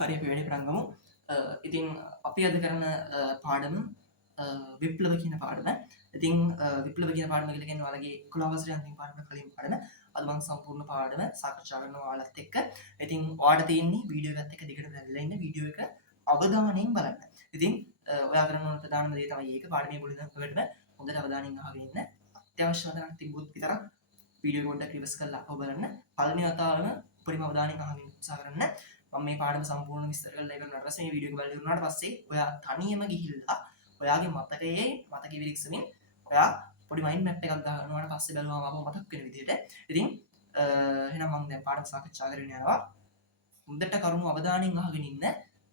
හරි අපි වැඩි පටන් ගමු. ඉතින් අපි අද කරන පාඩම විප්ලව කියන පාඩම. ඉතින් විප්ලව කියන පාඩම කියලා කියන්නේ ඔයාලගේ 11 වසරේ අන්තිම පාඩම කලින් පාඩම. අද මම සම්පූර්ණ පාඩම සාකච්ඡා කරනවා ඔයාලත් එක්ක. ඉතින් ඔයාලට තියෙන්නේ වීඩියෝ එකත් එක්ක දිගට බැලලා ඉන්න වීඩියෝ එක අවධානයෙන් බලන්න. ඉතින් ඔයා කරන ඕන ප්‍රධානම දේ තමයි ඒක පාඩමේ මුලින්ම හොඳට අවධානයෙන් අහගෙන ඉන්න. අත්‍යවශ්‍ය වදනක් තිබුත් විතරක් වීඩියෝ එක පොඩ්ඩක් රිවර්ස් කරලා අහව බලන්න. පළවෙනි වතාවම උපරිම අවධානයෙන් අහගෙන උත්සාහ කරන්න. මම මේ පාඩම සම්පූර්ණ විස්තර කරලා ඉවරනට පස්සේ මේ වීඩියෝ එක බලලා ඉවරනාට පස්සේ ඔයා තනියම ගිහිල්ලා ඔයාගේ මතකයේ මතක විරික්සමින් ඔයා පොඩි මයින්ඩ් මැප් එකක් ගන්නවාට පස්සේ බලුවාම අපව මතක් වෙන විදිහට. ඉතින් එහෙනම් මම දැන් පාඩම සාකච්ඡා කරගෙන යනවා. හොඳට කරුණු අවධානයෙන් අහගෙන ඉන්න.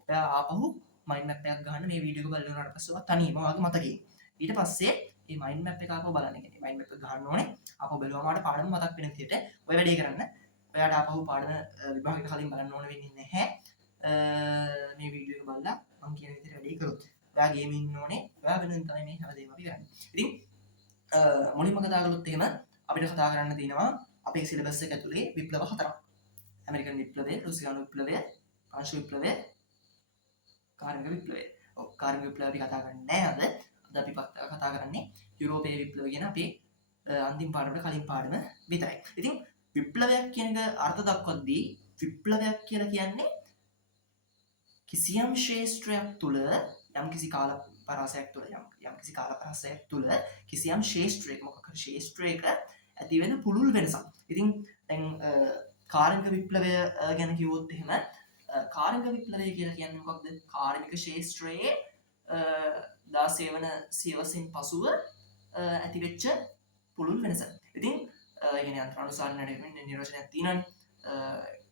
ඔයා ආපහු මයින්ඩ් මැප් එකක් ගන්න මේ වීඩියෝ එක බලලා ඉවරනාට පස්සේ ඔයා තනියම ඔයාගේ මතකයේ. ඊට පස්සේ මේ මයින්ඩ් මැප් එක ආපහු බලන්න. කියන්නේ මයින්ඩ් මැප් එක ගන්න ඕනේ. ආපහු බලුවාම ඔයාලට පාඩම මතක් වෙන විදිහට ඔය වැඩේ කරන්න. ඔයාට ආපහු පාඩම විභාගයට කලින් බලන්න ඕන වෙන්නේ නැහැ. මේ වීඩියෝ එක බලලා මම කියන විදිහට වැඩේ කරොත්. ඔයා ගේම් ඉන්න ඕනේ. ඔයා වෙනුවෙන් තමයි මේ හැමදේම අපි කරන්නේ. ඉතින් මුලින්ම කතා කළොත් එහෙම අපිට කතා කරන්න තියෙනවා අපේ සිලබස් එක ඇතුලේ විප්ලව හතරක්. ඇමරිකන් විප්ලවය, රුසියානු විප්ලවය, ප්‍රංශ විප්ලවය, කාර්මික විප්ලවය. ඔව් කාර්මික විප්ලවය අපි කතා කරන්නේ නැහැ අද. අද අපි කතා කරන්නේ යුරෝපීය විප්ලවය කියන අපේ අන්තිම පාඩමට කලින් පාඩම විතරයි. ඉතින් විප්ලවයක් කියන එක අර්ථ දක්වද්දී විප්ලවයක් කියලා කියන්නේ කිසියම් ශේෂ්ත්‍රයක් තුළ යම්කිසි කාල පරාසයක් තුළ යම්කිසි කාල පරාසයක් තුළ කිසියම් ශේෂ්ත්‍රයක මොකක් හරි ශේෂ්ත්‍රයක ඇති වෙන පුළුල් වෙනසක්. ඉතින් දැන් කාර්මික විප්ලවය ගැන කිව්වොත් එහෙම කාර්මික විප්ලවය කියලා කියන්නේ මොකක්ද? කාර්මික ශේෂ්ත්‍රයේ 16 වන සියවසින් පසුව ඇතිවෙච්ච පුළුල් වෙනස. ඉතින් يعني අන්තරානුසාර නිර්වචනයක් තියෙනවානේ.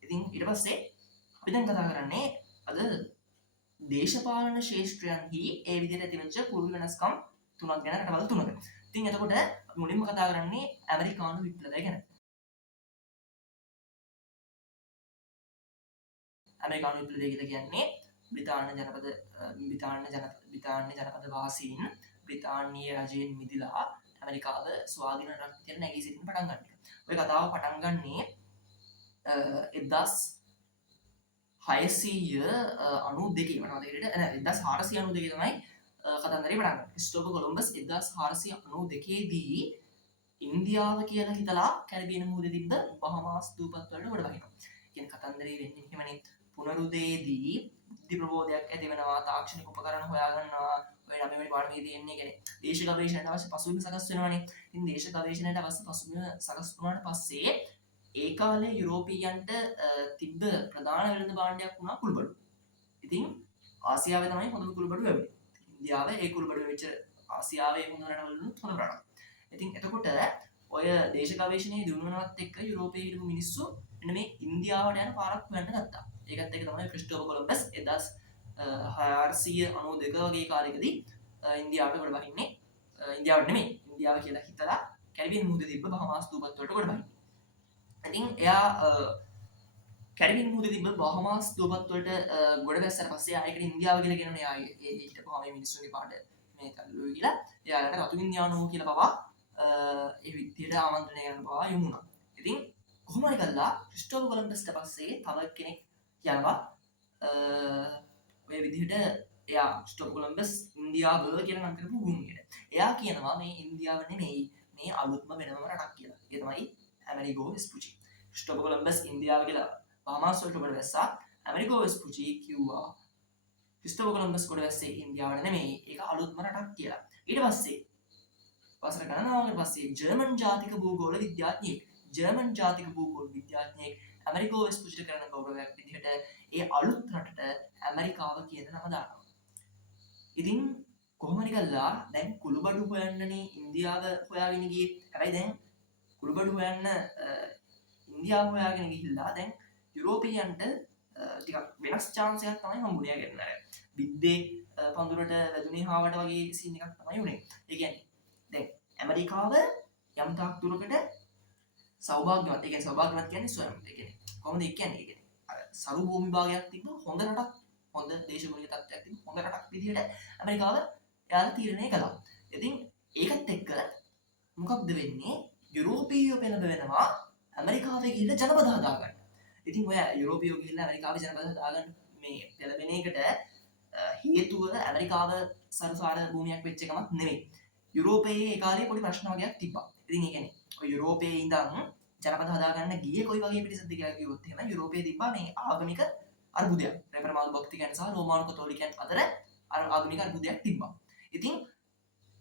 ඉතින් ඊට පස්සේ අපි දැන් කතා කරන්නේ අද දේශපාලන ශේෂ්ත්‍රයන්හි ඒ විදිහට ඇතිවෙච්ච පුළුල් වෙනස්කම් තුනක් ගැන රටවල් තුනක. ඉතින් එතකොට අපි මුලින්ම කතා කරන්නේ ඇමරිකානු විප්ලවය ගැන. ඇමරිකානු විප්ලවය කියලා කියන්නේ බ්‍රිතාන්‍ය ජනපද වාසීන් බ්‍රිතාන්‍ය රජයෙන් මිදිලා ඇමරිකාව ස්වාධීන රටක් විදිහට නැගී සිටින්න පටන් ගන්න එක. ඔය කතාව පටන් ගන්නේ 1692 වන වදේට 1492 තමයි කතන්දරේ පටන් ගන්නේ. ක්‍රිස්ටෝෆර් කොලම්බස් 1492 දී ඉන්දියාව කියලා හිතලා කැරිබියන් මුහුදේ තිබ්බ බහමාස් දූපත් වලට ගොඩ බහිනවා. කියන කතන්දරේ වෙන්නේ එහෙමනේ. පුනරුදේදී බුද්ධි ප්‍රබෝධයක් ඇති වෙනවා, තාක්ෂණික උපකරණ හොයාගන්නවා. ඔය ළමයි මේ පාඩමේ තියෙන්නේ කියන්නේ දේශ ගවේෂණයට අවශ්‍ය පසුබිම සකස් වෙනවානේ. ඉතින් දේශ ගවේෂණයට අවශ්‍ය පසුබිම සකස් වුණාට පස්සේ ඒ කාලේ යුරෝපීයන්ට තිබ්බ ප්‍රධාන වෙළඳ භාණ්ඩයක් වුණා කුළුබඩු. ඉතින් ආසියාවේ තමයි හොඳම කුළුබඩු ලැබුණේ. ඉන්දියාව ඒ කුළුබඩු වෙච්ච ආසියාවේ හොඳ රටවලුත් හොඳ රටක්. ඉතින් එතකොට ඔය දේශ ගවේෂණයේ දිනුවනවත් එක්ක යුරෝපයේ හිටපු මිනිස්සු මෙන්න මේ ඉන්දියාවට යන පාරක් හොයන්න ගත්තා. ඒකත් එක්ක තමයි ක්‍රිස්ටෝෆර් කොලම්බස් 1492 වගේ කාලෙකදී ඉන්දියාවට ගොඩ බහින්නේ. ඉන්දියාවට නෙමෙයි, ඉන්දියාව කියලා හිතලා කැරිබියන් මුහුදේ තිබ්බ බහමාස් දූපත් වලට ගොඩ බහින්නේ. ඉතින් එයා කැරිබියන් මුහුදේ තිබ්බ බහමාස් දූපත් වලට ගොඩ බැස්සට පස්සේ ආයෙකට ඉන්දියාව කියලා කියනවනේ. ආයෙ ඒ හිටපුවා මේ මිනිස්සුන්ගේ පාඩ මේ කල්ලුයි කියලා එයාලට රතු ඉන්දියානෝ කියලා පවා ඒ විදියට ආමන්ත්‍රණය කරන්න පවා යොමු වුණා. ඉතින් කොහොම හරි කරලා ක්‍රිස්ටෝෆර් කොලම්බස්ට පස්සේ තව කෙනෙක් යනවා ඔය විදිහට එයා ක්‍රිස්ටෝෆර් කොලම්බස් ඉන්දියාව කියලා නම් කරපු භූමියට. එයා කියනවා මේ ඉන්දියාව නෙමෙයි මේ අලුත්ම වෙනම රටක් කියලා. ඒ තමයි ඇමරිගෝ වෙස්පුචි. ක්‍රිස්ටෝෆර් කොලම්බස් ඉන්දියාව කියලා බහමාස් වලට ගොඩ වැස්සා. ඇමරිගෝ වෙස්පුචි කිව්වා ක්‍රිස්ටෝෆර් කොලම්බස් ගොඩ වැස්සේ ඉන්දියාවට නෙමෙයි ඒක අලුත්ම රටක් කියලා. ඊට පස්සේ වසර ගණනාවකට පස්සේ ජර්මන් ජාතික භූගෝල විද්‍යාඥයෙක් ඇමරිකෝ වෙස්පුචිට කරන ගෞරවයක් විදිහට ඒ අලුත් රටට ඇමරිකාව කියන නම දානවා. ඉතින් කොහොම හරි කරලා දැන් කුළුබඩු හොයන්නනේ ඉන්දියාව හොයාගෙන ගියේ. හැබැයි දැන් කුළුබඩු හොයන්න ඉන්දියාව හොයාගෙන ගිහිල්ලා දැන් යුරෝපීයන්ට ටිකක් වෙනස් chance එකක් තමයි හම්බුනේ ගන්න. විද්දේ පඳුරට වැදුනේ හාවට වගේ සීන් එකක් තමයි උනේ. ඒ කියන්නේ දැන් ඇමරිකාව යම් තාක් දුරකට සෞභාග්‍යවත්. ඒ කියන්නේ සෞභාග්‍යවත් කියන්නේ ස්වයං. ඒ කියන්නේ කොහොමද ඒ කියන්නේ? අර සරු භූමි භාගයක් තිබ්බ හොඳ රටක්, හොඳ දේශගුණික තත්ත්වයක් තිබ්බ හොඳ රටක් විදිහට ඇමරිකාව එයාලා තීරණය කළා. ඉතින් ඒකත් එක්ක මොකක්ද වෙන්නේ? යුරෝපීයෝ පෙළඹෙනවා ඇමරිකාවේ ගිහිල්ලා ජනපද හදාගන්න. ඉතින් ඔය යුරෝපීයෝ ගිහිල්ලා ඇමරිකාවේ ජනපද හදාගන්න මේ පෙළවෙන එකට හේතුව ඇමරිකාව සරසාර භූමියක් වෙච්ච එකමක් නෙවෙයි. යුරෝපයේ ඒ කාලේ පොඩි ප්‍රශ්න වගේක් තිබ්බා. ඉතින් ඒ කියන්නේ ඔය යුරෝපයේ ඉඳන් ජනපද හදාගන්න ගියේ කොයි වගේ පිරිසක්ද කියලා කිව්වොත් එහෙම යුරෝපයේ තිබ්බා මේ ආගමික අර්බුදයක්. රෙපරමාදු භක්තිකයන් සහ රෝමානු කතෝලිකයන් අතර ආගමික අර්බුදයක් තිබ්බා. ඉතින්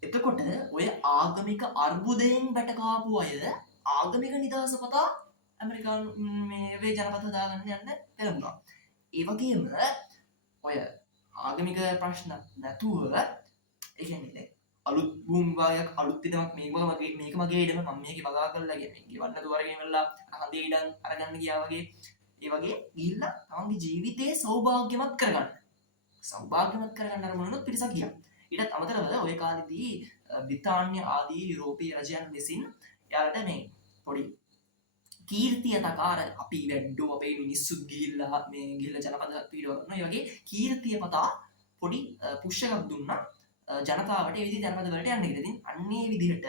එතකොට ඔය ආගමික අර්බුදයෙන් බැටකාපු අය ආගමික නිදහස පතා ඇමරිකානු මේ ජනපද හදාගන්න යන්න පෙළඹුණා. ඒ වගේම ඔය ආගමික ප්‍රශ්න නැතුව ඒ කියන්නේ අලුත් භූමිභාගයක් අලුත් ඉඩමක් මේක මගේ ඉඩම මම මේක බගා කරලා ගෙවන්න දුවරගෙන ඉවරලා හදේ ඉඩම් අරගන්න ගියා වගේ ඒ වගේ ගිහිල්ලා තමන්ගේ ජීවිතේ සෞභාග්‍යමත් කරගන්න අර මොනොත් පිරිසක් ගියා. ඊටත් අමතරව ওই කාලෙදී බ්‍රිතාන්‍ය ආදී යුරෝපීය රජයන් විසින් එයාලට මේ පොඩි කීර්තිය තකාර අපි වැඩ්ඩෝ අපේ මිනිස්සුත් ගිහිල්ලා මේ ගිහිල්ලා ජනපද පීඩවන්න ඔය වගේ කීර්තිය පතා පොඩි පුෂ් එකක් දුන්නා ජනතාවට ඒ විදිහේ ජනපද වලට යන්න කියලා. ඉතින් අන්නේ විදිහට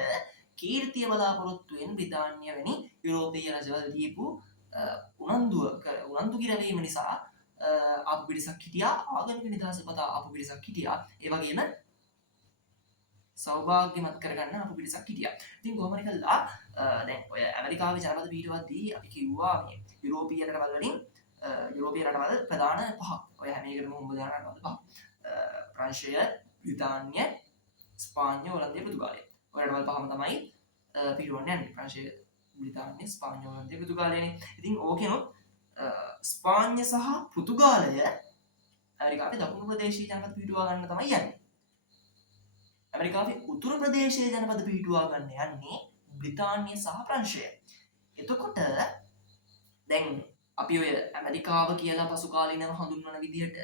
කීර්තිය බලාපොරොත්තුෙන් බ්‍රිතාන්‍ය වැනි යුරෝපීය රජවල් දීපු උනන්දු කිරවීම නිසා ආපු පිරිසක් හිටියා. ආගමික නිදහස පතා ආපු පිරිසක් හිටියා. ඒ වගේම සෞභාග්‍යමත් කරගන්න ආපු පිරිසක් හිටියා. ඉතින් කොහොම හරි කළා දැන් ඔය ඇමරිකාවේ ජනපද පීඩුවද්දී අපි කිව්වා මේ යුරෝපීය රටවල් වලින් යුරෝපීය රටවල් ප්‍රධාන පහක්. ඔය හැම එකකටම උඹ දාන රටවල් පහ. ප්‍රංශය, බ්‍රිතාන්‍ය, ස්පාඤ්ඤ, හොලන්තය, පෘතුගාලය. ඔය රටවල් පහම තමයි පීඩුවන්නේ යන්නේ. ප්‍රංශය, බ්‍රිතාන්‍ය, ස්පාඤ්ඤ, හොලන්තය, පෘතුගාලයනේ. ඉතින් ඕකෙනොත් ස්පාඤ්ඤ සහ පෘතුගාලය ඇමරිකාවේ දකුණු ප්‍රදේශීය ජනපද පීඩුවා ගන්න තමයි යන්නේ. ඇමරිකාවේ උතුරු ප්‍රදේශයේ ජනපද පිහිටුවා ගන්න යන්නේ බ්‍රිතාන්‍ය සහ ප්‍රංශය. එතකොට දැන් අපි ඔය ඇමරිකාව කියලා පසු කාලීනව හඳුන්වන විදිහට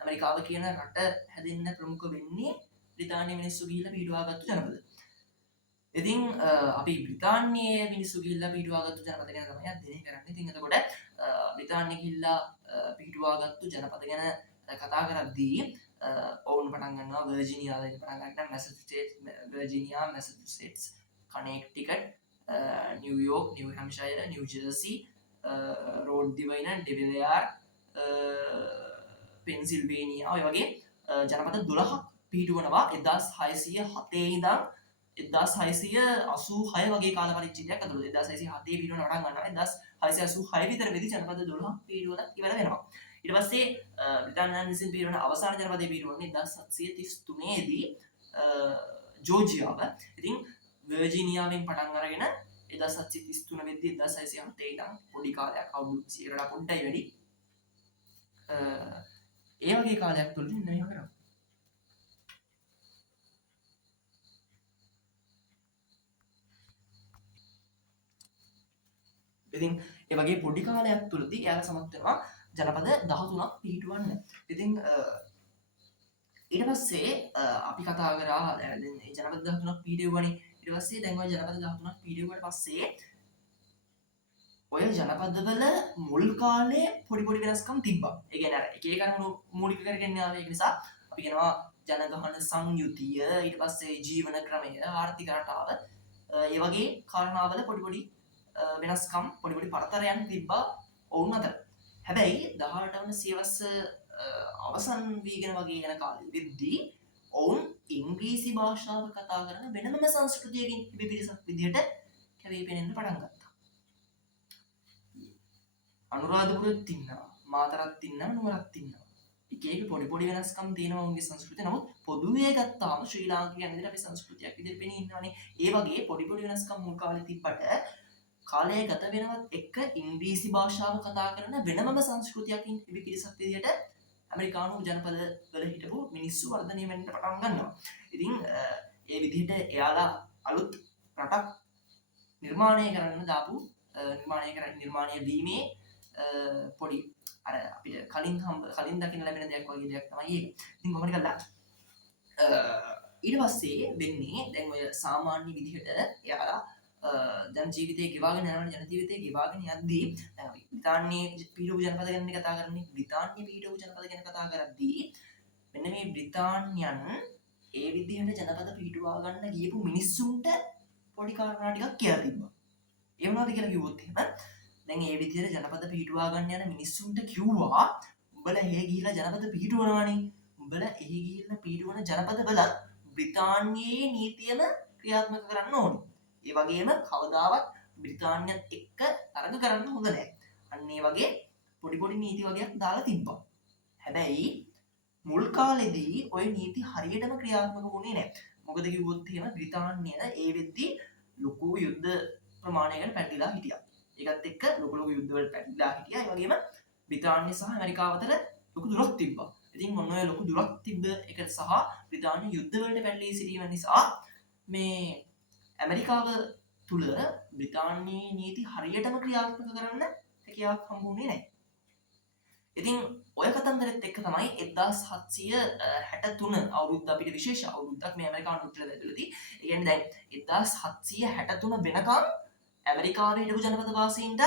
ඇමරිකාව කියන රට හැදෙන්න ප්‍රමුඛ වෙන්නේ බ්‍රිතාන්‍ය මිනිස්සු ගිහිල්ලා පිහිටුවාගත්තු ජනපද. ඉතින් අපි බ්‍රිතාන්‍යයේ මිනිස්සු ගිහිල්ලා පිහිටුවාගත්තු ජනපද ගැන තමයි අධ්‍යයනය කරන්නේ. ඉතින් එතකොට බ්‍රිතාන්‍ය ගිහිල්ලා පිහිටුවාගත්තු ජනපද ගැන කතා කරද්දී ඔවුන් පටන් ගන්නවා වර්ජිනියාව පටන් ගන්නවා Massachusetts, Connecticut, New York, New Hampshire, New Jersey, Rhode දිවයින, ඩෙවිලියර්, පෙන්සිල්වේනියා ඔය වගේ ජනපද 12ක් පිහිටුවනවා 1607 ඉඳන් 1686 වගේ කාල පරිච්ඡේදයක් ඇතුළත. 1607 පිහිටුවන පටන් ගන්නවා 1686 විතර වෙදි ජනපද 12ක් පිහිටුවලා ඉවර වෙනවා. ඊට පස්සේ බ්‍රිතාන්‍යයන් විසින් පිරිවන අවසාන ජනපදයේ පිරිවන්නේ 1733 දී ජෝර්ජියාව. ඉතින් වර්ජිනියාවෙන් පටන් අරගෙන 1733 වෙද්දී 1607 ඉඳන් පොඩි කාලයක් අවුරුදු 100කට පොඩ්ඩයි වැඩි ඒ වගේ කාලයක් තුලදී මේව කරා. ඉතින් ඒ වගේ පොඩි කාලයක් තුලදී එයාලා සමත් වෙනවා ජනපද 13ක් පිහිටුවන්න. ඉතින් ඊට පස්සේ අපි කතා කරා දැන් මේ ජනපද 13ක් පිහිටුවුවානේ. ඊට පස්සේ දැන් ඔය ජනපද 13ක් පිහිටුවුවාට පස්සේ ඔය ජනපදවල මුල් කාලේ පොඩි වෙනස්කම් තිබ්බා. ඒ කියන්නේ අර එක එක අරමුණු මූලික කරගෙන ආවේ. ඒක නිසා අපි කියනවා ජනගහන සංයුතිය, ඊට පස්සේ ජීවන ක්‍රමය, ආර්ථික රටාව, ඒ වගේ කාරණාවල පොඩි වෙනස්කම් පොඩි පරතරයන් තිබ්බා ඔවුන් අතර. හැබැයි 18 වන සියවස අවසන් වීගෙන වගේ යන කාලෙදිදී ඔවුන් ඉංග්‍රීසි භාෂාව කතා කරන වෙනම සංස්කෘතියකින් තිබි පිරිසක් විදිහට කැවී පෙනෙන්න පටන් ගත්තා. අනුරාධපුරෙත් ඉන්නවා, මාතරත් ඉන්නවා, නුවරත් ඉන්නවා. එක පොඩි වෙනස්කම් තියෙනවා උන්ගේ සංස්කෘතිය. නමුත් පොදුවේ ගත්තාම ශ්‍රී ලාංකිකයන් විදිහට අපි සංස්කෘතියක් විදිහට පෙනී ඉන්නවනේ. ඒ වගේ පොඩි වෙනස්කම් මුල් කාලේ තිබ්බට කාලය ගත වෙනවත් එක්ක ඉංග්‍රීසි භාෂාව කතා කරන වෙනම සංස්කෘතියකින් තිබි පිරිසක් විදිහට ඇමරිකානු ජනපද වල හිටපු මිනිස්සු වර්ධනය වෙන්න පටන් ගන්නවා. ඉතින් ඒ විදිහට එයාලා අලුත් රටක් නිර්මාණය කරන්න දාපු නිර්මාණය වීමේ පොඩි අර අපිට කලින් දකින්න ලැබෙන දෙයක් වගේ දෙයක් තමයි ඒක. ඉතින් කොහොමද කළා ඊට පස්සේ වෙන්නේ දැන් ඔය සාමාන්‍ය විදිහට එයාලා දැන් ජීවිතේ ගෙවාගෙන යනවනේ. ජන ජීවිතේ ගෙවාගෙන යද්දී දැන් බ්‍රිතාන්‍ය පීඩුව ජනපද ගැන කතා කරන්නේ. බ්‍රිතාන්‍ය පීඩුව ජනපද ගැන කතා කරද්දී මෙන්න මේ බ්‍රිතාන්‍යයන් ඒ විදිහට ජනපද පීඩුවා ගන්න ගියපු මිනිස්සුන්ට පොඩි කාරණා ටිකක් කියලා තිබ්බා. ඒ මොනවද කියලා කිව්වොත් එහෙම දැන් ඒ විදිහට ජනපද පීඩුවා ගන්න යන මිනිස්සුන්ට කිව්වා උඹලා එහෙ ගිහිලා ජනපද පිහිටුවනවානේ. උඹලා එහෙ ගිහිල්ලා පිහිටුවන ජනපදවලත් බ්‍රිතාන්‍යයේ නීතියම ක්‍රියාත්මක කරන්න ඕනේ. ඒ වගේම කවදාවත් බ්‍රිතාන්‍යත් එක්ක තරඟ කරන්න හොඳ නැහැ. අන්න ඒ වගේ පොඩි නීති වගේක් දාලා තිබ්බා. හැබැයි මුල් කාලෙදී ওই නීති හරියටම ක්‍රියාත්මක වුණේ නැහැ. මොකද කිව්වොත් එහෙම බ්‍රිතාන්‍ය ඒ වෙද්දී ලොකු යුද්ධ ප්‍රමාණයකට පැටලිලා හිටියා. ඒකත් එක්ක ලොකු යුද්ධවල පැටලිලා හිටියා. ඒ වගේම බ්‍රිතාන්‍ය සහ ඇමරිකාව අතර ලොකු දුරක් තිබ්බා. ඉතින් මොන ඔය ලොකු දුරක් තිබ්බ එක සහ බ්‍රිතාන්‍ය යුද්ධවලට පැටලී සිටීම නිසා මේ ඇමරිකාව තුල බ්‍රිතාන්‍යයේ නීති හරියටම ක්‍රියාත්මක කරන්න හැකියාවක් හම්බුනේ නැහැ. ඉතින් ඔය කතන්දරෙත් එක්ක තමයි 1763 අවුරුද්ද අපිට විශේෂ අවුරුද්දක් මේ ඇමරිකානු උත්තර ඇතුළතදී. ඒ කියන්නේ දැන් 1763 වෙනකම් ඇමරිකාවේ හිටපු ජනපද වාසීන්ට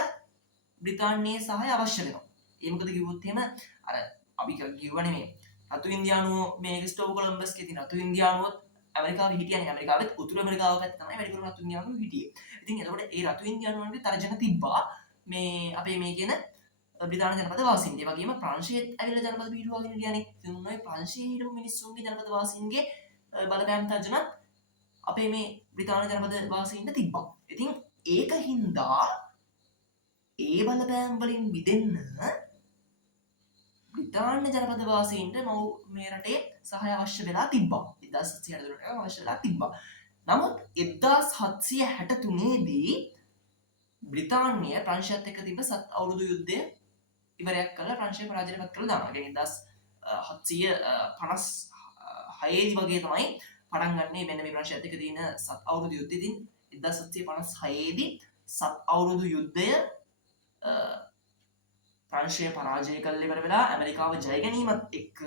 බ්‍රිතාන්‍යයේ සහාය අවශ්‍ය වෙනවා. ඒ මොකද කිව්වොත් එහෙම අර අපි කිව්වනේ මේ රතු ඉන්දියානුවෝ මේ ක්‍රිස්ටෝෆර් කොලම්බස්ගේ තියෙන රතු ඉන්දියානුවොත් ඇමරිකාවේ හිටියනේ. ඇමරිකාවෙත් උතුරු ඇමරිකාව පැත්තේ තමයි වැඩිපුර රතු ඉන්දියානුවෝ හිටියේ. ඉතින් එතකොට ඒ රතු ඉන්දියානුවන්ගේ තර්ජන තිබ්බා මේ අපේ මේ කියන බ්‍රිතාන්‍ය ජනපද වාසීන්. ඒ වගේම ප්‍රංශයේත් ඇවිල්ලා ජනපද පිටුවාගෙන හිටියානේ. ඉතින් ඔය ප්‍රංශයේ හිටපු මිනිස්සුන්ගේ ජනපද වාසීන්ගේ බලපෑම් තර්ජනත් අපේ මේ බ්‍රිතාන්‍ය ජනපද වාසීන්ට තිබ්බා. ඉතින් ඒක හින්දා ඒ බලපෑම් වලින් මිදෙන්න බ්‍රිතාන්‍ය ජනපද වාසීන්ට මේ රටේ සහාය අවශ්‍ය වෙලා තිබ්බා. 1763 අවශ්‍ය වෙලා තිබ්බා. නමුත් 1763 දී බ්‍රිතාන්‍ය ප්‍රංශයත් එක්ක තිබ්බ සත් අවුරුදු යුද්ධය ඉවරයක් කළා. ප්‍රංශය පරාජයපත් කළා දානවා. ඒ කියන්නේ 1756 දී වගේ තමයි පටන් ගන්නේ මෙන්න මේ ප්‍රංශයත් එක්ක තියෙන සත් අවුරුදු යුද්ධය. ඉතින් 1756 දී සත් අවුරුදු යුද්ධය ප්‍රංශය පරාජය කළ ඉවර වෙලා ඇමරිකාව ජය ගැනීමත් එක්ක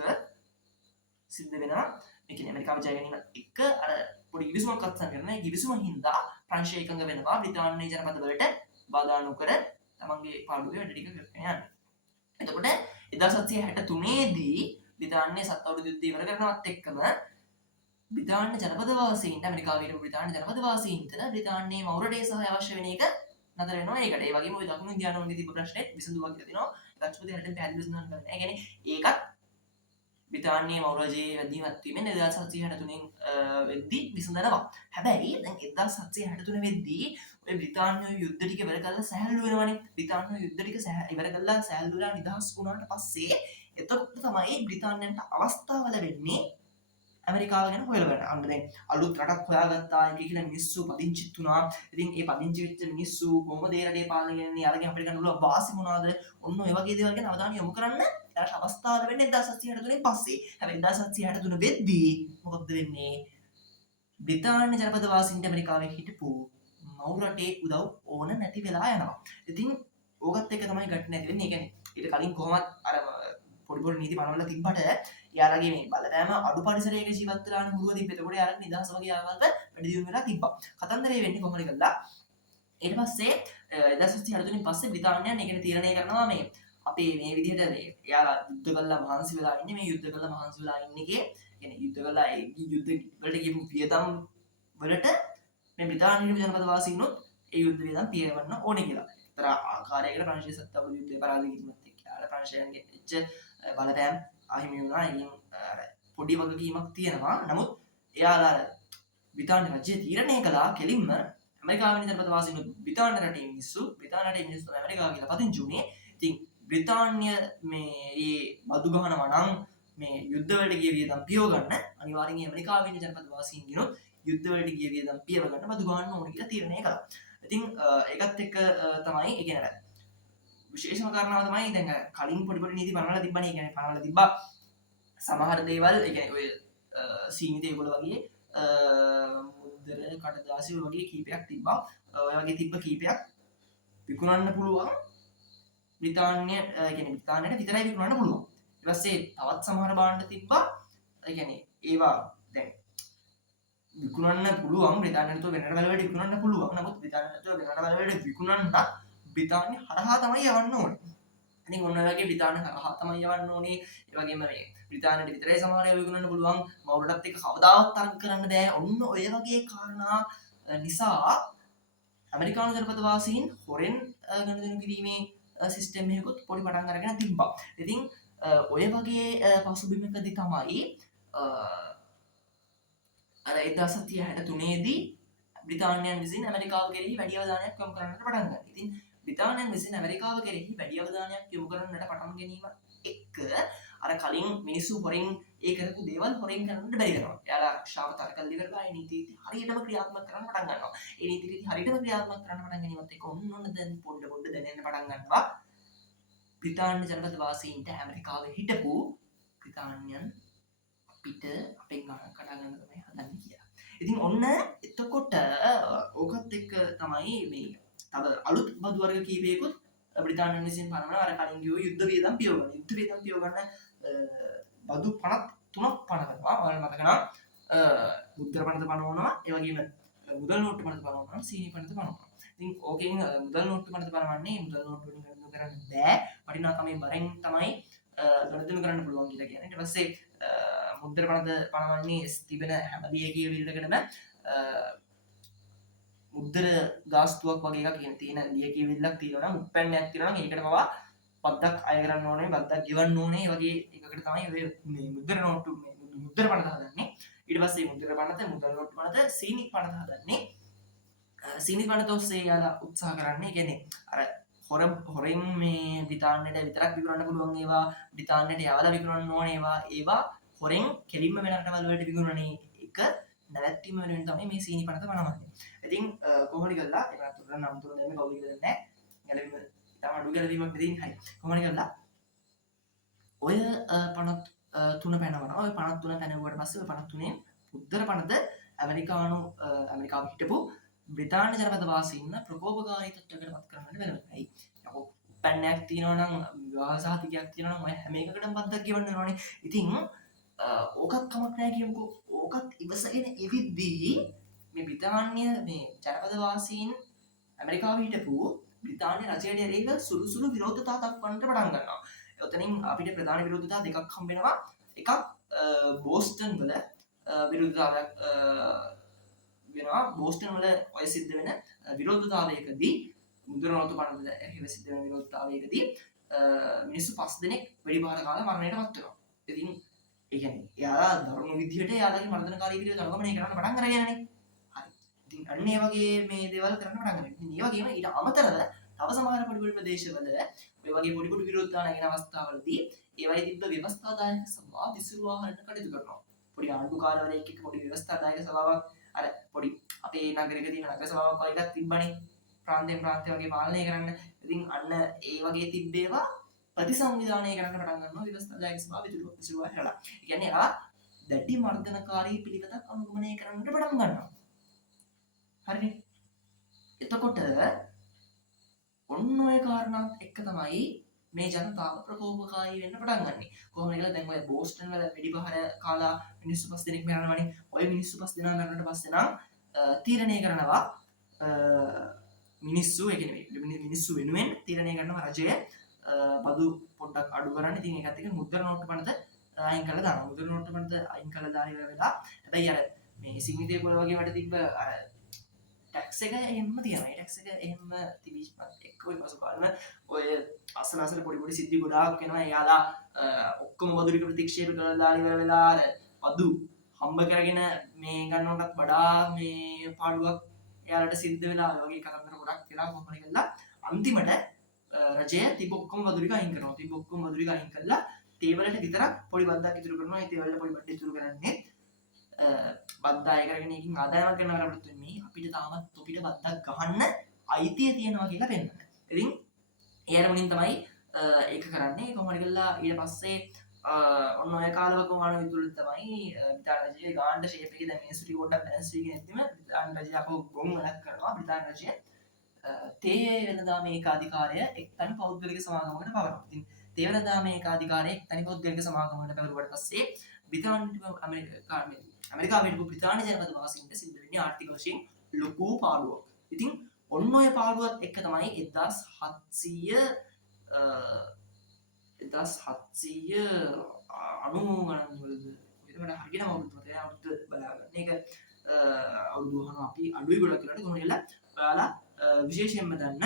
සිද්ධ වෙනවා. ඒ කියන්නේ ඇමරිකාව ජය ගැනීමත් එක්ක අර පොඩි කිවිසුමක් අත්සන් කරන ඒ කිවිසුම හින්දා ප්‍රංශය එකඟ වෙනවා බ්‍රිතාන්‍ය ජනපද වලට බාධා නොකර තමන්ගේ පාඩුවේ වැඩ ටික කරගෙන යන්න. එතකොට 1763 දී බ්‍රිතාන්‍ය සත් අවුරුදු යුද්ධය ඉවර කරනවත් එක්කම බ්‍රිතාන්‍ය ජනපද වාසීන්ට ඇමරිකාවේ හිටපු බ්‍රිතාන්‍ය ජනපද වාසීන්ට බ්‍රිතාන්‍යයේ මෞරටේ සහාය අවශ්‍ය වෙන එක නතර වෙනවා. ඒකට ඒ වගේම ওই දකුණු ඉන්දියානුවන්ගේ තිබ්බ ප්‍රශ්නෙත් විසඳුමක් කියලා දෙනවා. ලක්ෂපති රටෙන් පැහැදිලිව සඳහන් කරනවා. ඒ කියන්නේ ඒකත් බ්‍රිතාන්‍යයේ මෞරජයේ වැදීමත් වීමෙන් 1763 වෙද්දී විසඳනවා. හැබැයි දැන් 1763 වෙද්දී ඔය බ්‍රිතාන්‍ය යුද්ධ ටික ඉවර කරලා සැහැල්ලු වෙනවනේ. බ්‍රිතාන්‍ය යුද්ධ ටික ඉවර කරලා සැහැල්ලු වෙලා නිදහස් වුණාට පස්සේ එතකොට තමයි බ්‍රිතාන්‍යයන්ට අවස්ථාව ලැබෙන්නේ ඇමරිකාව ගැන හොයලා බලන්න. අන්න දැන් අලුත් රටක් හොයාගත්තා කියලා මිනිස්සු පදිංචිත් වුණා. ඉතින් ඒ පදිංචි වෙච්ච මිනිස්සු කොහොමද ඒ රටේ පාලනය කරන්නේ? යාලගෙන් අපිට ගන්න පුළුවන් වාසි මොනවාද? ඔන්න ඔය වගේ දේවල් ගැන අවධානය යොමු කරන්න යාට අවස්ථාව ලැබෙන්නේ 1763 පස්සේ. හැබැයි 1763 වෙද්දී මොකද වෙන්නේ? බ්‍රිතාන්‍ය ජනපද වාසීන්ට ඇමරිකාවේ හිටපු මව් රටේ උදව් ඕන නැති වෙලා යනවා. ඉතින් ඕකත් එක තමයි ගැටේ නැති වෙන්නේ. ඒ කියන්නේ ඊට කලින් කොහොමත් අර පොඩි නීති පනවලා තිබ්බට යාලගේ මේ බලපෑම අඩු පරිසරයක ජීවත් වෙලා හුරුව තිබ්බ. එතකොට යාලට නිදහස වගේ ආවල්ප වැඩි දියුණු වෙලා තිබ්බා. කතන්දරේ වෙන්නේ කොහොමද කියලා. ඊට පස්සේ 1763 පස්සේ බ්‍රිතාන්‍යයන් ඒකට තීරණය කරනවා මේ අපේ මේ විදිහට මේ යාලා යුද්ධ කළා මහන්සි වෙලා ඉන්නේ. මේ යුද්ධ කළා මහන්සි වෙලා ඉන්නේගේ කියන්නේ යුද්ධ කළා ඒ යුද්ධ වලට කියපු වියදම් වලට මේ බ්‍රිතාන්‍ය ජනපද වාසීන්නුත් ඒ යුද්ධ වියදම් පියවන්න ඕනේ කියලා. ඒතර ආකාරයකට ප්‍රංශයේ සත් අවුරුදු යුද්ධය පරාජය කිරීමත් එක්ක යාලා ප්‍රංශයන්ගේ එච්ච බලපෑම් අහිමි වුණා. ඉතින් පොඩි වගකීමක් තියෙනවා. නමුත් එයාලා බ්‍රිතාන්‍ය රජය තීරණය කළා කෙලින්ම ඇමරිකාවේ ජනපද වාසීන් බ්‍රිතාන්‍ය රටේ මිනිස්සු ඇමරිකාව කියලා පදිංචි වුණේ. ඉතින් බ්‍රිතාන්‍ය මේ බදු ගහනවා නම් මේ යුද්ධ වලට ගිය වියදම් පියව ගන්න අනිවාර්යෙන් ඇමරිකාවේ ජනපද වාසීන්ගෙනුත් යුද්ධ වලට ගිය වියදම් පියව ගන්න බදු ගන්න ඕනේ කියලා තීරණය කළා. ඉතින් ඒකත් එක්ක තමයි ඒ කියන්නේ විශේෂම කාරණාව තමයි දැන් කලින් පොඩි නීති පනවලා තිබ්බනේ. ඒ කියන්නේ පනවලා තිබ්බා සමහර දේවල් ඒ කියන්නේ ඔය සීනි තේගොල්ල වගේ මුද්දර කඩදාසි වගේ කීපයක් තිබ්බා. ඔය වගේ තිබ්බ කීපයක් විකුණන්න පුළුවන් බ්‍රිතාන්‍ය ඒ කියන්නේ බ්‍රිතාන්‍යයට විතරයි විකුණන්න පුළුවන්. ඊට පස්සේ තවත් සමහර භාණ්ඩ තිබ්බා. ඒ කියන්නේ ඒවා දැන් විකුණන්න පුළුවන් බ්‍රිතාන්‍යයට වෙන රටවල් වලට විකුණන්න පුළුවන්. නමුත් බ්‍රිතාන්‍යයට වෙන රටවල් වලට විකුණන්න බ්‍රිතාන්‍ය හරහා තමයි යවන්න ඕනේ. ඉතින් ඔන්න ඔය වගේ බ්‍රිතාන්‍ය හරහා තමයි යවන්න ඕනේ. ඒ වගේම මේ බ්‍රිතාන්‍යයට විතරයි සමහර ඒවා විකුණන්න පුළුවන්. මවුරටත් එක්ක කවදාවත් තරඟ කරන්න බෑ. ඔන්න ඔය වගේ කාරණා නිසා ඇමරිකානු ජනපද වාසීන් හොරෙන් ගනුදෙනු කිරීමේ සිස්ටම් එකකුත් පොඩි පටන් අරගෙන තිබ්බා. ඉතින් ඔය වගේ පසුබිමකදී තමයි අර 1963දී බ්‍රිතාන්‍යයන් විසින් ඇමරිකාව කෙරෙහි වැඩි අවධානයක් යොමු කරන්නට පටන් ගන්නවා. ඉතින් බ්‍රිතාන්‍යයන් විසින් ඇමරිකාව කෙරෙහි වැඩි අවධානයක් යොමු කරන්නට පටන් ගැනීම එක්ක අර කලින් මිනිස්සු හොරෙන් ඒ කරපු දේවල් හොරෙන් කරන්නට බැරි වෙනවා. එයාලා ආශාව තර කල්ලි කරලා ඒ නීති හරියටම ක්‍රියාත්මක කරන්න පටන් ගන්නවා. ඒ නීති හරියටම ක්‍රියාත්මක කරන්න පටන් ගැනීමත් එක්ක ඔන්න දැන් පොඩ දැනෙන්න පටන් ගන්නවා. බ්‍රිතාන්‍ය ජනපද වාසීන්ට ඇමරිකාවේ හිටපු බ්‍රිතාන්‍යයන් අපිට අපෙන් කඩා ගන්න තමයි හදන්නේ කියලා. ඉතින් ඔන්න එතකොට ඕකත් එක්ක තමයි මේ තව අලුත් බදු වර්ග කීපයකුත් බ්‍රිතාන්‍යයන් විසින් පනවන අර කලින් කිව්ව යුද්ධ වියදම් පියව ගන්න. යුද්ධ වියදම් පියව ගන්න බදු 53ක් පනවනවා. ඔයාලට මතක නම් මුද්‍ර පනත පනවනවා. ඒ වගේම මුදල් නෝට්ටු පනත පනවනවා. සීනි පනත පනවනවා. ඉතින් ඕකෙන් මුදල් නෝට්ටු පනත පනවන්නේ මුදල් නෝට්ටු වලින් ගණන් කරන්න බෑ. වටිනාකමේ බරෙන් තමයි ගණන් කරන්න පුළුවන් කියලා කියන්නේ. ඊට පස්සේ මුද්‍ර පනත පනවන්නේ තිබෙන හැම ලියකිය විල්ලකටම මුද්‍ර ගාස්තුවක් වගේ එකක් තියෙන ලියකිය විල්ලක් තියෙනවා නම් උප්පැන්නයක් තියෙනවා නම් ඒකට පවා බද්දක් අය කරන්න ඕනේ බද්දක් ගෙවන්න ඕනේ වගේ එකකට තමයි ඔය මේ මුද්‍ර නෝට්ටු මුද්‍ර පනත හදන්නේ. ඊට පස්සේ මුද්‍ර පනත මුදල් නෝට්ටු පනත සීනි පනත හදන්නේ. සීනි පනත ඔස්සේ යාලා උත්සාහ කරන්නේ කියන්නේ අර හොරෙන් මේ බ්‍රිතාන්‍යයට විතරක් විකුණන්න පුළුවන් ඒවා බ්‍රිතාන්‍යයට යවලා විකුණන්න ඕන ඒවා හොරෙන් කෙලින්ම වෙන රටවල් වලට විකුණන එක නැවැත්වීම වෙනුවෙන් තමයි මේ සීනි පනත පනවන්නේ. ඉතින් කොහොමද කරලා ඒක අතුරට නම් තුන දැම්මේ කවුද කියලා නැහැ. ගැලවීම තම අඩු ගැලවීමක් දෙදින් හරි. කොහොමද කරලා ඔය පනත් තුන පැනවනවා. ඔය පනත් තුන පැනවුවට පස්සේ ඔය පනත් තුනේ උත්තර පනත ඇමරිකාව හිටපු බ්‍රිතාන්‍ය ජනපද වාසීන් ප්‍රකෝපකාරී තත්ත්වයකට පත් කරන්නට වෙනවා. ඇයි? යකෝ පැන්නයක් තියෙනවා නම් විවාහ සහතිකයක් තියෙනවා නම් ඔය හැම එකකටම බද්දක් ගෙවන්න ඕනේ. ඉතින් ඕකත් කමක් නැහැ කියමුකෝ. ඕකත් ඉවසගෙන ඉවිද්දී මේ බ්‍රිතාන්‍ය මේ ජනපද වාසීන් ඇමරිකාවේ හිටපු බ්‍රිතාන්‍ය රජයට එරෙහිව සුළු විරෝධතා දක්වන්නට පටන් ගන්නවා. එතනින් අපිට ප්‍රධාන විරෝධතා දෙකක් හම්බ වෙනවා. එකක් බෝස්ටන් වල විරෝධතාවයක් වෙනවා. බෝස්ටන් වල ඔය සිද්ධ වෙන විරෝධතාවයකදී මුද්‍ර නෝට්ටු පනත එහිව සිද්ධ වෙන විරෝධතාවයකදී මිනිස්සු 5 දෙනෙක් වෙඩිබාර කාලා මරණයට පත් වෙනවා. ඉතින් ඒ කියන්නේ එයාලා දරුණු විදිහට එයාලගේ මර්ධනකාරී විදිහට අනුගමනය කරන්න පටන් අරගෙනනේ. හරි. ඉතින් අන්න ඒ වගේ මේ දේවල් කරන්න පටන් ගන්නවා. ඉතින් ඒ වගේම ඊට අමතරව තව සමහර පොඩි ප්‍රදේශවල ඔය වගේ පොඩි විරෝධතා නැගෙන අවස්ථාවලදී ඒවයි තිබ්බ ව්‍යවස්ථාදායක සභාව විසිරුවා හරින කටයුතු කරනවා. පොඩි ආණ්ඩුකාරවරයෙක් එක්ක පොඩි ව්‍යවස්ථාදායක සභාවක් අර පොඩි අපේ නගරයක තියෙන නගර සභාවක් වගේ එකක් තිබ්බනේ. ප්‍රාන්තයෙන් ප්‍රාන්තය වගේ පාලනය කරන්න. ඉතින් අන්න ඒ වගේ තිබ්බේවා ප්‍රතිසංවිධානය කරන්න පටන් ගන්නවා ව්‍යවස්ථාදායක සභාව විසිරුවා හැරලා. ඒ කියන්නේ එයා දැඩි මර්ධනකාරී පිළිවෙතක් අනුගමනය කරන්නට පටන් ගන්නවා. හරිනේ. එතකොට ඔන්න ඔය කාරණාත් එක්ක තමයි මේ ජනතාව ප්‍රකෝපකාරී වෙන්න පටන් ගන්නෙ. කොහොමද කියලා දැන් ඔය බෝස්ටන් වල වෙඩිපහර කාලා මිනිස්සු 5 දෙනෙක් මරනවානේ. ඔය මිනිස්සු 5 දෙනා මරනට පස්සේ නම් තීරණය කරනවා මිනිස්සු ඒ කියන්නේ මිනිස්සු වෙනුවෙන් තීරණය කරනවා රජය බදු පොඩ්ඩක් අඩු කරන්න. ඉතින් ඒකත් එක්ක මුද්‍ර නෝට්ටු පනත අයින් කරලා දානවා. මුද්‍ර නෝට්ටු පනත අයින් කරලා දාන වෙලාව හැබැයි අර මේ සිංහිතේ පොළ වගේ වට තිබ්බ අර ටැක්ස් එක එහෙම තියෙනවා. ඒ ටැක්ස් එක එහෙම තිබීමත් එක්ක ඔය පසුකාලම ඔය අසල පොඩි සිද්ධි ගොඩාක් වෙනවා. එයාලා ඔක්කොම බදු ටික ප්‍රතික්ෂේප කරලා දාලා ඉවර වෙලා අර බදු හම්බ කරගෙන මේ ගන්නවටත් වඩා මේ පාඩුවක් එයාලට සිද්ධ වෙලා වගේ කතන්දර ගොඩක් වෙලා කොහොමද කියලා අන්තිමට රජය තිබ ඔක්කොම බදු ටික අයින් කරනවා. තිබ ඔක්කොම බදු ටික අයින් කරලා තේවලට විතරක් පොඩි බද්දක් ඉතුරු කරනවා. ඒ තේවලට පොඩි බද්ද ඉතුරු කරන්නේ බද්දාය කරගෙන එකකින් ආදායමක් ගන්න කරපුත් මේ අපිට තාමත් තොපිට බද්දක් ගහන්න අයිතිය තියෙනවා කියලා පෙන්නන්න. ඉතින් ඒ අරමුණින් තමයි ඒක කරන්නේ. කොහොමද කියලා ඊට පස්සේ ඔන්න ඔය කාලවකවාන විදුලි තමයි බ්‍රිතාන්‍ය රජයේ ගාන්ඩ ෂේප් එකේ දැන් මිනිස්සු ටික පොඩ්ඩක් බැලන්ස් වීගෙන ඉද්දිම බ්‍රිතාන්‍ය රජය අපෝ ගොන් වැඩක් කරනවා. බ්‍රිතාන්‍ය රජය තේ වෙනදා මේ ඒකාධිකාරය එක්තනි පෞද්ගලික සමාගමකට පවරනවා. ඉතින් තේ වෙනදා මේ ඒකාධිකාරය එක්තනි පෞද්ගලික සමාගමකට පැවරුවට පස්සේ ඇමරිකාවේ හිටපු බ්‍රිතාන්‍ය ජනපද වාසීන්ට සිද්ධ වෙන්නේ ආර්ථික වශයෙන් ලොකු පාඩුවක්. ඉතින් ඔන්න ඔය පාඩුවත් එක්ක තමයි 1790 ගණන් වලදී ඒකට හරියටම අවුරුදු මතකයි අවුරුදු බලාගන්න. ඒක අවුරුදු ගණන් අපි අඩුයි ගොඩක් කරලා කොහොමද කියලා ඔයාලා විශේෂයෙන්ම දන්න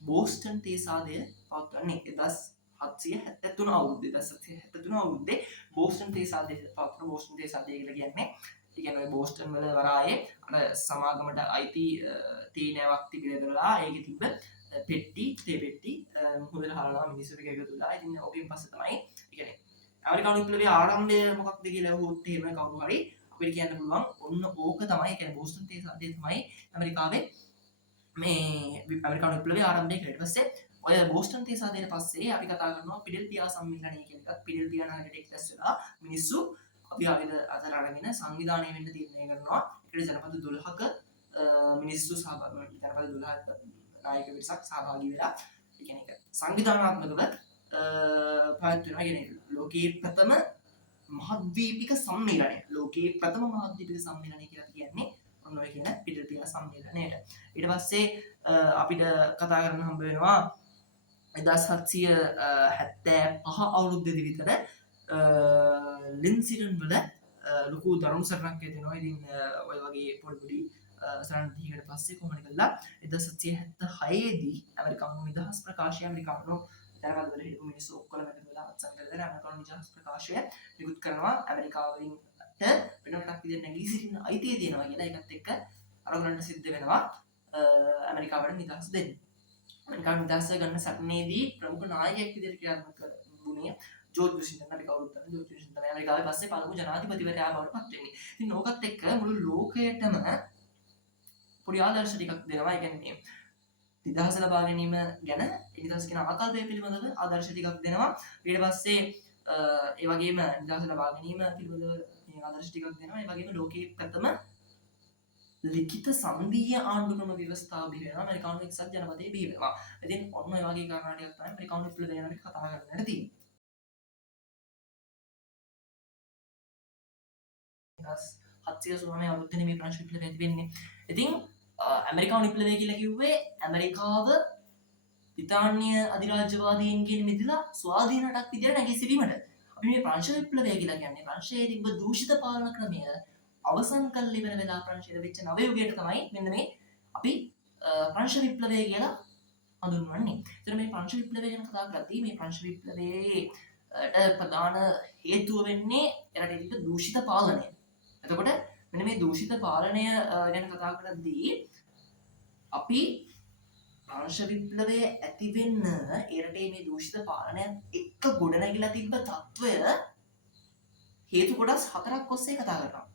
බෝස්ටන් තේ සාදය පවත්වන්නේ 1790 773 අවුරුද්දේ 773 අවුරුද්දේ බෝස්ටන් තේ සාදයේ පවත්වන බෝස්ටන් තේ සාදය කියලා කියන්නේ ඒ කියන්නේ බෝස්ටන් වල වරායේ අර සමාගමට අයිති තේ නැවක් තිබිලා ඒකේ තිබ්බ පෙට්ටි තේ පෙට්ටි හොදලා හරනවා මිනිස්සුන්ට එකතු වෙලා. ඉතින් ඔකෙන් පස්සේ තමයි ඒ කියන්නේ ඇමරිකානු විප්ලවයේ ආරම්භය මොකක්ද කියලා අහුවොත් එහෙම කවුරු හරි අපිට කියන්න පුළුවන් ඔන්න ඕක තමයි. ඒ කියන්නේ බෝස්ටන් තේ සාදය තමයි ඇමරිකාවේ මේ ඇමරිකානු විප්ලවයේ ආරම්භය කියලා. ඊට පස්සේ ඔය බෝස්ටන් තේ සාදයට පස්සේ අපි කතා කරනවා පිඩෙල්ෆියා සම්මිලනය කියන එකත්. පිඩෙල්ෆියා නගරයට එක්රැස් වෙලා මිනිස්සු අපි ආයුධ අතර අරගෙන සංවිධානය වෙන්න තීරණය කරනවා. ඒකට ජනපද 12ක මිනිස්සු සහභාගී ජනපද 12ක නායක පිරිසක් සහභාගී වෙලා ඒ කියන්නේ සංවිධානාත්මකව පැවැත්වෙනවා. කියන්නේ ලෝකයේ ප්‍රථම මහද්වීපික සම්මේලනය. ලෝකයේ ප්‍රථම මහද්වීපික සම්මේලනය කියලා කියන්නේ ඔන්න ඔය කියන පිඩෙල්ෆියා සම්මේලනයට. ඊට පස්සේ අපිට කතා කරන්න හම්බ වෙනවා 1775 අවුරුද්දේදී විතර ලින්සිඩන් වල ලොකු දරුණු සටනක් ඇතිවෙනවා. ඉතින් ඔය වගේ පොඩි සටන් දෙකකට පස්සේ කොහොමද කළා 1776 දී ඇමරිකානු නිදහස් ප්‍රකාශය ඇමරිකානු ජනපදවල හිටපු මිනිස්සු ඔක්කොම එකතු වෙලා අත්සන් කරගෙන ඇමරිකානු නිදහස් ප්‍රකාශය නිකුත් කරනවා. ඇමරිකාවෙන් වෙන රටක් විදිහට නැගී සිටින අයිතිය තියෙනවා කියලා ඒකත් එක්ක අරගලන්ට සිද්ධ වෙනවා ඇමරිකාවට නිදහස දෙන්න. ඇමරිකානු නිදහස ගන්න සටනේදී ප්‍රමුඛ නායකයෙක් විදිහට ක්‍රියාත්මක වුණේ ජෝර්ජ් වොෂින්ටන්. අපි කවුරුත් දන්න ජෝර්ජ් වොෂින්ටන් තමයි ඇමරිකාවේ පස්සේ පළමු ජනාධිපතිවරයා බවට පත් වෙන්නේ. ඉතින් ඕකත් එක්ක මුළු ලෝකයටම පොඩි ආදර්ශ ටිකක් දෙනවා. ඒ කියන්නේ නිදහස ලබා ගැනීම ගැන නිදහස කියන ආකල්පය පිළිබඳව ආදර්ශ ටිකක් දෙනවා. ඊට පස්සේ ඒ වගේම නිදහස ලබා ගැනීම පිළිබඳව මේ ආදර්ශ ටිකක් දෙනවා. ඒ වගේම ලෝකයේ ප්‍රථම ලිඛිත සංධීය ආණ්ඩුක්‍රම ව්‍යවස්ථාව බිහි වෙනවා. ඇමරිකානු එක්සත් ජනපදයේ බිහි වෙනවා. ඉතින් ඔන්න ඔය වගේ කාරණා ටිකක් තමයි ඇමරිකානු විප්ලවය ගැන අපි කතා කරන්නට තියෙන්නේ. 1789 අවුරුද්දේ මේ ප්‍රංශ විප්ලවය ඇති වෙන්නේ. ඉතින් ඇමරිකානු විප්ලවය කියලා කිව්වේ ඇමරිකාව බ්‍රිතාන්‍ය අධිරාජ්‍යවාදීන්ගෙන් මිදලා ස්වාධීන රටක් විදියට නැගී සිටීමට. අපි මේ ප්‍රංශ විප්ලවය කියලා කියන්නේ ප්‍රංශයේ තිබ්බ දූෂිත පාලන ක්‍රමය අවසන් කළ ඉවර වෙලා ප්‍රංශයට වෙච්ච නව යුගයට තමයි මෙන්න මේ අපි ප්‍රංශ විප්ලවය කියලා හඳුන්වන්නේ. ඒතර මේ ප්‍රංශ විප්ලවය ගැන කතා කරද්දී මේ ප්‍රංශ විප්ලවයේ ප්‍රධාන හේතුව වෙන්නේ එරටේ තිබ්බ දූෂිත පාලනය. එතකොට මෙන්න මේ දූෂිත පාලනය ගැන කතා කරද්දී අපි ප්‍රංශ විප්ලවය ඇති වෙන්න එරටේ මේ දූෂිත පාලනයත් එක්ක ගොඩනැගිලා තිබ්බ තත්වය හේතු කොටස් 4ක් ඔස්සේ කතා කරනවා.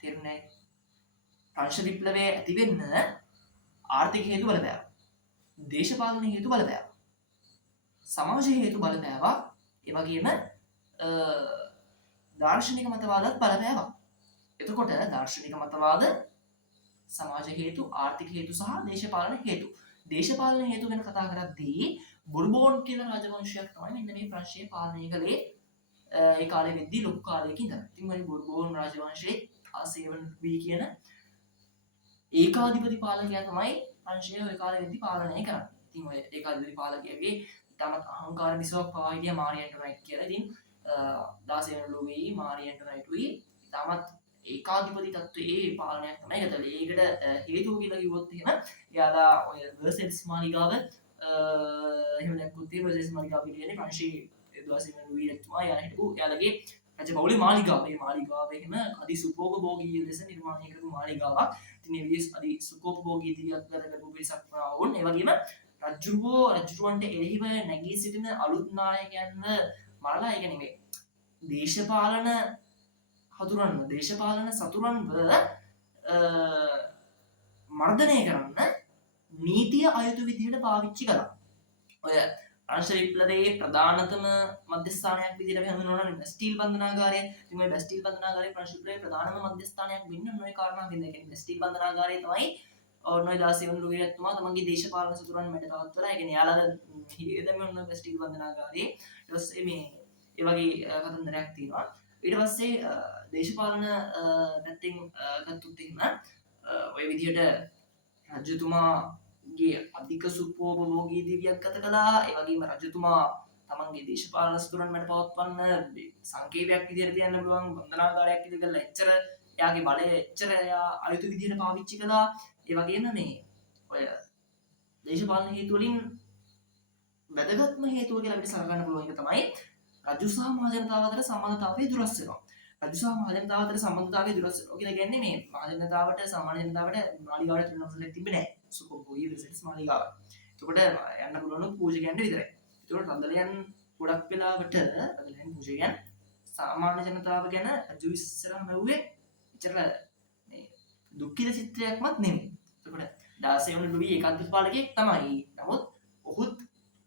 තේරුණේ? ප්‍රංශ විප්ලවය ඇති වෙන්න ආර්ථික හේතු බලපෑවා. දේශපාලන හේතු බලපෑවා. සමාජ හේතු බලපෑවා. ඒ වගේම දාර්ශනික මතවාදත් බලපෑවා. එතකොට දාර්ශනික මතවාද, සමාජ හේතු, ආර්ථික හේතු සහ දේශපාලන හේතු. දේශපාලන හේතු ගැන කතා කරද්දී බොර්බෝන් කියන රාජවංශයක් තමයි මෙන්න මේ ප්‍රංශය පාලනය කළේ. ඒ කාලෙ වෙද්දී ලොකු කාලයක ඉඳන්. ඉතින් මේ බොර්බෝන් රාජවංශයේ ආසේවන් වී කියන ඒකාධිපති පාලකයා තමයි ප්‍රංශය ওই කාලෙ වෙද්දී පාලනය කරන්නේ. ඉතින් ඔය ඒකාධිපති පාලකයාගේ ඉතාමත් අහංකාර බිසවක් පවා හිටියා මාරි ඇන්ටොනයිට් කියලා. ඉතින් 16 වෙනි ලෝකයේ මාරි ඇන්ටොනයිට්ුයි ඉතාමත් ඒකාධිපති තත්ත්වයේ පාලනයක් තමයි ගතලේ. ඒකට හේතුව කියලා කිව්වොත් එහෙම එයාලා ඔය වර්සල්ස් මාලිගාව එහෙම නැත්නම් වර්සල්ස් මාලිගාව කියන්නේ ප්‍රංශයේ 16 වෙනි ලූයි එතුමා එයා හිටපු එයාලගේ රජපෞලේ මාලිගාව. මේ මාලිගාව එහෙම අදි සුඛෝපභෝගී ලෙස නිර්මාණය කරපු මාලිගාවක්. ඉතින් මේ විදිහට අදි සුඛෝපභෝගී දිවියක් ගත කරපු පිරිසක් වුණ. ඒ වගේම රජුරවන්ට එරෙහිව නැගී සිටින අලුත් නායකයන්ව මරලා ඒ කියන්නේ දේශපාලන සතුරන්ව මර්ධනය කරන්න නීතිය අයුතු විදිහට පාවිච්චි කළා. ඔය ප්‍රංශ විප්ලවයේ ප්‍රධානතම මධ්‍යස්ථානයක් විදිහට අපි හඳුන්වනවා බැස්ටිල් බන්ධනාගාරය. ඉතින් මේ බැස්ටිල් බන්ධනාගාරය ප්‍රංශ විප්ලවයේ ප්‍රධානම මධ්‍යස්ථානයක් වෙන්න නොයි කාරණා හින්දා. ඒ කියන්නේ බැස්ටිල් බන්ධනාගාරය තමයි ඔන්නෝයි 16 වෙනි ලූයි එතුමා තමන්ගේ දේශපාලන සතුරන් මැඩ තවත්වලා. ඒ කියන්නේ යාලා හිරේදම ඔන්න බැස්ටිල් බන්ධනාගාරයේ ඊට පස්සේ මේ ඒ වගේ කතන්දරයක් තියෙනවා. ඊට පස්සේ දේශපාලන පැත්තෙන් ගත්තොත් එහෙම ඔය විදිහට රජතුමාගේ අධික සුඛෝපභෝගී දිවියක් ගත කළා. ඒ වගේම රජතුමා තමන්ගේ දේශපාලන සතුරන් මැඩ පවත්වන්න සංකේතයක් විදිහට තියන්න පුළුවන් බන්ධනාගාරයක් විදිහට කරලා එච්චර එයාගේ බලය එච්චර එයා අයුතු විදිහට පාවිච්චි කළා. ඒ වගේම මේ ඔය දේශපාලන හේතු වලින් වැදගත්ම හේතුව කියලා අපිට සලකන්න පුළුවන් එක තමයි රජු සහ මහජනතාව අතර සම්බන්ධතාවය දුරස් වෙනවා. රජු සහ මහජනතාව අතර සම්බන්ධතාවය දුරස් වෙනවා කියලා කියන්නේ මේ මහජනතාවට සාමාන්‍ය ජනතාවට මාලිගාවට වෙනසක් තිබෙන්නේ නැහැ. සුකොබ්බෝයි වෙසස් මාලිගාව. එතකොට යන්න පුළුවන් පූජකයන්ට විතරයි. එතකොට රදලයන් ගොඩක් වෙලාවට රදලයන් පූජකයන් සාමාන්‍ය ජනතාව ගැන රජු ඉස්සරහම ඇහුවේ එච්චර මේ දුක්ඛිත චිත්‍රයක්වත් නෙමෙයි. එතකොට 16 වන ලුයි ඒකාධිපති පාලකයෙක් තමයි. නමුත් ඔහුත්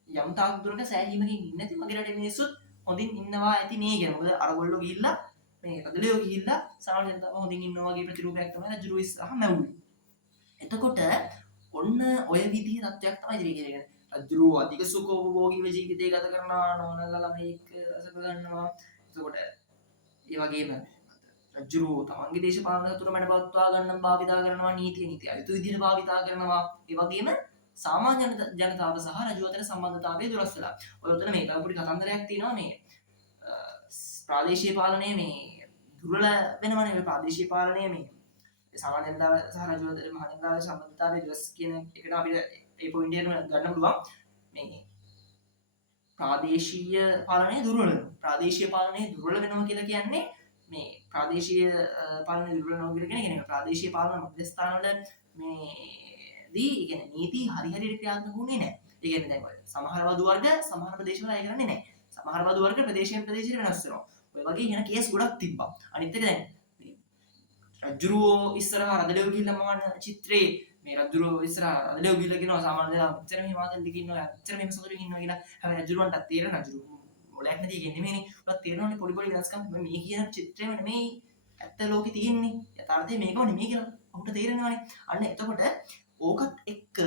යම් තාක් දුරක සෑහීමකින් ඉන්නේ නැති මගේ රටේ මිනිස්සුත් හොඳින් ඉන්නවා ඇති නේ කියලා. මොකද අරගොල්ලෝ ගිහිල්ලා මේ රදලියෝ ගිහිල්ලා සාමාන්‍ය ජනතාව හොඳින් ඉන්නවා වගේ ප්‍රතිරූපයක් තමයි රජු ඉස්සරහම ඇහුවේ. එතකොට ඔන්න ඔය විදිහේ තත්ත්වයක් තමයි ඉතිරි කියන්නේ. රජු අධික සුඛෝපභෝගීව ජීවිතය ගත කරනවා, නෝනලා ළමයික් රස ගන්නවා. එතකොට ඒ වගේම රජු තමන්ගේ දේශපාලන සතුර මැඩ පවත්වා ගන්න භාවිතා කරනවා, නීති අයුතු විදිහට භාවිතා කරනවා. ඒ වගේම සාමාන්‍ය ජනතාව සහ රජු අතර සම්බන්ධතාවය දුරස් වෙලා. ඔය උතන මේ තව පොඩි කතන්දරයක් තියෙනවා මේ ප්‍රාදේශීය පාලනය මේ දුර්වල වෙනවනේ. මේ ප්‍රාදේශීය පාලනය මේ සාමාන්‍ය ජනතාව සහ රජු අතර මහ ජනතාවේ සම්බන්ධතාවය දුරස් කියන එකට අපිට ඒ පොයින්ට් එක ගන්න පුළුවන්. මේ ප්‍රාදේශීය පාලනය දුර්වල වෙනවා. ප්‍රාදේශීය පාලනය දුර්වල වෙනවා කියලා කියන්නේ මේ ප්‍රාදේශීය පාලන දුර්වල වෙනවා කියලා කියන්නේ ප්‍රාදේශීය පාලන මධ්‍යස්ථානවල මේ දී කියන්නේ නීති හරියට ක්‍රියාත්මක වුණේ නැහැ. ඒ කියන්නේ දැන් ඔය සමහර වදු වර්ග සමහර ප්‍රදේශවල අය කරන්නේ නැහැ. සමහර වදු වර්ග ප්‍රදේශයෙන් ප්‍රදේශයට වෙනස් වෙනවා. ඔය වගේ වෙන කේස් ගොඩක් තිබ්බා. අනිත් එක දැන් රජුරෝ ඉස්සරහා රදලියෝ ගිහිල්ලා මවන චිත්‍රේ මේ රජුරෝ ඉස්සරහා රදලියෝ ගිහිල්ලා කියනවා සාමාන්‍යයෙන් අච්චර මෙහෙම ආතල් දිගින් ඉන්නවා අච්චර මෙහෙම සතුටින් ඉන්නවා කියලා. හැබැයි රජුරවන්ට තේරෙන රජුරෝ මොලයක් නැති කියන්නේ නෙමෙයිනේ. උත් තේරෙනවනේ පොඩි පොඩි වෙනස්කම් මේ කියන චිත්‍රේම නෙමෙයි ඇත්ත ලෝකේ තියෙන්නේ. යථාර්ථය මේකම නෙමෙයි කියලා ඔහුට තේරෙනවනේ. අන්න එතකොට ඕකත් එක්ක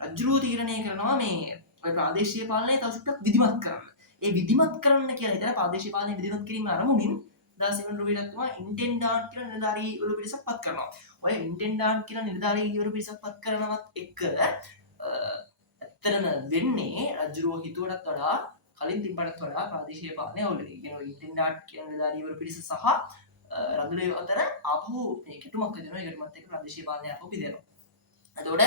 රජුරෝ තීරණය කරනවා මේ ඔය ප්‍රාදේශීය පාලනය තව ටිකක් විධිමත් කරන්න. ඒ විධිමත් කරන්න කියලා හිතලා ප්‍රාදේශීය පාලනය විධිමත් කිරීම අරමුණින් 16 රුපියලක්ම ඉන්ටෙන්ඩාන්ට් කියලා නිලධාරීවරු පිරිසක් පත් කරනවා. ඔය ඉන්ටෙන්ඩාන්ට් කියලා නිලධාරීවරු පිරිසක් පත් කරනවත් එක්ක ඇත්තටම වෙන්නේ රජුරෝ හිතුවටත් වඩා කලින් තිබ්බටත් වඩා ප්‍රාදේශීය පාලනය අවුලදී. කියනවා ඉන්ටෙන්ඩාන්ට් කියන නිලධාරීවරු පිරිස සහ රදලියෝ අතර ආපහු මේ ගැටුමක් වෙනවා. ඒ ගැටුමත් එක්ක ප්‍රාදේශීය පාලනය ආපහු පිදෙනවා. එතකොට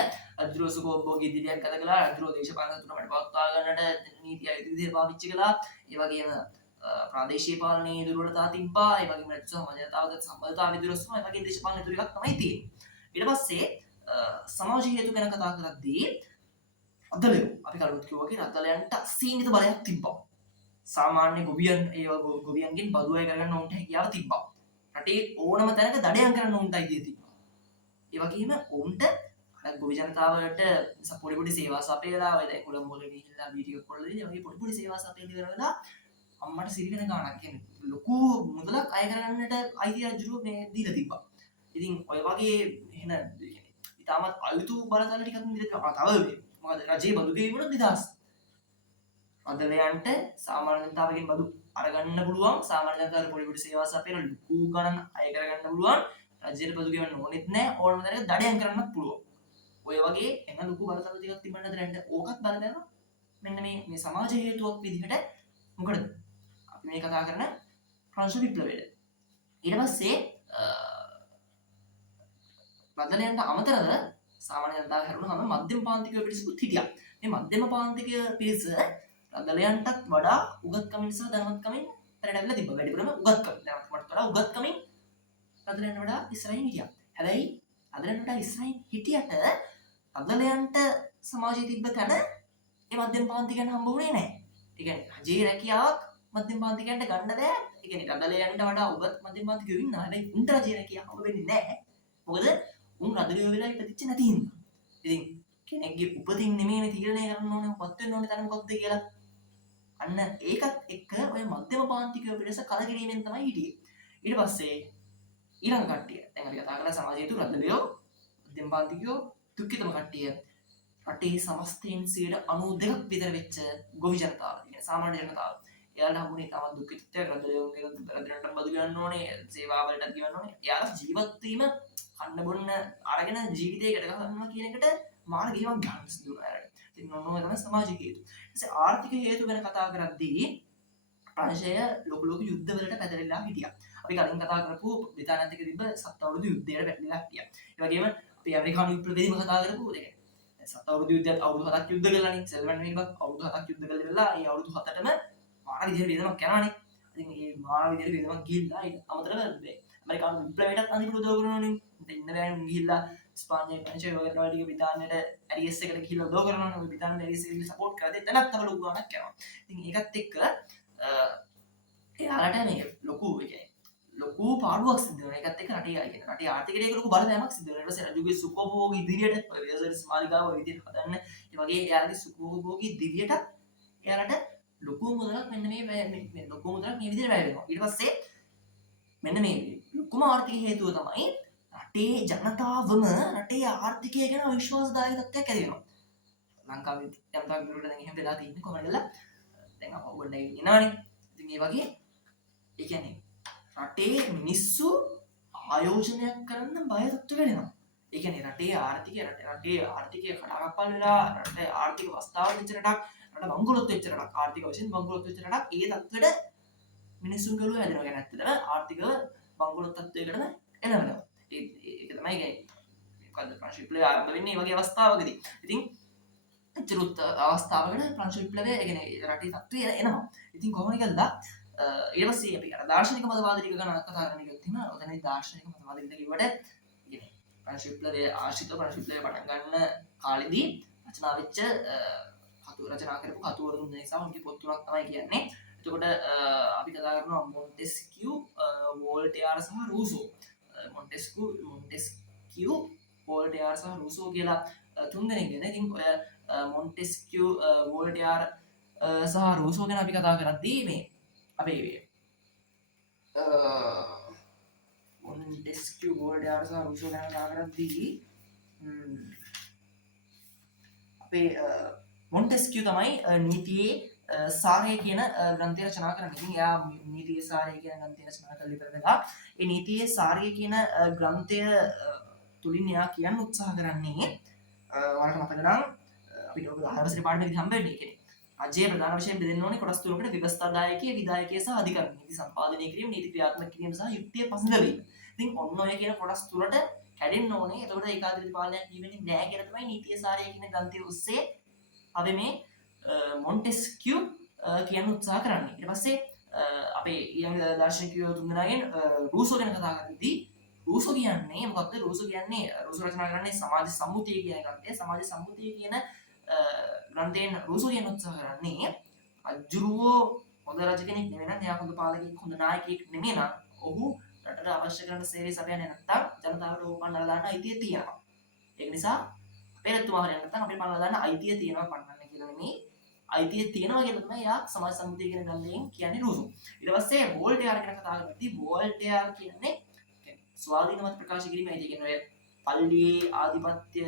රජුරෝ සුඛෝපභෝගී ඉදිරියක් ගත කළා. රජුරෝ දේශපාලන තුනකට පවත්වා ගන්නට නීති අයුතු විදිහට පාවිච්චි කළා. ඒ වගේම ප්‍රාදේශීය පාලනයේ දුර්වලතා තිබ්බා. ඒ වගේම රජු සහ මහජනතාවගේ සම්බන්ධතාවය දුරස් වුණා. ඒ වගේ දේශපාලන දුර එකක් තමයි තියෙන්නේ. ඊට පස්සේ සමාජ හේතු ගැන කතා කරද්දී රදලියෝ අපි කලින් කිව්වා වගේ රදලයන්ට සීමිත බලයක් තිබ්බා. සාමාන්‍ය ගොවියන් ගොවියන්ගෙන් බදු අය කරගන්න උන්ට හැකියාව තිබ්බා. රටේ ඕනම තැනක දඩයම් කරන්න උන්ට අයිතිය තිබ්බා. ඒ වගේම උන්ට ගොවි ජනතාවට පොඩි පොඩි සේවා සපයලා ඔය දැන් කොළඹ වල ගිහිල්ලා වීඩියෝ කෝල් වලදී වගේ පොඩි පොඩි සේවා සපයලා කරලා අම්මට සිරි වෙන ගාණක් කියන්නේ ලොකු මුදලක් අය කරන්නට අයිතිය රජුරෝ මේ දීලා තිබ්බා. ඉතින් ඔය වගේ එහෙන ඉතාමත් අයුතු බලතල ටිකක් දීලා තව මොකද රජේ බදු ගෙවීමට නිදහස්. රදලයන්ට සාමාන්‍ය ජනතාවගෙන් බදු අරගන්න පුළුවන්. සාමාන්‍ය ජනතාවට පොඩි පොඩි සේවා සපයලා ලොකු ගණන් අය කරගන්න පුළුවන්. රජයට බදු ගෙවන්න ඕනෙත් නැහැ. ඕනම තැනක දඩයම් කරන්නත් පුළුවන්. ඔය වගේ එන ලොකු බලතල ටිකක් තිබුණාද රැන්ට ඕකත් බලනවා. මෙන්න මේ සමාජ හේතුවක් විදිහට මොකද අපි මේ කතා කරන ප්‍රංශ විප්ලවය. ඊට පස්සේ රදලයන්ට අමතරව සාමාන්‍ය ජනතාව හැරුණාම මධ්‍යම පාන්තික පිරිසකුත් හිටියා. මේ මධ්‍යම පාන්තික පිරිස රදලයන්ටත් වඩා උගත්කමින් සහ ධනවත්කමින් පෙරටැවිලා තිබ්බා. වැඩිපුරම උගත්කම. ධනවත්කමට වඩා උගත්කමින් රදලයන්ට වඩා ඉස්සරහින් හිටියා. හැබැයි රදලයන්ට වඩා ඉස්සරහින් හිටියට රදලයන්ට සමාජයේ තිබ්බ තැන ඒ මධ්‍යම පාන්තිකයන් හම්බ වුණේ නැහැ. ඒ කියන්නේ රජයේ රැකියාවක් මධ්‍යම පාන්තිකයන්ට ගන්න බෑ. ඒ කියන්නේ රදලයන්ට වඩා උගත් මධ්‍යම පාන්තිකයෝ ඉන්නා. හැබැයි උන්ට රජයේ රැකියාව හම්බ වෙන්නේ නැහැ. මොකද උන් රදලියෝ වෙලා ඉපදිච්ච නැති හින්දා. ඉතින් කෙනෙක්ගේ උපතින් නෙමෙයිනේ තීරණය කරන්න ඕනේ පත් වෙන්න ඕනේ තැන මොකක්ද කියලා. අන්න ඒකත් එක්ක ඔය මධ්‍යම පාන්තිකයෝ පිරිස කලකිරීමෙන් තමයි හිටියේ. ඊට පස්සේ ඊළඟ කට්ටිය දැන් අපි කතා කරලා සමාජයේ තු රදලියෝ මධ්‍යම පාන්තිකයෝ දුක්ඛිතම කට්ටිය රටේ සමස්තයෙන් 92ක් විතර වෙච්ච ගොවි ජනතාව. කියන්නේ සාමාන්‍ය ජනතාව. එයාලා හම්බුනේ තවත් දුක්ඛිතත්වය රදලියෝගේ රදලන්ට බදු ගන්න ඕනේ, සේවා වලට ගන්න ඕනේ. එයාලා ජීවත් වීම කන්න බොන්න අරගෙන ජීවිතයකට ගන්නවා කියන එකට මාන ගියමක් ගන්න සිදු වෙනවා. ඉතින් මොනවා තමයි සමාජික හේතු. ඊටසේ ආර්ථික හේතු ගැන කතා කරද්දී ප්‍රංශය ලොකු ලොකු යුද්ධ වලට පැටලෙලා හිටියා. අපි කලින් කතා කරපු බ්‍රිතාන්‍යත් එක්ක තිබ්බ 7 අවුරුදු යුද්ධයට පැටලෙලා හිටියා. ඒ වගේම අපි ඇමරිකානු විප්ලවයේදීම කතා කරපු දෙක අවුරුදු යුද්ධයත් අවුරුදු 7ක් යුද්ධ කළානේ. සෙල්වන් නිල්බක් අවුරුදු 7ක් යුද්ධ කළ වෙලා ඒ අවුරුදු 7ටම මාර විදිහට වියදමක් කරානේ. ඉතින් මේ මාර විදිහට වියදමක් ගිහිල්ලා ඊට අමතරව ඇමරිකානු විප්ලවයටත් අඳින්න උදව් කරනවානේ. ඉන්න බෑනේ ගිහිල්ලා ස්පාඤ්ඤය පැංචේ වගේ රටවල් ටික බ්‍රිතාන්‍යයට ඇරියස් එකට ගිහිල්ලා උදව් කරනවානේ. ඔය බ්‍රිතාන්‍ය ඇරියස් එකට සපෝට් කරලා එතනත් තව ලොකු ගාණක් කරනවා. ඉතින් ඒකත් එක්ක එයාලට මේ ලොකු ඒ කියන්නේ ලොකු පාඩුවක් සිද්ධ වෙනවා. ඒකත් එක්ක රටේ ආර්ථිකයට ඒක ලොකු බලපෑමක් සිද්ධ වෙනවා. ඊට පස්සේ රජුගේ සුඛෝපභෝගී ඉදිරියට ඔය වේසර්ස් මාලිගාව ඔය විදිහට හදන්න. ඒ වගේ එයාලගේ සුඛෝපභෝගී ඉදිරියට එයාලට ලොකු මුදලක් මෙන්න මේ ලොකු මුදලක් මේ විදිහට වැය වෙනවා. ඊට පස්සේ මෙන්න මේ ලොකුම ආර්ථික හේතුව තමයි රටේ ජනතාවම රටේ ආර්ථිකය ගැන අවිශ්වාසදායක තත්ත්වයක් ඇති වෙනවා. ලංකාවේ ජනතාව විරුද්ධ දැන් එහෙම වෙලා තියෙන්නේ කොහොමද කියලා දැන් අපව ගොඩ ඉන්නවනේ. ඉතින් ඒ වගේ ඒ කියන්නේ රටේ මිනිස්සු ආයෝජනයක් කරන්න බය තත්ත්ව වෙනවා. ඒ කියන්නේ රටේ ආර්ථිකය කඩාකප්පල් වෙලා රටේ ආර්ථික අවස්ථාවට වෙච්ච රටක් රට බංකොලොත් වෙච්ච රටක් ආර්ථික වශයෙන් බංකොලොත් වෙච්ච රටක් ඒ තත්ත්වෙට මිනිස්සුන් ගලුව හැදෙනවා. කියන්නේ ඇත්තටම ආර්ථිකව බංකොලොත් තත්ත්වයකටම එළවෙනවා. ඒක තමයි කියන්නේ මොකද්ද ප්‍රංශ විප්ලවය ආරම්භ වෙන්නේ මේ වගේ අවස්ථාවකදී. ඉතින් අචරුත් අවස්ථාවකට ප්‍රංශ විප්ලවය කියන්නේ රටේ තත්ත්වය එනවා. ඉතින් කොහොමද කියලා ඊට පස්සේ අපි අර දාර්ශනික මතවාද ටික ගැන කතා කරන්න ගියොත් එහෙම ඔතනදී දාර්ශනික මතවාද ටික කිව්වට කියන්නේ ප්‍රංශ විප්ලවයේ ආශ්‍රිත ප්‍රංශ විප්ලවය පටන් ගන්න කාලෙදී රචනා වෙච්ච රචනා කරපු කතුවරුන් නිසා උන්ගේ පොත් තුනක් තමයි කියන්නේ. එතකොට අපි කතා කරනවා මොන්ටෙස්කියු, වෝල්ටෙයාර් සහ රූසෝ. මොන්ටෙස්කියු, වෝල්ටෙයාර් සහ රූසෝ කියලා තුන් දෙනෙක් ගැන. ඉතින් ඔය මොන්ටෙස්කියු, වෝල්ටෙයාර් සහ රූසෝ ගැන අපි කතා කරද්දී මේ අපේ මොන්ටෙස්කියු, වෝල්ටෙයාර් සහ රූසෝ ගැන කතා කරද්දී අපේ මොන්ටෙස්කියු තමයි නීතියේ සාරය කියන ග්‍රන්ථය රචනා කරන්නේ. ඉතින් එයා නීතියේ සාරය කියන ග්‍රන්ථය රචනා කරලා ඉවර වෙලා ඒ නීතියේ සාරය කියන ග්‍රන්ථය තුලින් එයා කියන්න උත්සාහ කරන්නේ ඔයාලට මතක නම් අපිට ඔය 10 වසරේ පාඩමේදී හම්බ වෙන්නේ කියන්නේ රජයේ ප්‍රධාන වශයෙන් බෙදෙන්න ඕනේ කොටස් තුනකට ව්‍යවස්ථාදායකය, විධායකය සහ අධිකරණ. නීති සම්පාදනය කිරීම, නීති ක්‍රියාත්මක කිරීම සහ යුක්තිය පසඳවීම. ඉතින් ඔන්න ඔය කියන කොටස් තුනට කැඩෙන්න ඕනේ. එතකොට ඒකාධිපති පාලනයක් ජීවෙන්නේ නැහැ කියලා තමයි නීතියේ සාරය කියන ග්‍රන්ථය ඔස්සේ අපි මේ මොන්ටෙස්කියු කියන්න උත්සාහ කරන්නේ. ඊට පස්සේ අපේ ඊළඟ දාර්ශනිකයෝ තුන්දෙනාගෙන් රූසෝ ගැන කතා කරද්දී රූසෝ කියන්නේ මොකක්ද? රූසෝ රචනා කරන්නේ සමාජ සම්මුතිය කියන ග්‍රන්ථය. සමාජ සම්මුතිය කියන ග්‍රන්ථයෙන් රූසෝ කියන උත්සාහ කරන්නේ අජුරුවෝ හොඳ රජ කෙනෙක් නෙමෙයි නම් එයා හොඳ පාලකෙක්, හොඳ නායකයෙක් නෙමෙයි නම් ඔහු රටට අවශ්‍ය කරන සේවය සපයන්නේ නැත්නම් ජනතාවට ඕක පන්නලා දාන්න අයිතිය තියෙනවා. ඒ නිසා අපේ රජතුමා හරියට නැත්නම් අපේ පන්නලා දාන්න අයිතිය තියෙනවා පන්නන්න කියලා නෙමෙයි. අයිතිය තියෙනවා කියලා තමයි යා සමාජ සම්මුතිය කියන ග්‍රන්ථයෙන් කියන්නේ රූසෝ. ඊට පස්සේ වෝල්ටෙයාර් ගැන කතා කරද්දී වෝල්ටෙයාර් කියන්නේ ස්වාධීන මත ප්‍රකාශ කිරීම. ඒ කියන්නේ පල්ලියේ ආධිපත්‍ය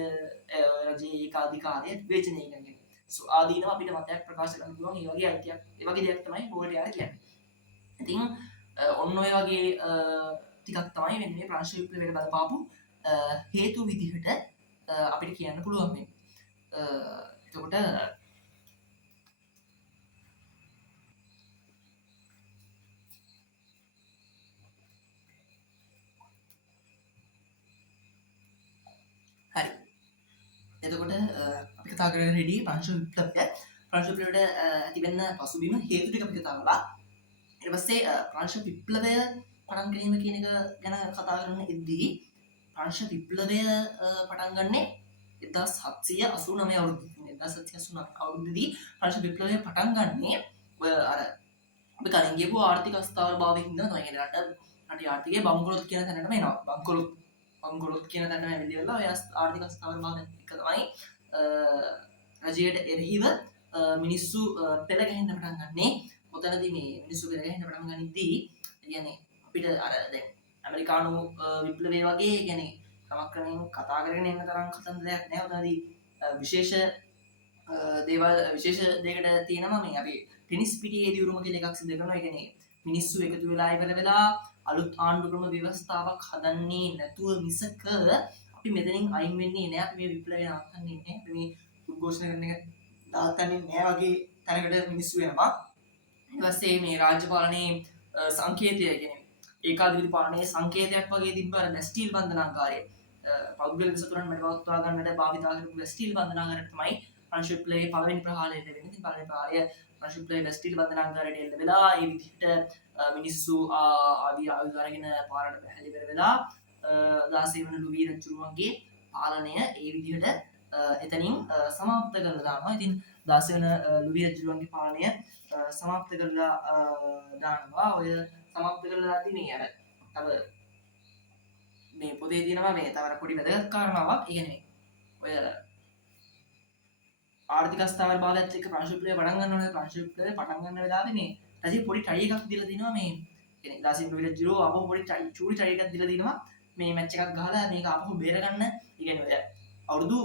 රජයේ ඒකාධිකාරය විවේචනය කරන්නේ. ස්වාධීනව අපිට මතයක් ප්‍රකාශ කරන්න පුළුවන් ඒ වගේ අයිතියක්, ඒ වගේ දෙයක් තමයි වෝල්ටෙයාර් කියන්නේ. ඉතින් ඔන්න ඔය වගේ ටිකක් තමයි වෙන්නේ ප්‍රංශ විප්ලවයට බලපාපු හේතු විදිහට අපිට කියන්න පුළුවන් වෙන්නේ. එතකොට එතකොට අපි කතා කරගෙන හිටියේ ප්‍රංශ විප්ලවය. ප්‍රංශ විප්ලවයට ඇතිවෙන්න පසුබිම හේතු ටික අපි කතා කළා. ඊට පස්සේ ප්‍රංශ විප්ලවය පටන් ගැනීම කියන එක ගැන කතා කරන ඉද්දී ප්‍රංශ විප්ලවය පටන් ගන්නේ 1789 අවුරුද්දේ. 1789 අවුරුද්දේදී ප්‍රංශ විප්ලවය පටන් ගන්නේ ඔය අර අපි කලින් කියපු ආර්ථික අස්ථාවරභාවයෙන් හින්දා තමයි. කියන්නේ රටේ ආර්ථිකය බංකොලොත් කියන තැනටම එනවා. බංකොලොත් කියන තැනටම ඇවිල්ලා ඔය ආර්ථික අස්ථාවරභාවය එක තමයි රජයට එරෙහිව මිනිස්සු පෙළ ගැහෙන්න පටන් ගන්නේ. ඔතනදී මේ මිනිස්සු පෙළ ගැහෙන්න පටන් ගනිද්දී කියන්නේ අපිට අර දැන් ඇමරිකානු විප්ලවය වගේ කියන්නේ ක්‍රමක්‍රමයෙන් කතා කරගෙන එන්න තරම් කතන්දරයක් නැහැ. ඔතනදී විශේෂ දෙයකට තියෙනවා මේ අපි ටෙනිස් පිටියේ දියුරුම කියලා එකක් සිදු කරනවා. ඒ කියන්නේ මිනිස්සු එකතු වෙලා ඉවර වෙලා අලුත් ආණ්ඩු ක්‍රම ව්‍යවස්ථාවක් හදන්නේ නැතුව මිසක අපි මෙතනින් අයින් වෙන්නේ නැහැ. අපි මේ විප්ලවය නවත්තන්නේ නැහැ. අපි මේ උද්ඝෝෂණ කරන එක නවත්තන්නේ නැහැ වගේ තැනකට මිනිස්සු යනවා. ඊට පස්සේ මේ රාජ්‍ය පාලනයේ සංකේතය කියන්නේ ඒකාධිපති පාලනයේ සංකේතයක් වගේ තිබ්බ අර බැස්ටිල් බන්ධනාගාරය. පෞද්ගලික සතුරන් මැඩපවත්වා ගන්නට භාවිතා කරපු ස්ටීල් බන්ධනාගාරයට තමයි ප්‍රංශ විප්ලවයේ පළවෙනි ප්‍රහාරය එල්ල වෙන්නේ. ඉතින් පළවෙනි ප්‍රහාරය ප්‍රංශ විප්ලවයේ ස්ටීල් බන්ධනාගාරයට එල්ල වෙලා ඒ විදිහට මිනිස්සු ආදී ආයුධ අරගෙන පාරට පැහැදිලි කර වෙලා 16 වන ලුවී රජුගේ පාලනය ඒ විදිහට එතනින් සමාප්ත කරලා දානවා. ඉතින් 16 වන ලුවී රජුගේ පාලනය සමාප්ත කරලා දානවා. ඔය සමාප්ත කරලා දාද්දි මේ අර තව මේ පොතේ තියෙනවා මේ තව පොඩි වැදගත් කාරණාවක්. ඒ කියන්නේ ඔය ආර්ථික අස්ථාවර භාවයත් එක්ක ප්‍රංශ විප්ලවය පටන් ගන්නකොට ප්‍රංශ විප්ලවය පටන් ගන්න වෙලාවේ මේ රජේ පොඩි ටයි එකක් දීලා දිනවා මේ කියන්නේ 16 ලුවී රජු ආපහු පොඩි චූරි ටයි එකක් දීලා දිනවා මේ මැච් එකක් ගහලා මේක ආපහු බේර ගන්න. ඒ කියන්නේ ඔය අවුරුදු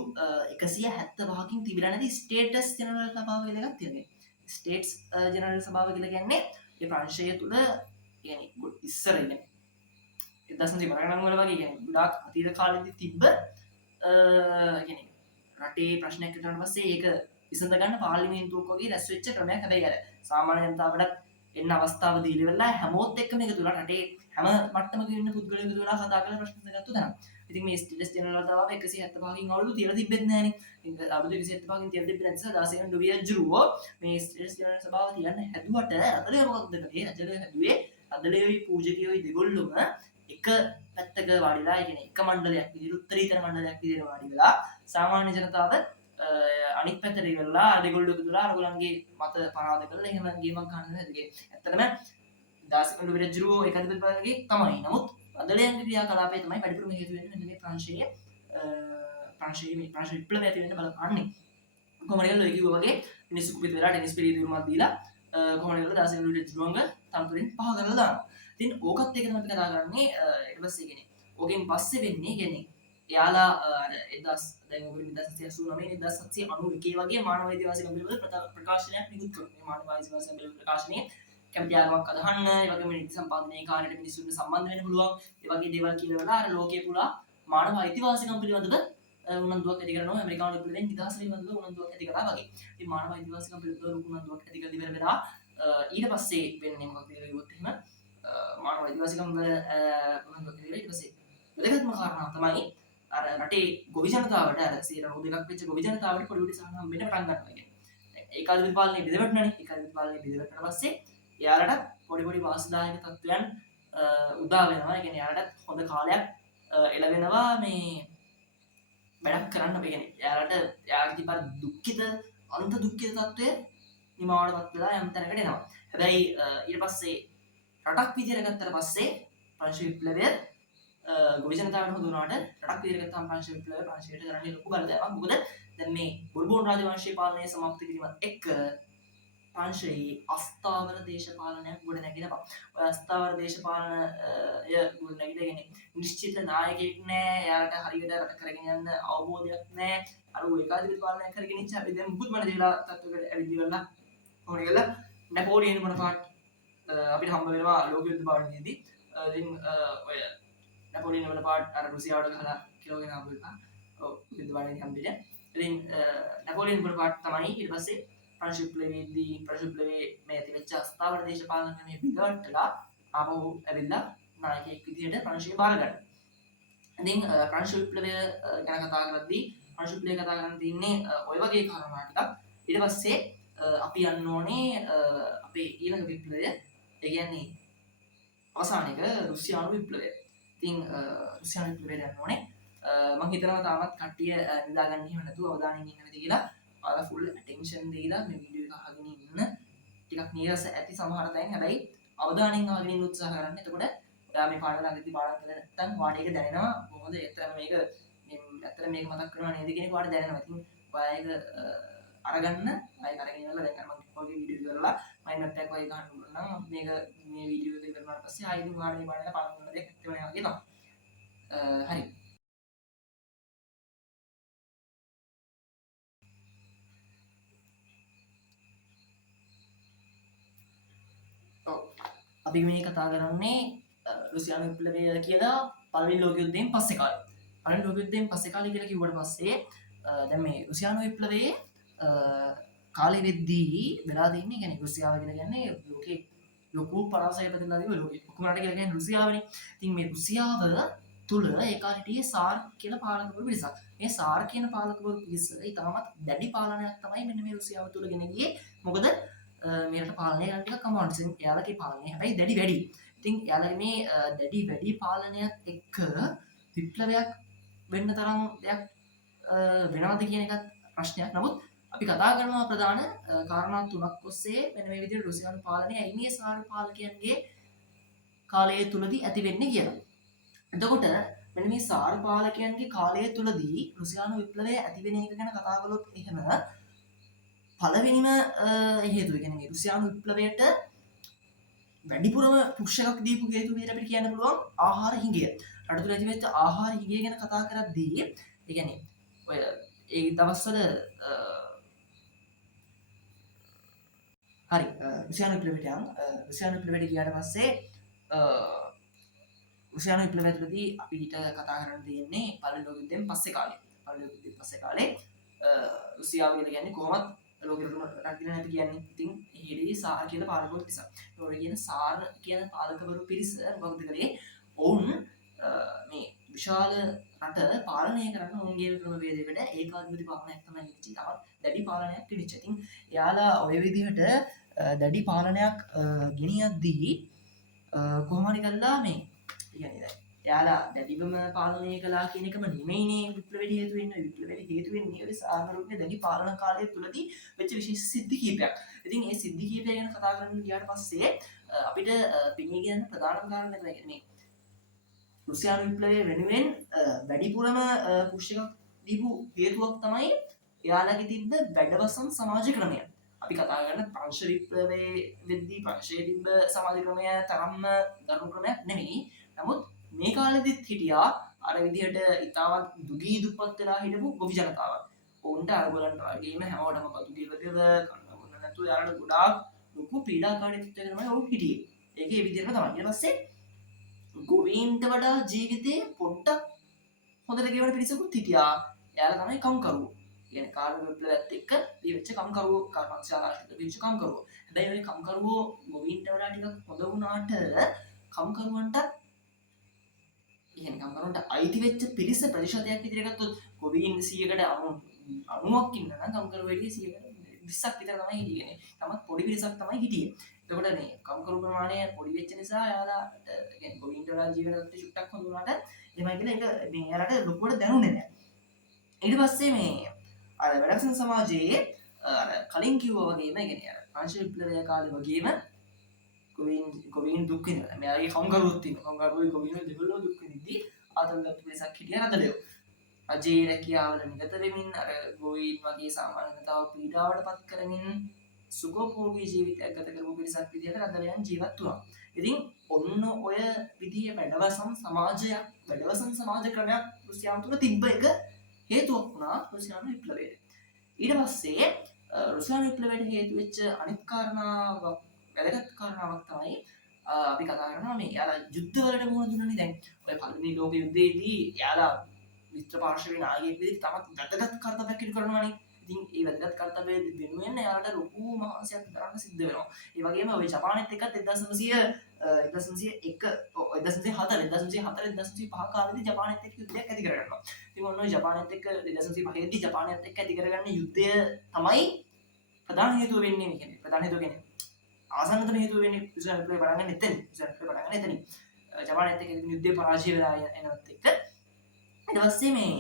175කින් තිබිලා නැති ස්ටේටස් ජෙනරල් සභාව කියලා එකක් තියෙනවා. ස්ටේට්ස් ජෙනරල් සභාව කියලා කියන්නේ ඒ ප්‍රංශය තුල يعني ඉස්සර ඉන්නේ 1950 වල වගේ يعني ගොඩාක් අතීත කාලෙදී තිබ්බ يعني රටේ ප්‍රශ්නයක් හිටුණාට පස්සේ ඒක විසඳ ගන්න පාර්ලිමේන්තුවක් වගේ රැස් වෙච්ච ක්‍රමයක්. හැබැයි අර සාමාන්‍ය ජනතාවටත් එන්න අවස්ථාව දීලා වෙලා හැමෝත් එක්කම එකතු වෙලා රටේ හැම මට්ටමක ඉන්න පුද්ගලයෝ එකතු වෙලා කතා කරලා ප්‍රශ්න ගත්තු තැන. ඉතින් මේ ස්ටේටස් ජෙනරල් සභාව 175කින් අවුරුදු තියලා තිබෙන්නේ නැහනේ. ඉතින් අවුරුදු 175කින් තියලා තිබෙන්නේ නැති නිසා 16 වෙනි ලුවී රජුරෝ මේ ස්ටේටස් ජෙනරල් සභාව තියන්න හැදුවට අතලේ මොකක්ද කළේ? රජුගේ හැදුවේ අදලේවි පූජකයෝයි දෙගොල්ලොම එක පැත්තක වාඩිලා ඒ කියන්නේ එක මණ්ඩලයක් විදිහට උත්තරීතර මණ්ඩලයක් විදිහට වාඩි වෙලා සාමාන්‍ය ජනතාව අනිත් පැත්තට ඉවරලා දෙගොල්ලෝ එකතුලා අරගොල්ලන්ගේ මත පරාද කරලා එහෙම ගේමක් ගන්න හැදුවේ. ඇත්තටම 16 ලුවී රජුරෝ ඒකාධිපතිවගේ තමයි. නමුත් අදලයන්ගේ ක්‍රියාකලාපය තමයි වැඩිපුරම හේතු වෙන්නේ මෙන්න මේ ප්‍රංශයේ ප්‍රංශ විප්ලවය ඇති වෙන්න බලපාන්නේ. කොහොමද කියලා ඔය කිව්වා වගේ මිනිස්සු කුපිත වෙලා ටෙනිස් පිරිය දිනුමක් දීලා කොහොමද කියලා 16 ලුවී රජුරෝංග තම්පුරින් පහ කරලා දානවා. ඉතින් ඕකත් එක තමයි අපි කතා කරන්නේ ඊට පස්සේ කියන්නේ ඕකෙන් පස්සේ වෙන්නේ කියන්නේ එයාලා අර 1000 දැන් ඔය 1989 1791 වගේ මානව අයිතිවාසිකම් පිළිබඳ ප්‍රකාශනයක් නිකුත් කරනවා. මේ මානව අයිතිවාසිකම් පිළිබඳ ප්‍රකාශනයේ කැමති ආගමක් අදහන්න, ඒ වගේම නීති සම්පාදනයේ කාර්යයට මිනිස්සුන්ට සම්බන්ධ වෙන්න පුළුවන්. ඒ වගේ දේවල් කියවලා අර ලෝකයේ පුරා මානව අයිතිවාසිකම් පිළිබඳව උනන්දුවක් ඇති කරනවා. ඇමරිකානු විප්ලවයෙන් නිදහස පිළිබඳව උනන්දුවක් ඇති කළා වගේ. ඉතින් මානව අයිතිවාසිකම් පිළිබඳව උනන්දුවක් ඇති කරලා ඉවර වෙලා ඊට පස්සේ වෙන්නේ මොකක්ද කියලා කිව්වොත් එහෙම මානව අයිතිවාසිකම් වල උනන්දුවක් ඇති කරලා ඊට පස්සේ වැදගත්ම කාරණා තමයි අර රටේ ගොවි ජනතාවට අර 92ක් වෙච්ච ගොවි ජනතාවට පොඩි පොඩි සහනම් වෙන්න පටන් ගන්නවා කියන්නේ. ඒකාධිපති පාලනේ බෙදවටනනේ. ඒකාධිපති පාලනේ බෙදවටනට පස්සේ එයාලට පොඩි පොඩි වාසිදායක තත්ත්වයන් උදා වෙනවා. ඒ කියන්නේ එයාලට හොඳ කාලයක් එළවෙනවා මේ වැඩක් කරන්න. ඒ කියන්නේ එයාලට යාගිපර දුක්ඛිත අන්ත දුක්ඛිත තත්ත්වය නිමාවටපත් වෙලා යම් තැනකට එනවා. හැබැයි ඊට පස්සේ රටක් විදියට ගත්තට පස්සේ ප්‍රංශ විප්ලවය ගොවි ජනතාවට හොඳ වුණාට රටක් විදියට ගත්තාම ප්‍රංශ විප්ලවය ප්‍රංශයට කරන්නේ ලොකු බලපෑමක්. මොකද දැන් මේ බොර්බෝන් රාජවංශයේ පාලනය සමාප්ත කිරීමත් එක්ක ප්‍රංශයේ අස්ථාවර දේශපාලනයක් ගොඩ නැගෙනවා. ඔය අස්ථාවර දේශපාලනය ගොඩ නැගිලා නිශ්චිත නායකයෙක් නැහැ. එයාලට හරියට රට කරගෙන යන්න අවබෝධයක් නැහැ. අර ඒකාධිපති පාලනය කරගෙන ඉච්ච අපි දැන් මුකුත් මන දේලා තත්ත්වයකට ඇවිල්ලා ඕනේ කියලා නැපෝලියන් බොනපාට් අපිට හම්බ වෙනවා ලෝක යුද්ධ භාවනයේදී. ඉතින් ඔය නැපෝලියන් බොනපාට් අර රුසියාවට ගහලා කිලෝගෙන ආපු එක. ඔව් යුද්ධ භාවනයේදී හම්බෙන්නේ. ඉතින් නැපෝලියන් බොනපාට් තමයි ඊට පස්සේ ප්‍රංශ විප්ලවයේදී ප්‍රංශ විප්ලවයේ මේ ඇතිවෙච්ච අස්ථාවර දේශපාලන ක්‍රමයේ පිටවටලා ආපහු ඇවිල්ලා නායකයෙක් විදිහට ප්‍රංශය බාර ගන්නවා. ඉතින් ප්‍රංශ විප්ලවය ගැන කතා කරද්දී ප්‍රංශ විප්ලවය කතා කරන්න තියන්නේ ඔය වගේ කාරණා ටිකක්. ඊට පස්සේ අපි යන්න ඕනේ අපේ ඊළඟ විප්ලවය. ඒ කියන්නේ අවසාන එක රුසියානු විප්ලවය. ඉතින් රුසියානු විප්ලවයට යන්න ඕනේ. මම හිතනවා තාමත් කට්ටිය නිදාගන්න එහෙම නැතුව අවධානයෙන් ඉන්න වෙද කියලා. ඔයාලා ෆුල් ඇටෙන්ෂන් දීලා මේ වීඩියෝ එක අහගෙන ඉන්න. ටිකක් නීරස ඇති සමහර තැන්. හැබැයි අවධානයෙන් අහගෙන ඉන්න උත්සාහ කරන්න. එතකොට ඔයා මේ පාඩම ළඟදී පාඩම් කරලා නැත්නම් වාට ඒක දැනෙනවා. කොහොමද ඇත්තටම මේක ඇත්තට මේක මතක් කරනවා නේද කියන එක වාට දැනෙනවා. ඉතින් ඔයා ඒක අරගන්න ආයෙ අරගෙන ඉන්නලා දැන් මම ඔයගේ වීඩියෝ කරලා මයින් මැප් එකක් වගේ ගන්න ඕන නම් මේක මේ වීඩියෝ එක කරනාට පස්සේ ආයෙ ඉතින් වාට මේ පාඩම පාඩම් කරන දෙයක් ඇත්තම නෑ වගේ තමයි. හරි. අපි මේ කතා කරන්නේ රුසියානු විප්ලවය කියලා පළවෙනි ලෝක යුද්ධයෙන් පස්සේ කාලේ. පළවෙනි ලෝක යුද්ධයෙන් පස්සේ කාලේ කියලා කිව්වට පස්සේ දැන් මේ රුසියානු විප්ලවයේ කාලේ වෙද්දී වෙලා තින්නේ කියන්නේ රුසියාව කියලා කියන්නේ ලෝකේ ලොකු පරාසය ප්‍රතිලාදී ලෝකේ ලොකුම රට කියලා කියන්නේ රුසියාවනේ. ඉතින් මේ රුසියාව තුළ ඒ කාලේ හිටියේ සාර් කියලා පාලකවරු පිරිසක්. මේ සාර් කියන පාලකවරු පිරිස ඉතාමත් දැඩි පාලනයක් තමයි මෙන්න මේ රුසියාව තුළ ගෙන ගියේ. මොකද මේ රට පාලනය කරන්න ටිකක් අමාරුයි. ඉතින් එයාලගේ පාලනය හැබැයි දැඩි වැඩි. ඉතින් එයාලගේ මේ දැඩි වැඩි පාලනයක් එක්ක විප්ලවයක් වෙන්න තරම් දෙයක් වෙනවද කියන එකත් ප්‍රශ්නයක්. නමුත් අපි කතා කරනවා ප්‍රධාන කාරණා තුනක් ඔස්සේ මෙන්න මේ විදිහට රුසියානු පාලනය ඇයි මේ සාර් පාලකයන්ගේ කාලය තුලදී ඇති වෙන්නේ කියලා. එතකොට මෙන්න මේ සාර් පාලකයන්ගේ කාලය තුලදී රුසියානු විප්ලවය ඇති වෙන එක ගැන කතා කළොත් එහෙම පළවෙනිම හේතුව කියන්නේ රුසියානු විප්ලවයට වැඩිපුරම පුෂ් එකක් දීපු හේතුව විදිහට අපිට කියන්න පුළුවන් ආහාර හිඟය. රට තුල ඇතිවෙච්ච ආහාර හිඟය ගැන කතා කරද්දී ඒ කියන්නේ ඔය ඒ දවස්වල හරි රුසියානු විප්ලවයට ගියාට පස්සේ රුසියානු විප්ලවය තුළදී අපිට කතා කරන්න තියෙන්නේ පළවෙනි ලෝක යුද්ධයෙන් පස්සේ කාලේ. පළවෙනි ලෝක යුද්ධයෙන් පස්සේ කාලේ රුසියාව කියලා කියන්නේ කොහොමත් ලෝක යුද්ධ රට කියලා නැති කියන්නේ. ඉතින් ඊළඟ සාර් කියලා පාලකවරු නිසා. ඒතකොට කියන සාර් කියන පාලකවරු පිරිස මොකද කළේ? ඔවුන් මේ විශාල රට පාලනය කරන්න ඔවුන්ගේ ක්‍රමවේදයකට ඒකාධිපති පාලනයක් තමයි ඉච්චි. තවත් දැඩි පාලනයක් පිළිච්ච. ඉතින් එයාලා ඔය විදිහට දැඩි පාලනයක් ගෙනියද්දී කොහොම හරි කළා මේ කියන්නේ එයාලා දැඩිවම පාලනය කළා කියන එකම නෙමෙයිනේ විප්ලවයට හේතු වෙන්නේ. විප්ලවයට හේතු වෙන්නේ ඔය සාමරුගේ දැඩි පාලන කාලය තුලදී වෙච්ච විශේෂ සිද්ධි කිහිපයක්. ඉතින් මේ සිද්ධි කිහිපය ගැන කතා කරන්න ගියාට පස්සේ අපිට පිළිගන්න යන ප්‍රධානම කාරණා තමයි මේ රුසියානු විප්ලවය වෙනුවෙන් වැඩිපුරම පුෂ් එකක් දීපු හේතුවක් තමයි එයාලගේ තිබ්බ වැඩවසම් සමාජ ක්‍රමය. අපි කතා කරන ප්‍රංශ විප්ලවයේ වෙද්දී ප්‍රංශයේ තිබ්බ සමාජ ක්‍රමය තරම්ම දරුණු ක්‍රමයක් නෙමෙයි. නමුත් මේ කාලෙදිත් හිටියා අර විදිහට ඉතාමත් දුගී දුප්පත් වෙලා හිටපු ගොවි ජනතාවක්. ඔවුන්ට අරගලන්ට වගේම හැමෝටම පතු ගෙවගෙව කන්න බොන්න නැතුව යාළුවට ගොඩාක් ලොකු පීඩාකාරීත්වයක තමයි ඔවුන් හිටියේ. ඒකේ ඒ විදිහටම තමයි. ඊට පස්සේ ගොවීන්ට වඩා ජීවිතේ පොඩ්ඩක් හොඳට ගෙවන පිරිසකුත් හිටියා. එයාලා තමයි කම්කරුවෝ. කියන්නේ කාර්මික විප්ලවයත් එක්ක ඊවෙච්ච කම්කරුවෝ කර්මශාලාවට දීච්ච කම්කරුවෝ. හැබැයි ওই කම්කරුවෝ ගොවීන්ට වඩා ටිකක් හොඳ වුණාට කම්කරුවන්ට කම්කරුවන්ට අයිති වෙච්ච පිරිස ප්‍රතිශතයක් විදිහට ගත්තොත් ගොවීන් 100කට 90ක් ඉන්නවා නම් කම්කරුවෝ 120ක් විතර තමයි හිටියේ. තමත් පොඩි පිරිසක් තමයි හිටියේ. එතකොට මේ කම්කරු ප්‍රමාණය පොඩි වෙච්ච නිසා එයාලා කියන්නේ ගොවීන්ට වඩා ජීවන තත්ත්වය චුට්ටක් හොඳ වුණාට එහෙමයි කියලා ඒක මේ එයාලට ලොකුවට දැනුනේ නැහැ. ඊට පස්සේ මේ අර වැඩක්ෂණ සමාජයේ අර කලින් කිව්වා වගේම කියන්නේ අර ප්‍රංශ විප්ලවය කාලේ වගේම ගොවීන් දුක් විඳිනවා. මෙයාගේ කම්කරුවොත් ඉන්නවා. කම්කරුවෝ ගොවීන් දෙවලෝ දුක් විඳිද්දී ආතල්ගත් පිරිසක් හිටියා රදලියෝ. රජයේ රැකියාවල නිරත වෙමින් අර ගොවීන් වගේ සාමාන්‍ය ජනතාව පීඩාවට පත් කරමින් සුඛෝපභෝගී ජීවිතයක් ගත කරපු පිරිසක් විදිහට රදලයන් ජීවත් වුණා. ඉතින් ඔන්න ඔය විදිහේ වැඩවසම් සමාජයක්, වැඩවසම් සමාජ ක්‍රමයක් රුසියාව තුළ තිබ්බ එක හේතුවක් වුණා රුසියානු විප්ලවයට. ඊට පස්සේ රුසියානු විප්ලවයට හේතු වෙච්ච අනිත් කාරණාවක්, වැදගත් කාරණාවක් තමයි අපි කතා කරනවා මේ යාලා යුද්ධවලට මුහුණ දුන්නනේ. දැන් ඔය පළවෙනි ලෝක යුද්ධයේදී යාලා මිත්‍ර පාර්ශවයේ නායකයෙක් විදිහට තමත් වැදගත් කර්තව්‍යයක් ඉටු කරනවානේ. ඉතින් ඒ වැදගත් කර්තව්‍ය වෙනුවෙන් යාලට ලොකු මහන්සියක් දරන්න සිද්ධ වෙනවා. ඒ වගේම ඔය ජපානෙත් එක්කත් 1904 කාලෙදී ජපානෙත් එක්ක යුද්ධයක් ඇති කරගන්නවා. ඉතින් ඔන්න ඔය ජපානෙත් එක්ක 1905 දී ජපානෙත් එක්ක ඇති කරගන්න යුද්ධය තමයි ප්‍රධාන හේතුව වෙන්නේ කියන්නේ. ප්‍රධාන හේතුව කියන්නේ ආසන්නතම හේතුව වෙන්නේ රුසියානු විප්ලවය පටන් ගන්න එතන. රුසියානු විප්ලවය පටන් ගන්න එතනින්. ජපානෙත් එක්ක යුද්ධය පරාජය වෙලා එනවත් එක්ක ඊට පස්සේ මේ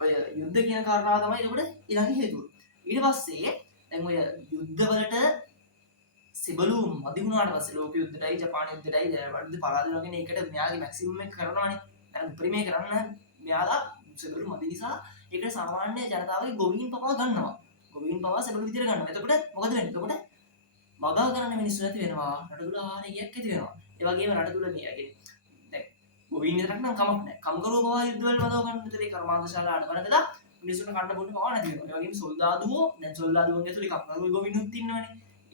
ඔය යුද්ධ කියන කාරණාව තමයි ඒකට ඊළඟ හේතුව. ඊට පස්සේ දැන් ඔය යුද්ධවලට සිබළු මදි වුණාට පස්සේ ලෝක යුද්ධයයි ජපාන යුද්ධයයි වර්ධ පරාජය වගේ ඒකට මෙයාගේ මැක්සිමම් එක කරනවානේ. දැන් උපරිමය කරන්න මෙයාලා සිබළු මදි නිසා ඒකට සාමාන්‍ය ජනතාවගේ ගොවීන් පවා ගන්නවා. ගොවීන් පවා සිබළු විදියට ගන්නවා. එතකොට මොකද වෙන්නේ? එතකොට මගා ගන්න මිනිස්සු නැති වෙනවා. රට තුල ආහාරයක් ඇති වෙනවා. ඒ වගේම රට තුල මේ යන්නේ දැන් ගොවීන් විතරක් නම් කමක් නැහැ. කම්කරුවෝ පවා යුද්ධවල මදව ගන්න විතරේ කර්මාන්තශාලා අඩවනකලා මිනිස්සුන්ට කන්න බොන්න පවා නැති වෙනවා. ඒ වගේම සොල්දාදුවෝ දැන් සොල්දාදුවන්ගේ ඇතුලේ කම්කරුවෝ ගොවීනුත් ඉන්නවනේ.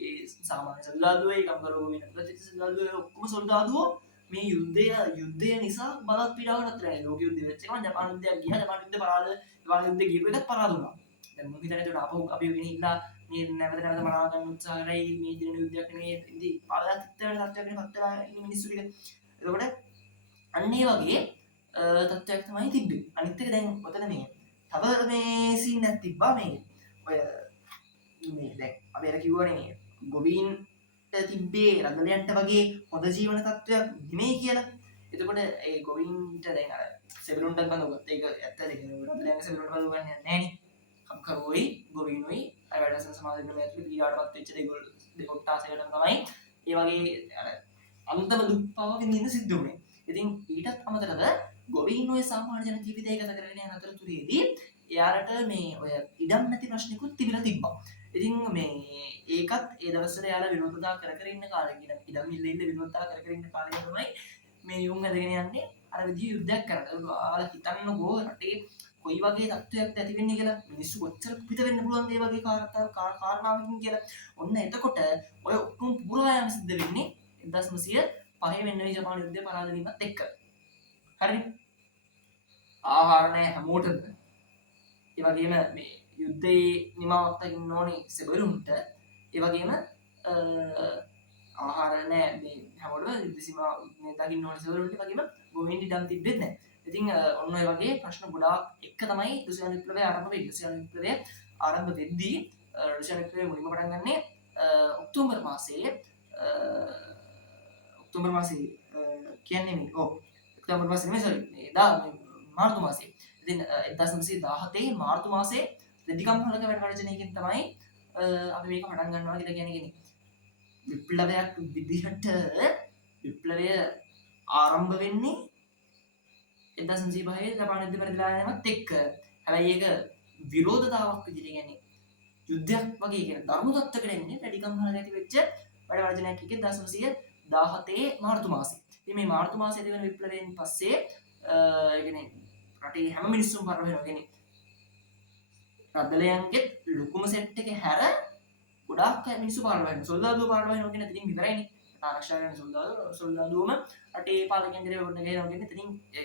ඒ සාමාන්‍ය සොල්දාදුවෝ කම්කරුවෝ ගොවීන් ප්‍රතිච සොල්දාදුවෝ ඔක්කොම සොල්දාදුවෝ මේ යුද්ධය නිසා බලත් පීඩාවකට නැහැ. ලෝක යුද්ධය වෙච්ච එකම ජපාන යුද්ධයක් ගියා. ජපාන යුද්ධ පරාද ජපාන යුද්ධ ගිහුව එකත් පරාද වුණා. දැන් මුන් හිතන්නේ ඒකට අපෝ අපි වෙන්නේ ඉන්න මේ නැවත මරා ගන්න උත්සාහ කරයි මේ දින යුද්ධයක් නෙමෙයි ඉතින් පාලත් වෙන තත්ත්වයකට පත් වෙලා ඉන්න මිනිස්සු ටික. එතකොට අන්න ඒ වගේ තත්ත්වයක් තමයි තිබ්බේ. අනිත් එක දැන් ඔතන මේ තව මේ සීන් එකක් තිබ්බා මේ ඔය මේ දැන් අපි අර කිව්වනේ මේ ගොවීන්ට තිබ්බේ රදලයන්ට වගේ හොඳ ජීවන තත්ත්වයක් නෙමෙයි කියලා. එතකොට ඒ ගොවීන්ට දැන් අර සෙබළුන්ටත් බඳුගත්ත ඒක ඇත්තද රදලයන්ගේ සෙබළුන්ට බඳු ගන්න නැහැ නේ. කම්කරුවෝයි ගොවීනුයි අර වැඩසටහන සමාදන් වෙන ඇතුළේ ඊළාටපත් වෙච්ච දෙකොට්ටාසයකට තමයි ඒ වගේ අර අන්තම දුක් පව විඳින්න සිද්ධ වුණේ. ඉතින් ඊටත් අමතරව ගොවීන් ඔය සාමාන්‍ය ජන ජීවිතය ගත කරගෙන යන අතරතුරේදී එයාලට මේ ඔය ඉඩම් නැති ප්‍රශ්නිකුත් තිබිලා තිබ්බා. ඉතින් මේ ඒකත් ඒ දවස්වල එයාලා විරෝධතා කර කර ඉන්න කාලේ කියන ඉඩම් ඉල්ල විරෝධතා කර කර ඉන්න කාලේ තමයි මේ යුන් ඇදගෙන යන්නේ අර විදිහේ යුද්ධයක් කරන්න. ඔයාලා හිතන්නකෝ රටේ කොයි වගේ තත්ත්වයක් ඇති වෙන්නේ කියලා මිනිස්සු කොච්චර පිට වෙන්න පුළුවන්ද මේ වගේ කාරණාවකින් කියලා. ඔන්න එතකොට ඔය ඔක්කොම පුරායම සිද්ධ වෙන්නේ 1905 වෙනිදා ජපාන යුද්ධය පරාද වීමත් එක්ක. හරි. ආහාර නැහැ හැමෝටම. ඒ වගේම මේ යුද්ධයේ නිමාවක් දකින්න ඕනේ සෙබළුන්ට. ඒ වගේම ආහාර නැහැ මේ හැමෝටම යුද්ධ සීමා දකින්න ඕනේ සෙබළුන්ට. ඒ වගේම ගොවින් ඉඩම් තිබෙන්නේ නැහැ. ඉතින් ඔන්න ඔය වගේ ප්‍රශ්න ගොඩාක් එක තමයි රුසියානු විප්ලවය ආරම්භ වෙන්නේ. රුසියානු විප්ලවය ආරම්භ වෙද්දී රුසියානු විප්ලවය මුලින්ම පටන් ගන්නේ ඔක්තෝබර් මාසයේ කියන්නේ මේ ඔක්තෝබර් මාසයේ නෙමෙයි සෝරි මාර්තු මාසයේ. ඉතින් 1917 මාර්තු මාසයේ රෙදිකම් හලක වැඩ වර්ජනයකින් තමයි අපි මේක පටන් ගන්නවා කියලා කියන්නේ. විප්ලවයක් විදිහට විප්ලවය ආරම්භ වෙන්නේ 1905 ජපාන යුද්ධ පරිදිලා යනවත් එක්ක. හැබැයි ඒක විරෝධතාවක් විදිහට කියන්නේ යුද්ධයක් වගේ කියන ධර්ම තත්ත්වයකට එන්නේ රෙදිකම් හලක ඇති වෙච්ච වැඩ වර්ජනයක් එකේ 1917 මාර්තු මාසයේ. ඉතින් මේ මාර්තු මාසයේ තිබෙන විප්ලවයෙන් පස්සේ ඒ කියන්නේ රටේ හැම මිනිස්සුම පරව වෙනවා. කියන්නේ රදලයන්ගේ ලොකුම සෙට් එක හැර ගොඩාක් මිනිස්සු පරව වෙනවා. සොල්දාදුව පරව වෙනවා කියන ඉතින් ඉවරයිනේ. ආරක්ෂා කරන සොල්දාදුවම රටේ පාලකයන් දිගේ වුණ ගේනවා කියන්නේ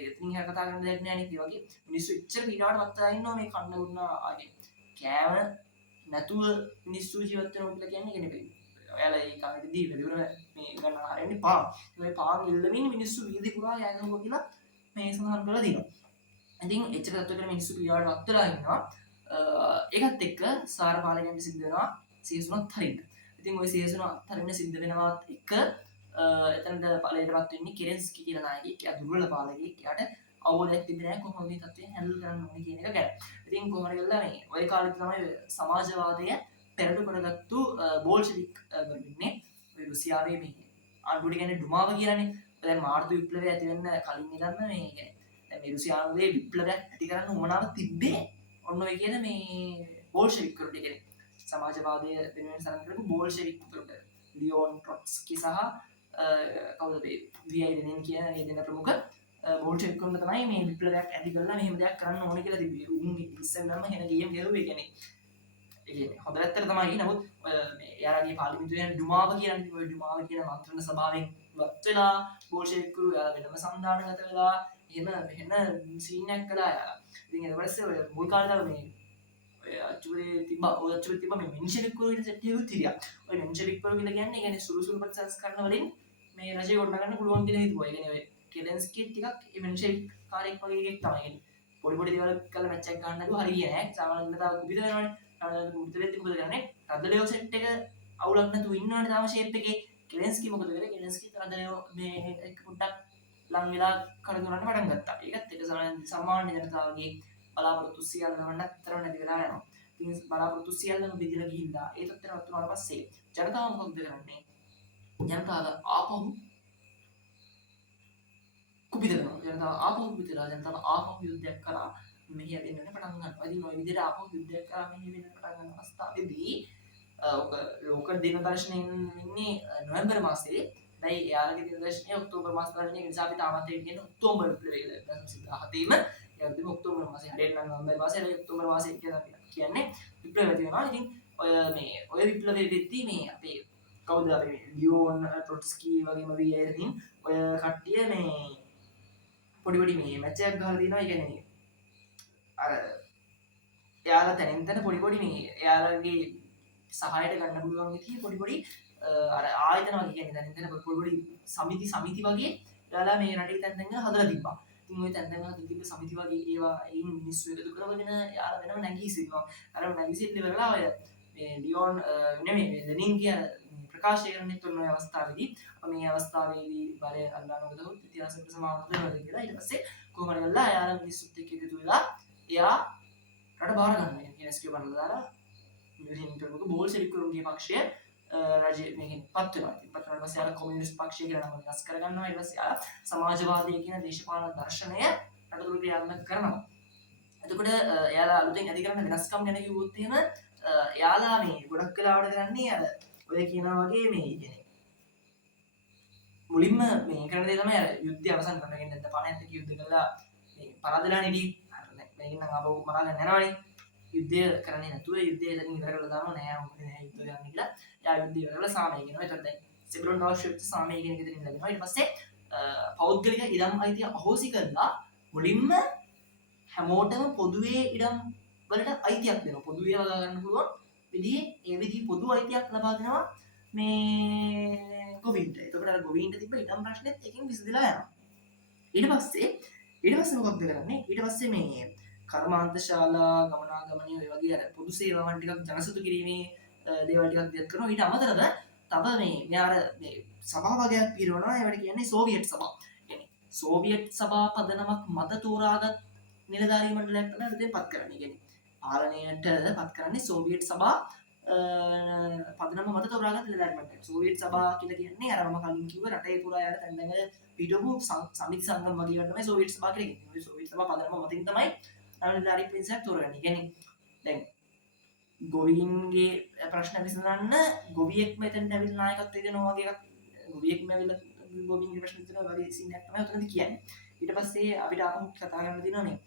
ඉතින් හැර කතා කරන්න දෙයක් නැහැ නේ. ඒ වගේ මිනිස්සු ඉච්චර පීඩාවට පත්ලා ඉන්නවා මේ කන්න උන්න ආගේ කෑම නැතුව මිනිස්සු ජීවත් වෙනවා කියලා කියන්නේ. ඔයාලා ඒ කාලෙදී වැඩිපුර මේ ගන්න ආහාරෙන්නේ පාන්. මේ පාන් ඉල්ලමින් මිනිස්සු වීදි පුරා යනවා කියලා මේ සඳහන් කරලා තියෙනවා. ඉතින් එච්චර තත්ත්වයකට මිනිස්සු පීඩාවට පත්ලා ඉන්නවා. ඒකත් එක්ක සාර පාලකයන්ට සිද්ධ වෙනවා සියසුනත් හරින්න. ඉතින් ওই සියසුන අත්හරින්න සිද්ධ වෙනවත් එක්ක එතනද ඵලයටපත් වෙන්නේ කෙරෙන්ස්කි කියලා නායකයෙක්. එයා දුර්වල පාලකයෙක්. එයාට අවබෝධයක් තිබෙන්නේ නැහැ කොහොමද මේ තත්ත්වය හැන්ඩල් කරන්න ඕනේ කියන එක ගැන. ඉතින් කොහොමද කියලා මේ ওই කාලේ තමයි සමාජවාදය පෙරටු කරගත්තු බෝල්ෂෙවික් ගොඩින්නේ. ඔය රුසියාවේ මේ ආණ්ඩුවට කියන්නේ ඩුමාව කියලානේ. දැන් මාර්තු විප්ලවය ඇති වෙන්න කලින් ඉඳන්ම මේ කියන්නේ දැන් මේ රුසියාවේ විප්ලවයක් ඇති කරන්න උවමනාව තිබ්බේ ඔන්න ඔය කියන මේ බෝල්ෂෙවික් වලට කියන්නේ සමාජවාදය වෙනුවෙන් සරණ කරපු බෝල්ෂෙවික් වලට ලියෝන් ට්‍රොට්ස්කි සහ කවුද මේ V.I. ලෙනින් කියන මේ දෙන ප්‍රමුඛ බෝල්ෂෙවික් වලට තමයි මේ විප්ලවයක් ඇති කරලා මෙහෙම දෙයක් කරන්න ඕනේ කියලා තිබ්බේ. උන් ඉස්සෙල්ලාම වෙන ගේම් ගැහුවේ කියන්නේ හොඳ පැත්තට තමයි. නමුත් මේ එයාලගේ පාර්ලිමේන්තුවේ ඩුමාව කියන්නේ ඔය ඩුමාව කියන මන්ත්‍රණ සභාවෙන් වත් වෙලා බෝල්ෂෙවික්කු එයාලා වෙනම සම්දානගත වෙලා එහෙම සීන් එකක් කළා එයාලා. ඉතින් ඊට පස්සේ ඔය මුල් කාලේ මේ ඔය අච්චුවේ තිබ්බ මේ මෙන්ෂෙවික්කු කියන සෙට් එකකුත් හිටියා. ඔය මෙන්ෂෙවික්කු කියලා කියන්නේ සුළු ප්‍රතිසංස්කරණ වලින් මේ රජය ගොඩනගන්න පුළුවන් කියලා හිතුවා. ඒ කියන්නේ ඔය කෙලෙන්ස්කි ටිකක් මේ මෙන්ෂෙවික් කාර්යයක් වගේ එකක් තමයි. පොඩි පොඩි දේවල් කරලා මැච් එකක් ගන්න නදුව හරියන්නේ නැහැ. සාමාන්‍යයෙන් තාම කුපිත වෙනවනේ. මුර්ත වෙද්දි මොකද කරන්නේ? රදලයෝ සෙට් එක අවුලක් නැතුව ඉන්නවනේ තාම ෂේප් එකේ. කෙලෙන්ස්කි මොකද කරේ? කෙලෙන්ස්කි රදලයෝ මේ එක පොඩ්ඩක් ලං වෙලා කරදරන්න පටන් ගත්තා. ඒකත් එක සාමාන්‍ය ජනතාවගේ බලාපොරොත්තු සියල්ලම නැතරම නැති වෙලා යනවා. ඉතින් බලාපොරොත්තු සියල්ලම බෙදලා ගිහිල්ලා ඒ තත්ත්වයට වුණාට පස්සේ ජනතාව මොකද කරන්නේ? ජනතාව ආපහු කුපිත වෙනවා. ජනතාව ආපහු කුපිතලා ජනතාව ආපහු යුද්ධයක් කරා මෙහි යදින්නට පටන් ගන්නවා. ඉතින් ওই විදිහට ආපහු යුද්ධයක් කරා මෙහි වෙන්න පටන් ගන්න අවස්ථාවේදී ලෝක දින දර්ශනයෙන් ඉන්නේ නොවැම්බර් මාසයේ. දැන් එයාලගේ දින දර්ශනය ඔක්තෝබර් මාස දර්ශනය නිසා අපි තාමත් කියන්නේ ඔක්තෝබර් විප්ලවය කියලා. 1917ම යද්දී ඔක්තෝබර් මාසයේ හරියට නම් නොවැම්බර් මාසයේ ඔක්තෝබර් මාසයේ කියලා කියන්නේ විප්ලවය තියෙනවා. ඉතින් ඔය විප්ලවයේ වෙද්දී මේ අපේ කවුද අපි ලියෝන් ට්‍රොට්ස්කි වගේම V.I. ලෙනින් ඔය කට්ටිය මේ පොඩි මේ මැච් එකක් ගහලා දිනවා. ඒ කියන්නේ අර එයාලා තැනින් තැන පොඩි මේ එයාලගේ සහායට ගන්න පුළුවන් විදිහේ පොඩි අර ආයතන වගේ කියන්නේ තැනින් තැන පොඩි සමිති වගේ එයාලා මේ රටේ තැන් තැන් හදලා තිබ්බා. ඉතින් ඔය තැන් තැන් තිබ්බ සමිති වගේ ඒවා එයින් මිනිස්සු එකතු කරගෙන යාලා වෙනම නැගී සිටිනවා. අර නැගී සිටින්න වෙලා ඔය මේ ලියෝන් නෙමෙයි ලෙනින් කියන ප්‍රකාශය කරන්නෙත් ඔන්න ඔය අවස්ථාවේදී මේ අවස්ථාවේදී බලය අල්ලානකොට ඉතිහාසයට සමානව වෙනවා කියලා. ඊට පස්සේ කොහොමද ගල්ලා යාලා මිනිස්සුත් එක්ක එකතු වෙලා එයා රට බාර ගන්නවා. කියන ස්කියු බලලා දාලා මිලිටරිතුරුක බෝල්ෂෙවිකුන්ගේ පක්ෂය රජය මේකෙන් පත් වෙනවා. ඉතින් පත් වුණාට පස්සේ යාලා කොමියුනිස්ට් පක්ෂය කියලා නම වෙනස් කරගන්නවා. ඊට පස්සේ යාලා සමාජවාදී කියන දේශපාලන දර්ශනය රටතුරු ක්‍රියාත්මක කරනවා. එතකොට එයාලා අලුතෙන් ඇති කරන වෙනස්කම් ගැන කිව්වොත් එහෙම එයාලා මේ ගොඩක් වෙලාවට කරන්නේ අර ඔය කියනවා වගේ මේ කියන්නේ මුලින්ම මේ කරන දේ තමයි අර යුද්ධය අවසන් කරන එක. නැත්නම් පණ ඇත්ත යුද්ධ කළා මේ පරාදලා නෙඩි මේකෙන් නම් ආපහු මරා ගන්න යනවනේ. යුද්ධය කරන්නේ නැතුව යුද්ධය එතනින් ඉවර කරලා දානවා නෑ මොකද නෑ යුද්ධ කරන්න කියලා. යා යුද්ධය ඉවර කරලා සාමය කියනවා. ඒතර දැන් සෙබ්‍රොන් ඩාෂ්විට් සාමය කියන එක දෙන්න ලැබෙනවා. ඊට පස්සේ පෞද්ගලික ඉඩම් අයිතිය අහෝසි කරලා මුලින්ම හැමෝටම පොදුවේ ඉඩම් වලට අයිතියක් දෙනවා. පොදුවේ වගා ගන්න පුළුවන් විදිහේ ඒ විදිහේ පොදු අයිතියක් ලබා දෙනවා මේ ගොවීන්ට. එතකොට අර ගොවීන්ට තිබ්බ ඉඩම් ප්‍රශ්නෙත් එකකින් විසඳලා යනවා. ඊට පස්සේ මොකක්ද කරන්නේ? ඊට පස්සේ මේ කර්මාන්ත ශාලා ගමනාගමනය ඔය වගේ අර පොදු සේවාවන් ටිකක් ජනසතු කිරීමේ දේවල් ටිකක් දියත් කරනවා. ඊට අමතරව තව මේ මෙයාර මේ සභා වගේක් පිරවනවා. ඒවට කියන්නේ සෝවියට් සභාව. කියන්නේ සෝවියට් සභා පදනමක් මත තෝරාගත් නිලධාරී මණ්ඩලයක් තමයි ඉතින් පත් කරන්නේ. කියන්නේ පාලනයට පත් කරන්නේ සෝවියට් සභා පදනම මත තෝරාගත් නිලධාරී මණ්ඩලයක්. සෝවියට් සභා කියලා කියන්නේ අර මම කලින් කිව්ව රටේ පුරා යාර තැන් තැන් පිටුපු සමිති සංගම් වගේ වල තමයි සෝවියට් සභා කියලා කියන්නේ. සෝවියට් සභා පදනම මතින් තමයි නිලධාරී පිරිසක් තෝරගන්නේ. කියන්නේ දැන් ගොවීන්ගේ ප්‍රශ්න විසඳන්න ගොවියෙක් මෙතෙන්ට ඇවිල්ලා නායකත්වය දෙනවා වගේ එකක් ගොවියෙක්ම ඇවිල්ලා ගොවීන්ගේ ප්‍රශ්න විසඳනවා වගේ සීන් එකක් තමයි උතනදී කියන්නේ. ඊට පස්සේ අපිට ආපහු කතා කරන්න තියෙනවා මේ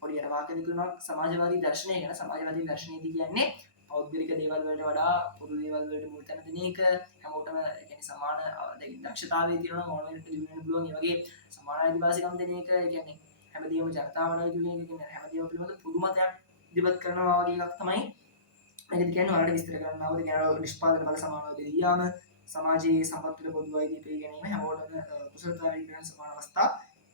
පොඩි අර වාක්‍ය දෙකක් සමාජවාදී දර්ශනය ගැන. සමාජවාදී දර්ශනයේදී කියන්නේ පෞද්ගලික දේවල් වලට වඩා පොදු දේවල් වලට මුල් තැන දෙන එක. හැමෝටම කියන්නේ සමාන දක්ෂතාවය තියෙනවා මොන වෙලට දිනු වෙන්න පුළුවන්. ඒ වගේ සමාන අයිතිවාසිකම් දෙන එක. ඒ කියන්නේ හැමදේම ජනතාවට කියන එක කියන්නේ හැමදේම පිළිබඳ පොදු මතයක් ඉදිරිපත් කරනවා වගේ එකක් තමයි මේකද කියන්නේ. ඔයාලට විස්තර කරන්න අවුද කියන නිෂ්පාදන බල සමානව දෙවියාම සමාජයේ සම්පත් වල පොදු අයිතිය පිළිගැනීම හැමෝටම කුසලතාවය කියන සමාන අවස්ථා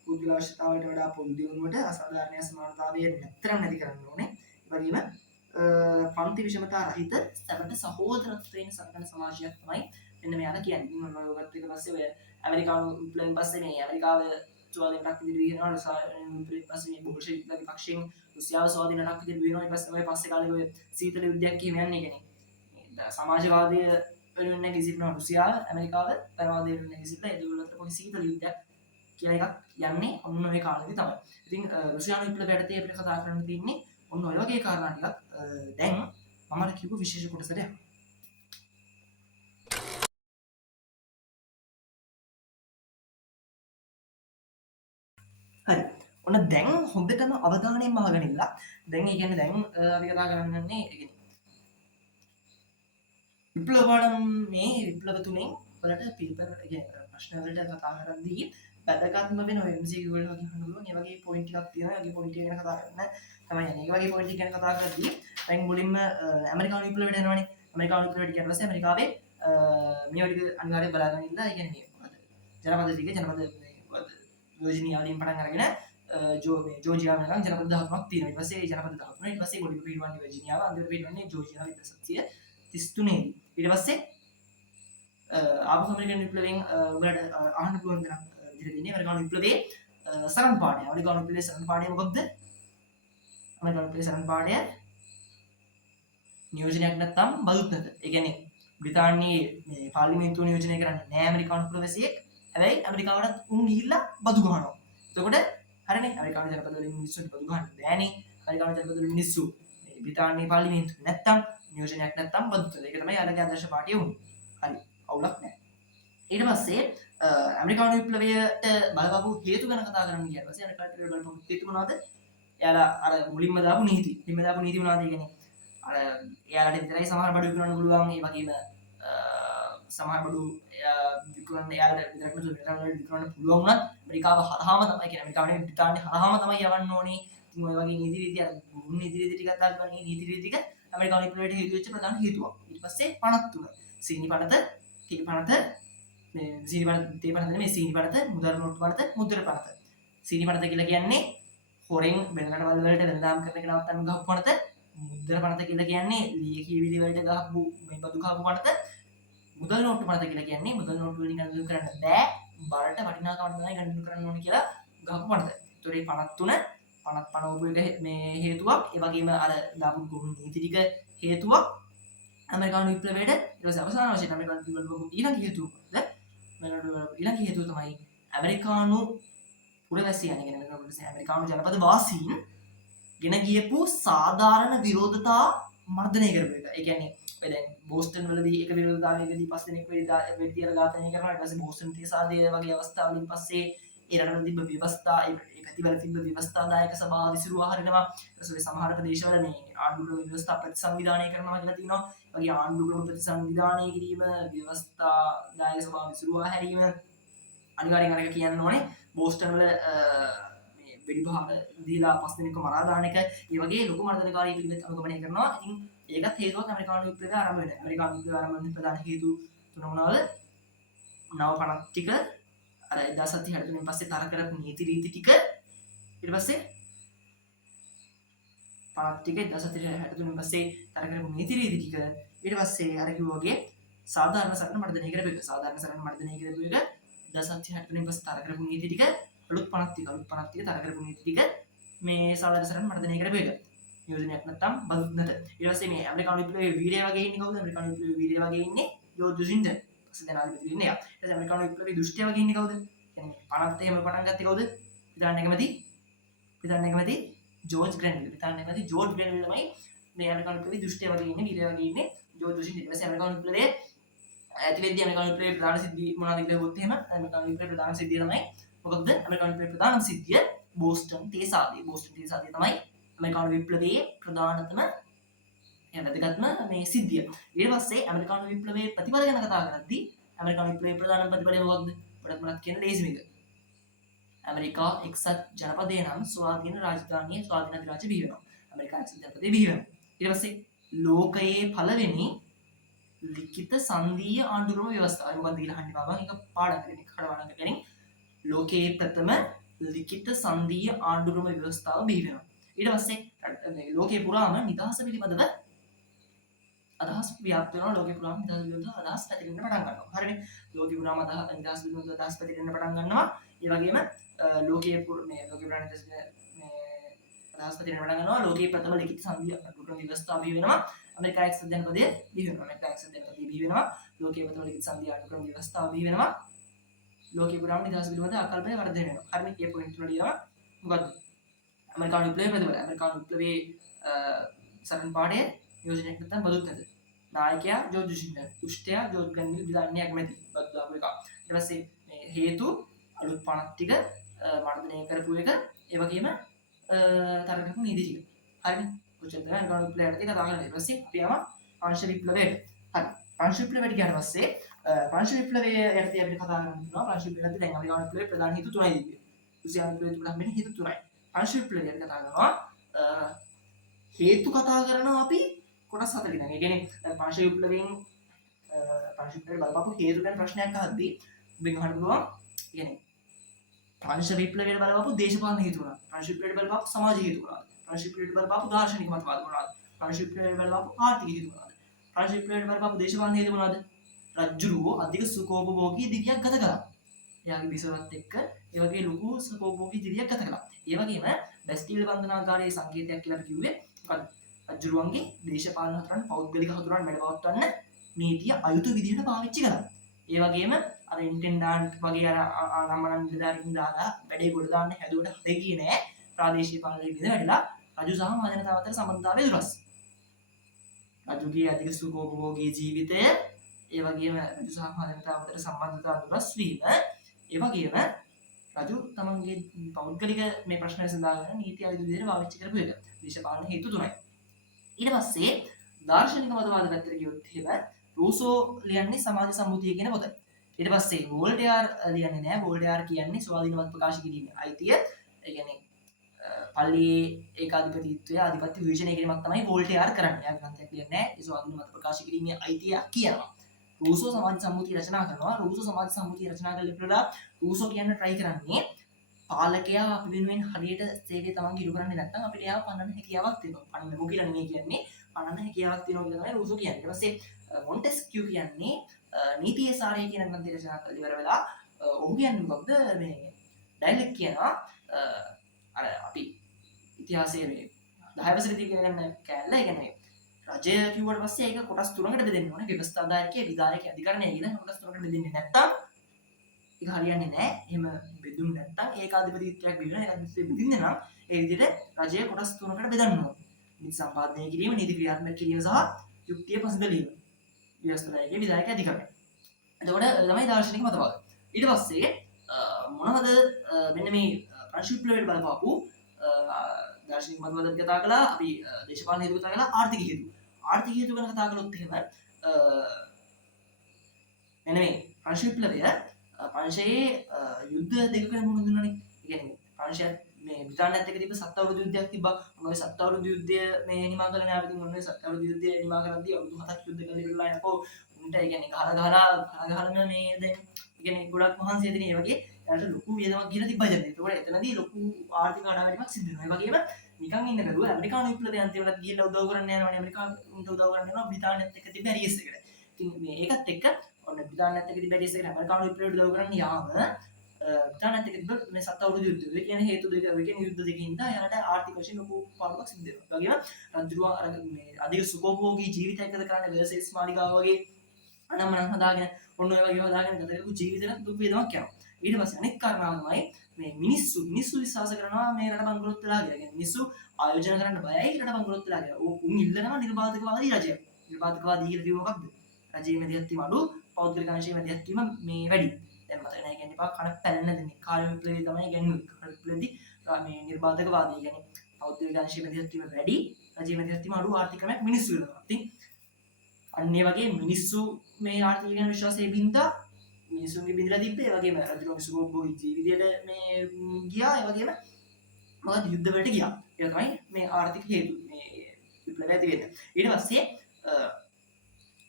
පුද්ගල අවශ්‍යතාවයට වඩා පොදු දියුණුවට අසාධාරණ සමානතාවය නැතරම් නැති කරන්න ඕනේ. ඒ වගේම පන්ති විෂමතා රහිත සැබට සහෝදරත්වයෙන් සම්පන්න සමාජයක් තමයි මෙන්න මෙයාලා කියන්නේ. මම ඔයගොල්ලෝත් එක පස්සේ ඔය ඇමරිකානු විප්ලවයෙන් පස්සේ මේ ඇමරිකාව ස්වාධීන රටක් විදිහට වෙනවා. ඊට පස්සේ මේ බෝල්ෂෙවික්ලගේ පක්ෂයෙන් රුසියාව ස්වාධීන රටක් විදිහට වෙනවා. ඊට පස්සේ ඔය පස්සේ කාලේ ඔය සීතල යුද්ධයක් කියම යන්නේ කියන්නේ. සමාජවාදය වෙනුවෙන් නැගිසිටින රුසියාව ඇමරිකාව තරවාදය වෙනුවෙන් නැගිසිටිලා ඒ දෙවල් අතර පොඩි සීතල යුද්ධයක් කියලා එකක් යන්නේ ඔන්න ඔය කාලෙදී තමයි. ඉතින් රුසියානු විප්ලවයට අපිට කතා කරන්න තියෙන්නේ ඔන්න ඔය වගේ කාරණා ටිකක්. දැන් මම අර කිව්ව විශේෂ කොටසට යන්න. හරි. ඔන්න දැන් හොඳටම අවධානයෙන් අහගෙන ඉන්න. දැන් ඒ කියන්නේ දැන් අපි කතා කරන්නේ ඒ කියන්නේ විප්ලව පාඩම් මේ විප්ලව තුනෙන් වලට පිළිපර කියන්නේ ප්‍රශ්න වලට කතා කරද්දී වැදගත්ම වෙන ඔය MCQ වල වගේ අහන්න පුළුවන්. ඒ වගේ පොයින්ට් ටිකක් තියෙනවා. ඒ වගේ පොයින්ට් එක ගැන කතා කරන්න තමයි යන්නේ. ඒ වගේ පොයින්ට් එක ගැන කතා කරද්දී දැන් මුලින්ම ඇමරිකානු විප්ලවයට එනවනේ. ඇමරිකානු විප්ලවයට කියන පස්සේ ඇමරිකාවේ මේවා ටික අනිවාර්යයෙන් බලාගෙන ඉන්න. ඒ කියන්නේ ජනපද ටික ජනපද වර්ජිනියා වලින් පටන් අරගෙන ජෝර්ජියා වෙනකන් ජනපද 13ක් තියෙනවා. ඊට පස්සේ ජනපද 13 ඊට පස්සේ පොඩි පිටවන්නේ වර්ජිනියාව අන්තිමට පිටවන්නේ ජෝර්ජියා 1733 දී. ඊට පස්සේ ආපහු ඇමරිකන් විප්ලවයෙන් උගලට අහන්න පුළුවන් දෙයක් විදිහට දෙන්නේ ඇමරිකානු විප්ලවයේ සරණ පාඩය. ඇමරිකානු විප්ලවයේ සරණ පාඩය මොකක්ද? ඇමරිකානු විප්ලවයේ සරණ පාඩය නියෝජනයක් නැත්තම් බදුත් නැත. ඒ කියන්නේ බ්‍රිතාන්‍යයේ මේ පාර්ලිමේන්තුව නියෝජනය කරන්නේ නැහැ ඇමරිකානු ප්‍රවේශියෙක්. හැබැයි ඇමරිකාවට උන් ගිහිල්ලා බදු ගහනවා. එතකොට හරිනේ ඇමරිකානු ජනපදවලින් මිනිස්සුන්ට බදු ගහන්න බෑනේ. ඇමරිකානු ජනපදවල මිනිස්සු මේ බ්‍රිතාන්‍යයේ පාර්ලිමේන්තුව නැත්තම් නියෝජනයක් නැත්තම් බදුත් නැත. ඒක තමයි යාළගේ ආදර්ශ පාඩිය උනේ. හරි. අවුලක් නැහැ. ඊට පස්සේ ඇමරිකානු විප්ලවයට බලපු හේතු ගැන කතා කරන්න ගියා. ඊපස්සේ ඇමරිකානු විප්ලවයට බලපු හේතු මොනවද? එයාලා අර මුලින්ම දාපු නීති. මුලින්ම දාපු නීති මොනවද? ඒ කියන්නේ අර එයාලට විතරයි සමහර බඩු විකුණන්න පුළුවන්. ඒ වගේම සමහර බඩු විකුණන්න එයාලට විතරක් නෙවෙයි වෙනතන විකුණන්න පුළුවන් වුණත් ඇමරිකාව හරහාම තමයි කියන්නේ ඇමරිකාවේ බ්‍රිතාන්‍ය හරහාම තමයි යවන්න ඕනේ. ඉතින් ඔය වගේ නීති රීති අර ගුරු නීති රීති ටිකක් දාලා නීති රීති ටික ඇමරිකානු විප්ලවයට හේතු වෙච්ච ප්‍රධාන හේතුවක්. ඊට පස්සේ 53 සීනි පනත, තේ පනත, මේ සීනි පනත, තේ පනත නෙමෙයි සීනි පනත, මුද්‍රා නෝට්ටු පනත, මුද්‍ර පනත. සීනි පනත කියලා කියන්නේ හොරෙන් වෙන රටවල් වලට වෙළඳාම් කරන එක නවත්තන්න ගහපු පනත. මුද්‍රණ පනත කියලා කියන්නේ ලියකියවිලි වලට ගහපු මේ බදු ගහපු පනත. මුදල් නෝට්ටු පනත කියලා කියන්නේ මුදල් නෝට්ටු වලින් ගණන් කරන්න බෑ බරට වටිනාකමක් තමයි ගණන් කරන්න ඕනේ කියලා ගහපු පනත. ඒතොර මේ පනත් තුන පනත් පනවපු එක මේ හේතුවක්. ඒ වගේම අර දාපු ගුණ නීති ටික හේතුවක්. ඇමරිකානු විප්ලවයට ඊට පස්සේ අවසාන වශයෙන් ඇමරිකානු විප්ලවයේ ඊළඟ හේතුව මොකද? ඊළඟ හේතුව තමයි ඇමරිකානු පුරවැසියන් කියන්නේ ඇමරිකානු ජනපද වාසීන් ගෙන ගියපු සාධාරණ විරෝධතා මර්ධනය කරපු එක. ඒ කියන්නේ ඔය දැන් බෝස්ටන් වලදී එක විරෝධතාවයකදී 5 දෙනෙක් වෙඩි ඝාතනය කරනවා. ඊට පස්සේ බෝස්ටන් තේසාදය වගේ අවස්ථාවලින් පස්සේ ඒ රටවල තිබ්බ ව්‍යවස්ථා ඒ පැතිවල තිබ්බ ව්‍යවස්ථාදායක සභාව විසිරුවා හරිනවා. ඊට පස්සේ සමහර ප්‍රදේශවල මේ ආණ්ඩුක්‍රම ව්‍යවස්ථා ප්‍රතිසංවිධානය කරනවා කියලා තියෙනවා. වගේ ආණ්ඩුක්‍රම ප්‍රතිසංවිධානය කිරීම ව්‍යවස්ථාදායක සභාව විසිරුවා හැරීම අනිවාර්යෙන් අරක කියන්න ඕනේ. බෝස්ටන් වල මේ වෙඩි පහර දීලා 5 දෙනෙක්ව මරා දාන එක ඒ වගේ ලොකු මර්ධනකාරී පිළිවෙත් අනුගමනය කරනවා. ඉතින් ඒකත් හේතුවක් ඇමරිකානු විප්ලවය ආරම්භ වෙන. ඇමරිකානු විප්ලවය ආරම්භ වෙන ප්‍රධාන හේතු තුන මොනවාද? නව පනත් ටික අර 1763 පස්සේ තර කරපු නීති රීති ටික ඊට පස්සේ පනත් ටික 1763 පස්සේ තර කරපු නීති රීති ටික ඊට පස්සේ අර කිව්වා වගේ සාධාරණ සරණ මර්ධනය කරපු එක. සාධාරණ සරණ මර්ධනය කරපු එක 1763 පස්සේ තර කරපු නීති ටික අලුත් 50 ටික තර කරපු නීති ටික මේ සාධාරණ සරණ මර්ධනය කරපු එක. යෝජනයක් නැත්තම් බදුත් නැත. ඊට පස්සේ මේ ඇමරිකානු විප්ලවයේ වීරය වගේ ඉන්නේ කවුද? ඇමරිකානු විප්ලවයේ වීරය වගේ ඉන්නේ ජෝර්ජ් වොෂින්ටන්. පස්සේ ජනාධිපති වෙන්නේ එයා. ඊට පස්සේ ඇමරිකානු විප්ලවයේ දුෂ්ටය වගේ ඉන්නේ කවුද? කියන්නේ 50ත් එහෙම පටන් ගත්තේ කවුද? ප්‍රධාන කැමති ජෝර්ජ් ග්‍රැන්විල්. ප්‍රධාන කැමති ජෝර්ජ් ග්‍රැන්විල් තමයි මේ ඇමරිකානු විප්ලවයේ දුෂ්ටය වගේ ඉන්නේ වීරය වගේ ඉන්නේ ජෝර්ජ් වොෂින්ටන්. ඊට පස්සේ ඇමරිකානු විප්ලවයේ ඇතිවෙද්දී ඇමරිකානු විප්ලවයේ ප්‍රධාන සිද්ධි මොනවද කියලා ගොත් එහෙම ඇමරිකානු විප්ලවයේ ප්‍රධාන සිද්ධිය තමයි මොකක්ද? ඇමරිකානු විප්ලවයේ ප්‍රධාන සිද්ධිය බෝස්ටන් තේසාදය. බෝස්ටන් තේසාදය තමයි ඇමරිකානු විප්ලවයේ ප්‍රධානතම වැදගත්ම මේ සිද්ධිය. ඊට පස්සේ ඇමරිකානු විප්ලවයේ ප්‍රතිඵල ගැන කතා කරද්දී ඇමරිකානු විප්ලවයේ ප්‍රධාන ප්‍රතිඵලය මොකක්ද? අපිට මතක් කියන ලේසි මේක. ඇමරිකා එක්සත් ජනපදය නම් ස්වාධීන රාජධානිය ස්වාධීන අධිරාජ්‍ය බිහි වෙනවා. ඇමරිකා එක්සත් ජනපදය බිහි වෙනවා. ඊට පස්සේ ලෝකයේ පළවෙනි ලිඛිත සංධීය ආණ්ඩුක්‍රම ව්‍යවස්ථාව. මොකක්ද කියලා අහන්න පාවා. ඒක පාඩම් කරගෙන කඩවණක් කරගෙන ලෝකයේ ප්‍රථම ලිඛිත සංධීය ආණ්ඩුක්‍රම ව්‍යවස්ථාව බිහි වෙනවා. ඊට පස්සේ ලෝකේ පුරාම නිදහස පිළිබඳව අදහස් ව්‍යාප්ත වෙනවා. ලෝකේ පුරාම නිදහස පිළිබඳව අදහස් පැතිරෙන්න පටන් ගන්නවා. හරිනේ. ලෝකේ පුරාම නිදහස පිළිබඳව අදහස් පැතිරෙන්න පටන් ගන්නවා. ඒ වගේම ලෝකයේ මේ පුරාම අදහස් පැතිරෙන්න පටන් ගන්නවා. ලෝකයේ ප්‍රථම ලිඛිත සංධීය ආණ්ඩුක්‍රම ව්‍යවස්ථාව බිහි වෙනවා. ඇමරිකා එක්සත් ජනපදය බිහි වෙනවා. ඇමරිකා එක්සත් ජනපදය බිහි වෙනවා. ලෝකයේ ප්‍රථම ලිඛිත සංධීය ආණ්ඩුක්‍රම ව්‍යවස්ථාව බිහි වෙනවා. ලෝකේ පුරාම නිදහස පිළිබඳව ආකල්පය වර්ධනය වෙනවා. හරිනේ. මේ පොයින්ට් වල ලියනවා. මොකද්ද? ඇමරිකානු විප්ලවයේ ප්‍රතිඵල. ඇමරිකානු විප්ලවයේ සරණ පාඩය යෝජනයක් නැත්නම් බදුත් නැත. නායකයා ජෝර්ජ් වොෂින්ටන්, දුෂ්ටයා ජෝර්ජ් ග්‍රැන්විල් විධානය අගමැති බදු දාපු එක. ඊට පස්සේ මේ හේතු අලුත් පනත් ටික මර්ධනය කරපු එක. ඒ වගේම තර කරපු නීති ටික. හරිනේ. කොච්චර තමයි ඇමරිකානු විප්ලවයට කතා කරන්නේ. ඊට පස්සේ අපි යනවා ප්‍රංශ විප්ලවයට. හරි. ප්‍රංශ විප්ලවයට ගියාට පස්සේ ප්‍රංශ විප්ලවයේ යටතේ අපිට කතා කරන්න පුළුවන්. ප්‍රංශ විප්ලවයේ දැන් ඇමරිකානු විප්ලවයේ ප්‍රධාන හේතු තුනයි තිබෙන්නේ. රුසියානු විප්ලවයේ තිබුණා මෙන්න හේතු තුනයි. ප්‍රංශ විප්ලවය ගැන කතා කරනවා. හේතු කතා කරනවා අපි කොටස් හතරකින්. ඒ කියන්නේ ප්‍රංශ විප්ලවයෙන් ප්‍රංශ විප්ලවයේ බලපෑපු හේතු ගැන ප්‍රශ්නයක් අහද්දී ඔබෙන් අහන්න පුළුවන්. කියන්නේ ප්‍රංශ විප්ලවයට බලපෑපු දේශපාලන හේතු මොනවාද? ප්‍රංශ විප්ලවයට බලපෑපු සමාජ හේතු මොනවාද? ප්‍රංශ විප්ලවයට බලපෑපු දාර්ශනික මතවාද මොනවාද? ප්‍රංශ විප්ලවයට බලපෑපු ආර්ථික හේතු මොනවාද? ප්‍රංශ විප්ලවයට බලපෑපු දේශපාලන හේතු මොනවාද? රජ්ජුරුවෝ අධික සුඛෝපභෝගී දිවියක් ගත කළා. එයාගේ බිසවත් එක්ක ඒ වගේ ලොකු සුඛෝපභෝගී දිවියක් ගත කළා. ඒ වගේම බැස්ටිල් බන්ධනාගාරයේ සංකේතයක් කියලා කිව්වේ රජ්ජුරුවන්ගේ දේශපාලන හතුරන් පෞද්ගලික හතුරන් මැඩපවත්වන්න නීතිය අයුතු විදිහට පාවිච්චි කළා. ඒ වගේම අර ඉන්ටෙන්ඩන්ට් වගේ අර ආරම්භන නිලධාරීන් දාලා වැඩේ ගොඩ දාන්න හැදුවට හරි ගියේ නෑ. ප්‍රාදේශීය පාලනයේ විදිහට වැඩිලා රජු සහ මහජනතාව අතර සම්බන්ධතාවය දුරස්. රජුගේ අධික සුඛෝපභෝගී ජීවිතය, ඒ වගේම රජු සහ මහජනතාව අතර සම්බන්ධතාව දුරස් වීම, ඒ වගේම රජු තමන්ගේ පෞද්ගලික මේ ප්‍රශ්න සඳහා නීති අයුතු විදිහට පාවිච්චි කරපු එක. දේශපාලන හේතු තුනයි. ඊට පස්සේ දාර්ශනික මතවාද පැත්තට ගියොත් එහෙම රූසෝ ලියන්නේ සමාජ සම්මුතිය කියන පොත. ඊට පස්සේ වෝල්ටෙයාර් ලියන්නේ නෑ. වෝල්ටෙයාර් කියන්නේ ස්වාධීන මත ප්‍රකාශ කිරීමේ අයිතිය. ඒ කියන්නේ පල්ලියේ ඒකාධිපතිත්වය ආධිපත්‍ය විවේචනය කිරීමක් තමයි වෝල්ටෙයාර් කරන්නේ. යා ග්‍රන්ථයක් ලියන්නේ නෑ. ඒ ස්වාධීන මත ප්‍රකාශ කිරීමේ අයිතිය කියනවා. රූසෝ සමාජ සම්මුතිය රචනා කරනවා. රූසෝ සමාජ සම්මුතිය රචනා කරලා රූසෝ කියන්න try කරන්නේ පාලකයා අපි වෙනුවෙන් හරියට සේවය තමන්ගේ ඉටු කරන්නේ නැත්නම් අපිට එයාව පන්නන්න හැකියාවක් තියෙනවා. පන්නමු කියලා නෙමෙයි කියන්නේ. පන්නන්න හැකියාවක් තියෙනවා කියලා තමයි රූසෝ කියන්නේ. ඊට පස්සේ මොන්ටෙස්කියු කියන්නේ නීතියේ සාරය කියන ග්‍රන්ථය රචනා කරලා ඉවර වෙලා ඔහු කියන්නේ මොකක්ද මේ ඩයලොග් කියනවා අර අපි ඉතිහාසයේ මේ 10 වසරේදී ඉගෙන ගන්න කැලල ඒ කියන්නේ රජය කිව්වට පස්සේ ඒක කොටස් තුනකට බෙදෙන්න ඕනේ. ව්‍යවස්ථාදායකයේ විධායකයේ අධිකරණය කියන කොටස් තුනකට බෙදෙන්නේ නැත්තම් ඒක හරියන්නේ නැහැ. එහෙම බෙදුන්නේ නැත්තම් ඒකාධිපතිත්වයක් බිඳිනවා. ඒකාධිපතිත්වය බිඳින්නේ නම් ඒ විදිහට රජය කොටස් තුනකට බෙදන්න ඕනේ. නීති සම්පාදනය කිරීම, නීති ක්‍රියාත්මක කිරීම සහ යුක්තිය පසුබැලීම. ව්‍යවස්ථාදායකයේ විධායකයේ අධිකරණය. එතකොට තමයි දාර්ශනික මතවාද. ඊට පස්සේ මොනවද මෙන්න මේ ප්‍රංශ විප්ලවයට බලපාපු දාර්ශනික මතවාද කතා කළා. අපි දේශපාලන හේතු කතා කළා, ආර්ථික හේතු. ආර්ථික හේතු ගැන කතා කළොත් එහෙම මෙන්න මේ ප්‍රංශ විප්ලවය ප්‍රංශයේ යුද්ධ දෙකකට මුහුණ දුන්නානේ. ඒ කියන්නේ ප්‍රංශය මේ බ්‍රිතාන්‍යයත් එක්ක තිබ්බ 7 අවුරුදු යුද්ධයක් තිබ්බා. ඔය 7 අවුරුදු යුද්ධය මේ නිමා කරලා නෑ. ඉතින් ඔන්න 7 අවුරුදු යුද්ධය නිමා කරද්දී අවුරුදු 7ක් යුද්ධ කරලා ඉවරලා යනකෝ උන්ට ඒ කියන්නේ ගහලා මේ දැන් ඒ කියන්නේ ගොඩක් මහන්සි ඇතිනේ. ඒ වගේ යාට ලොකු වියදමක් ගිහලා තිබ්බා දැන්. ඒකෝට එතනදී ලොකු ආර්ථික අඩාවැඩීමක් සිද්ධ වෙනවා. ඒ වගේම නිකන් ඉන්න බැරුව ඇමරිකානු විප්ලවය අන්තිමට ගිහලා උදව් කරන්න යනවානේ. ඇමරිකානුන්ට උදව් කරන්න යනවා බ්‍රිතාන්‍යයත් එක්ක තිබ්බ ඇරියස් එකට. ඉතින් මේ ඒකත් එක්ක ඔන්න බ්‍රිතාන්‍යයත් එක්ක තිබ්බ ඇරියස් එකට ඇමරිකානු විප්ලවයට උදව් කරන්න යාම බ්‍රිතාන්‍යයත් එක්ක තිබ්බ මේ 7 අවුරුදු යුද්ධය. ඒ කියන්නේ හේතු දෙක, ඒ කියන්නේ යුද්ධ දෙකකින් දා යාට ආර්ථික වශයෙන් ලොකු පාඩුවක් සිද්ධ වෙනවා. ඒ වගේම රජුවා අර මේ අධික සුඛෝපභෝගී ජීවිතයකද කරන්නේ වෙර්සස් මාලිගාව වගේ අනම්මනම් හදාගෙන ඔන්න ඔය වගේ හදාගෙන ගත කරපු ජීවිතයක් දුක් වේදමක් යනවා. ඊට පස්සේ අනෙක් කාරණාව තමයි මේ මිනිස්සු විශ්වාස කරනවා මේ රට බංකොලොත් වෙලා කියලා. කියන්නේ මිනිස්සු ආයෝජන කරන්න බයයි රට බංකොලොත් වෙලා කියලා. උන් ඉල්ලනවා නිර්බාධකවාදී රජය. නිර්බාධකවාදී කියලා කිව්ව මොකක්ද? රජයේ මැදිහත්වීම අඩු, පෞද්ගලික අංශයේ මැදිහත්වීම මේ වැඩි. දැන් මතක නැහැ කියන්නේ පා කන පැලෙන්න දෙන්නේ. කාර්ය විප්ලවය තමයි කියන්නේ. කාර්ය විප්ලවයේදී මේ නිර්බාධකවාදී කියන්නේ පෞද්ගලික අංශයේ මැදිහත්වීම වැඩි, රජයේ මැදිහත්වීම අඩු ආර්ථික ක්‍රමයක් මිනිස්සු වෙනවා. ඉතින් අන්න ඒ වගේ මිනිස්සු මේ ආර්ථික ගැන විශ්වාසයෙන් බින්දා මිනිසුන්ගේ බිඳලා තිබ්බේ. ඒ වගේම රජුගේ සුඛෝපභෝගී ජීවිතයට මේ ගියා. ඒ වගේම මොකද යුද්ධ වලට ගියා. ඒක තමයි මේ ආර්ථික හේතු මේ විප්ලවය ඇති වෙන්නේ. ඊට පස්සේ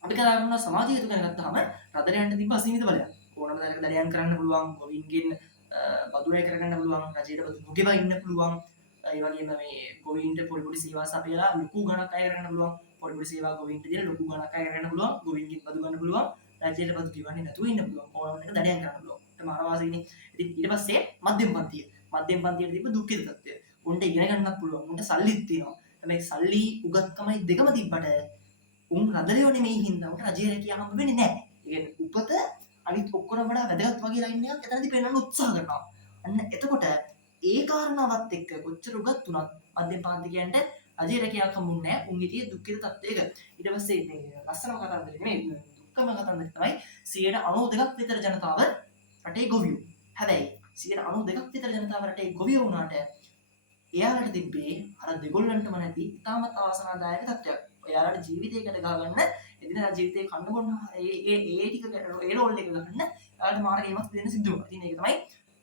අපි කතා කරන සමාජ හේතු ගැන ගත්තාම රදරයන්ට තිබ්බ අසීමිත බලයක්. ඕනම දැනක දඩයන් කරන්න පුළුවන්, ගොවීන්ගෙන් බදු වැය කරගන්න පුළුවන්, රජයට බදු නොගෙව ඉන්න පුළුවන්. ඒ වගේම මේ ගොවීන්ට පොඩි පොඩි සේවා සපයලා ලොකු ගණක් අය කරගන්න පුළුවන්. පොඩි පොඩි සේවා ගොවීන්ට දීලා ලොකු ගණක් අය කරගන්න පුළුවන්. ගොවීන්ගෙන් බදු ගන්න පුළුවන්. රජයට බදු ගෙවන්නේ නැතුව ඉන්න පුළුවන්. ඕනම දෙයක දඩයන් කරන්න පුළුවන්. ඒක මානවාසීනේ. ඉතින් ඊට පස්සේ මධ්‍යම පන්තිය. මධ්‍යම පන්තියට තිබ්බ දුක්ඛිත තත්ත්වය. උන්ට ඉගෙන ගන්නත් පුළුවන්. උන්ට සල්ලිත් තියෙනවා. හැබැයි සල්ලි උගත්කමයි දෙකම තිබ්බට උන් රදලියෝ නෙමෙයි හින්දා උන්ට රජයේ රැකියාව හම්බ වෙන්නේ නැහැ. ඒ කියන්නේ උපත අනිත් ඔක්කොම වඩා වැදගත් වගේ ලයින් එකක් එතනදී පෙන්වන්න උත්සාහ කරනවා. අන්න එතකොට ඒ කාරණාවත් එක්ක කොච්චර උගත් වුණත් මධ්‍යම පන්තිකයන්ට රජයේ රැකියාවක් හම්බුන්නේ නැහැ. උන් හිටියේ දුක්ඛිත තත්ත්වයක. ඊට පස්සේ මේ ලස්සනම කතාන්දරේ නෙමෙයි දුක්ඛම කතාන්දරේ තමයි 92ක් විතර ජනතාව රටේ ගොවියෝ. හැබැයි 92ක් විතර ජනතාව රටේ ගොවියෝ වුණාට එයාලට තිබ්බේ අර දෙගොල්ලන්ටම නැති ඉතාමත් අවාසනාදායක තත්ත්වයක්. එයාලට ජීවිතයකට ගහගන්න එදිනෙදා ජීවිතේ කන්න බොන්න ඒ ටික ඒ රෝල් එක ගන්න එයාලට මාර ගේමක් දෙන්න සිද්ධ වුණා. ඉතින් ඒක තමයි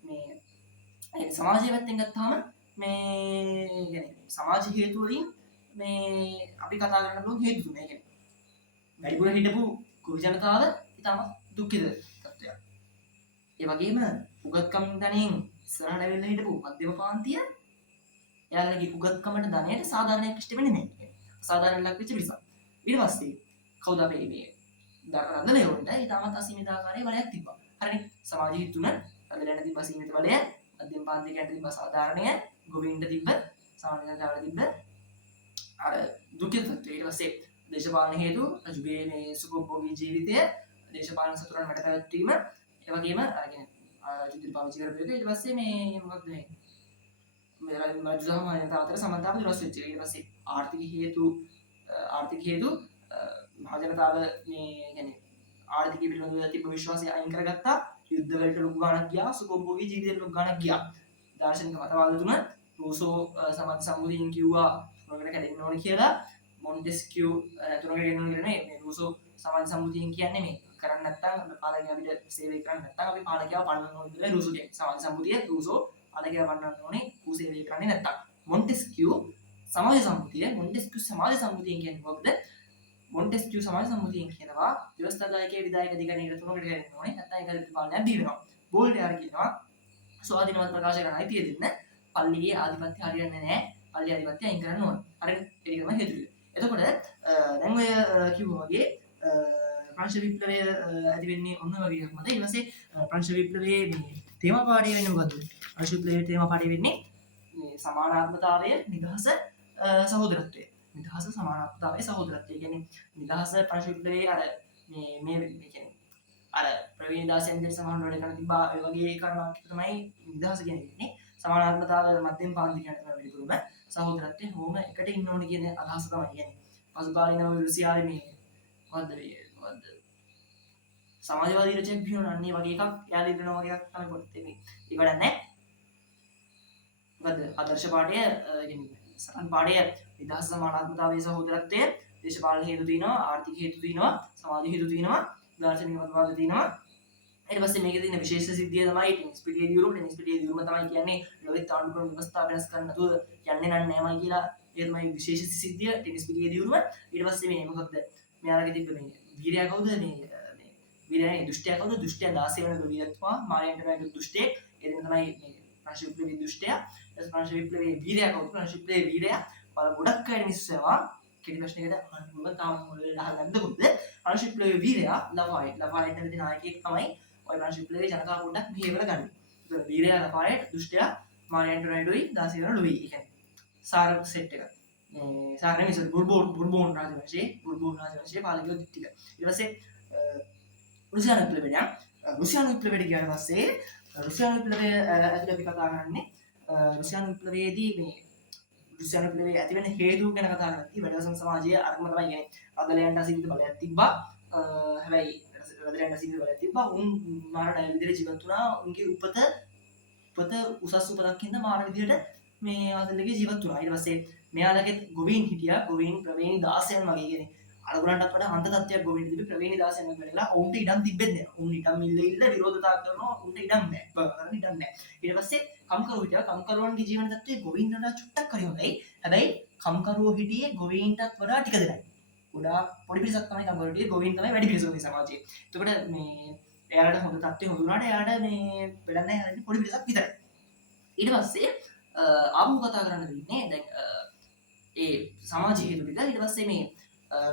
මේ සමාජීය පැත්තෙන් ගත්තාම මේ කියන්නේ සමාජ හේතු වලින් මේ අපි කතා කරන්න පුළුවන් හේතු තුන. ඒ කියන්නේ වැඩිපුර හිටපු ගොවි ජනතාව ඉතාමත් දුක්ඛිත තත්ත්වයක්. ඒ වගේම උගත්කම් ධනෙන් ඉස්සරහට වෙන්න හිටපු මධ්‍යම පාන්තිය එයාලගේ උගත්කමට ධනයට සාධාරණයක් ඉෂ්ට වෙන්නේ නැහැ. අසාධාරණ ලක් වෙච්ච නිසා. ඊට පස්සේ කවුද අපි මේ රදලයොන්ට ඉතාමත් අසීමිත ආකාරයේ බලයක් තිබ්බා. හරිනේ. සමාජ හේතු තුන රදලයන්ට තිබ්බ අසීමිත බලය, මධ්‍යම පාන්තිකයන්ට තිබ්බ සාධාරණය, ගොවීන්ට තිබ්බ සාමාන්‍ය ජනතාවට තිබ්බ අර දුක්ඛිත තත්ත්වය. ඊට පස්සේ දේශපාලන හේතු, රජුගේ මේ සුඛෝපභෝගී ජීවිතය, දේශපාලන සතුරන් මැඩ පැවැත්වීම, ඒ වගේම කියන්නේ රජු පාවිච්චි කරපු එක. ඊට පස්සේ මේ මොකක්ද මේ රජු සහ මහජනතාව අතර සමානතාව දුරස් වෙච්ච එක. ඊට පස්සේ ආර්ථික හේතු මහජනතාව මේ කියන්නේ ආර්ථිකය පිළිබඳව තිබ්බ විශ්වාසය අයින් කරගත්තා. යුද්ධ වලට ලොකු ගාණක් ගියා, සුඛෝපභෝගී ජීවිතයට ලොකු ගාණක් ගියා. දාර්ශනික මතවාද තුන රූසෝ සමාජ සම්මුතියෙන් කිව්වා තුනකට කැඩෙන්න ඕනේ කියලා. මොන්ටෙස්කියු තුනකට කැඩෙන්න ඕනේ කියලා නේ. මේ රූසෝ සමාජ සම්මුතියෙන් කියන්නේ මේ කරන්න නැත්නම් පාලකයා අපිට සේවය කරන්න නැත්නම් අපි පාලකයාව පන්නන්න ඕනේ කියලා රූසෝ කියන්නේ. සමාජ සම්මුතිය රූසෝ පාලකයාව පන්නන්න ඕනේ ඌ සේවය කරන්නේ නැත්නම්. මොන්ටෙස්කියු සමාජ සම්මුතිය කියන්නේ මොකක්ද? මොන්ටෙස්කියු සමාජ සම්මුතියෙන් කියනවා ව්‍යවස්ථාදායකයේ විධායක අධිකරණයකට තුනකට කැඩෙන්න ඕනේ නැත්නම් ඒකට පාලනයක් දී වෙනවා. බෝල්ටෙයාර් කියනවා ස්වාධීනවත් ප්‍රකාශ කරන්න අයිතිය දෙන්න පල්ලියේ ආධිපත්‍ය හරියන්නේ නැහැ. පල්ලි ආධිපත්‍ය අයින් කරන්න ඕන. හරිද? ඒක තමයි හේතුව. එතකොට දැන් ඔය කිව්වා වගේ ප්‍රංශ විප්ලවය ඇති වෙන්නේ ඔන්න වගේ එකක් මත. ඊට පස්සේ ප්‍රංශ විප්ලවයේ මේ තේමා පාඩිය වෙන්නේ මොකද්ද? ප්‍රංශ විප්ලවයේ තේමා පාඩිය වෙන්නේ මේ සමානාත්මතාවය, නිදහස, සහෝදරත්වය. නිදහස, සමානාත්මතාවය, සහෝදරත්වය. කියන්නේ නිදහස ප්‍රංශ විප්ලවයේ අර මේ කියන්නේ අර ප්‍රවීණ දාසයන් දෙන සමාන වල කරන තිබ්බා ඒ වගේ කාරණාවක් තමයි නිදහස කියන්නේ. සමානාත්මතාවය මධ්‍යම පාන්ති කියන තමයි පිළිතුරුම. සහෝදරත්වය හොම එකට ඉන්න ඕනේ කියන අදහස තමයි කියන්නේ. පසුකාලීනව රුසියාවේ මේ මොකද්ද සමාජවාදී රචනයක් බිහිවුණා අන්නේ වගේ එකක් යාලි දෙනවා වගේ එකක් තමයි පොතේ මේ. ඒක වැඩක් නැහැ. මොකද්ද ආදර්ශ පාඩය කියන්නේ සරන් පාඩය නිදහස සමානාත්මතාවයේ සහෝදරත්වය දේශපාලන හේතු තියෙනවා ආර්ථික හේතු තියෙනවා සමාජ හේතු තියෙනවා දාර්ශනික මතවාද තියෙනවා ඊට පස්සේ මේකේ තියෙන විශේෂ සිද්ධිය තමයි ටෙනිස් පිටියේ දියුරුම තමයි කියන්නේ ලෝකෙත් ආණ්ඩුක්‍රම ව්‍යවස්ථාව වෙනස් කරන්න නැතුව යන්නේ නැහැමයි කියලා ඒ තමයි විශේෂ සිද්ධිය ටෙනිස් පිටියේ දියුරුම ඊට පස්සේ මේ මොකක්ද මෙයාලගේ තිබ්බ මේ වීරයා කවුද මේ වීරයා දුෂ්ටයා කවුද දුෂ්ටයා 16 වෙනි වීරත්වා මාරයන්ට වැටු දුෂ්ටයෙක් ඒ දෙන්න තමයි මේ ප්‍රංශ විප්ලවී දුෂ්ටයා ඊට ප්‍රංශ විප්ලවී වීරයා කවුද ප්‍රංශ විප්ලවී වීරයා ගොඩක් අය මිස්සවා කෙටි ප්‍රශ්නයකට අහන්න තාම මොළේ අහගන්න දුන්නද ප්‍රංශ විප්ලවී වීරයා ලෆායට් නැති නායකයෙක් තමයි ඔය ප්‍රංශ විප්ලවී ජනතාව පොඩ්ඩක් මෙහෙවල ගන්න. ඒක වීරයා ලෆායට් දුෂ්ටයා මාරයන්ට වැටුයි 16 වෙනි ලුයි ඒ කියන්නේ සාර සෙට් එක. මේ සාර නෙමෙයි බුර්බෝන් රාජවංශයේ පාලකයෝ ටික. ඊට පස්සේ රුසියානු විප්ලවයට ගියාට පස්සේ රුසියානු විප්ලවය ඇතුළේ අපි කතා කරන්නේ රුසියානු විප්ලවයේදී මේ රුසියානු විප්ලවයේ ඇති වෙන හේතු ගැන කතා කරද්දී වැඩවසම් සමාජයේ අරමුණ තමයි කියන්නේ රදලයන්ට අසීමිත බලයක් තිබ්බා. හැබැයි රදලයන්ට අසීමිත බලයක් තිබ්බා. උන් මාන විදිහට ජීවත් වුණා. උන්ගේ උපත උසස් උපතක් හින්දා මාන විදිහට මේ ආදලගේ ජීවත් වුණා. ඊට පස්සේ මෙයාලගේ ගොවීන් හිටියා. ගොවීන් ප්‍රවේණි 16න් වගේ කියන්නේ අලගුණන්ටත් වඩා අන්ත තත්ත්වයක් ගොවීන් තිබි ප්‍රවේණි 16න් වගේ වෙලා උන්ට ඉඩම් තිබෙන්නේ නැහැ. උන් ඉඩම් ඉල්ල විරෝධතා කරනවා. උන්ට ඉඩම් නැහැ. බලන්න ඉඩම් නැහැ. ඊට පස්සේ කම්කරු හිටියා. කම්කරුවන්ගේ ජීවන තත්ත්වයේ ගොවීන්ට වඩා චුට්ටක් හරි හොඳයි. හැබැයි කම්කරුවෝ හිටියේ ගොවීන්ටත් වඩා ටික දෙනයි. ගොඩාක් පොඩි පිරිසක් තමයි කම්කරු හිටියේ. ගොවීන් තමයි වැඩි පිරිස උනේ සමාජයේ. එතකොට මේ එයාලට හොඳ තත්ත්වය හොඳුනාට එයාට මේ වැඩක් නැහැ හරියට පොඩි පිරිසක් විතරයි. ඊට පස්සේ ආපහු කතා කරන්න දෙන්නේ දැන් ඒ සමාජ හේතු ටික. ඊට පස්සේ මේ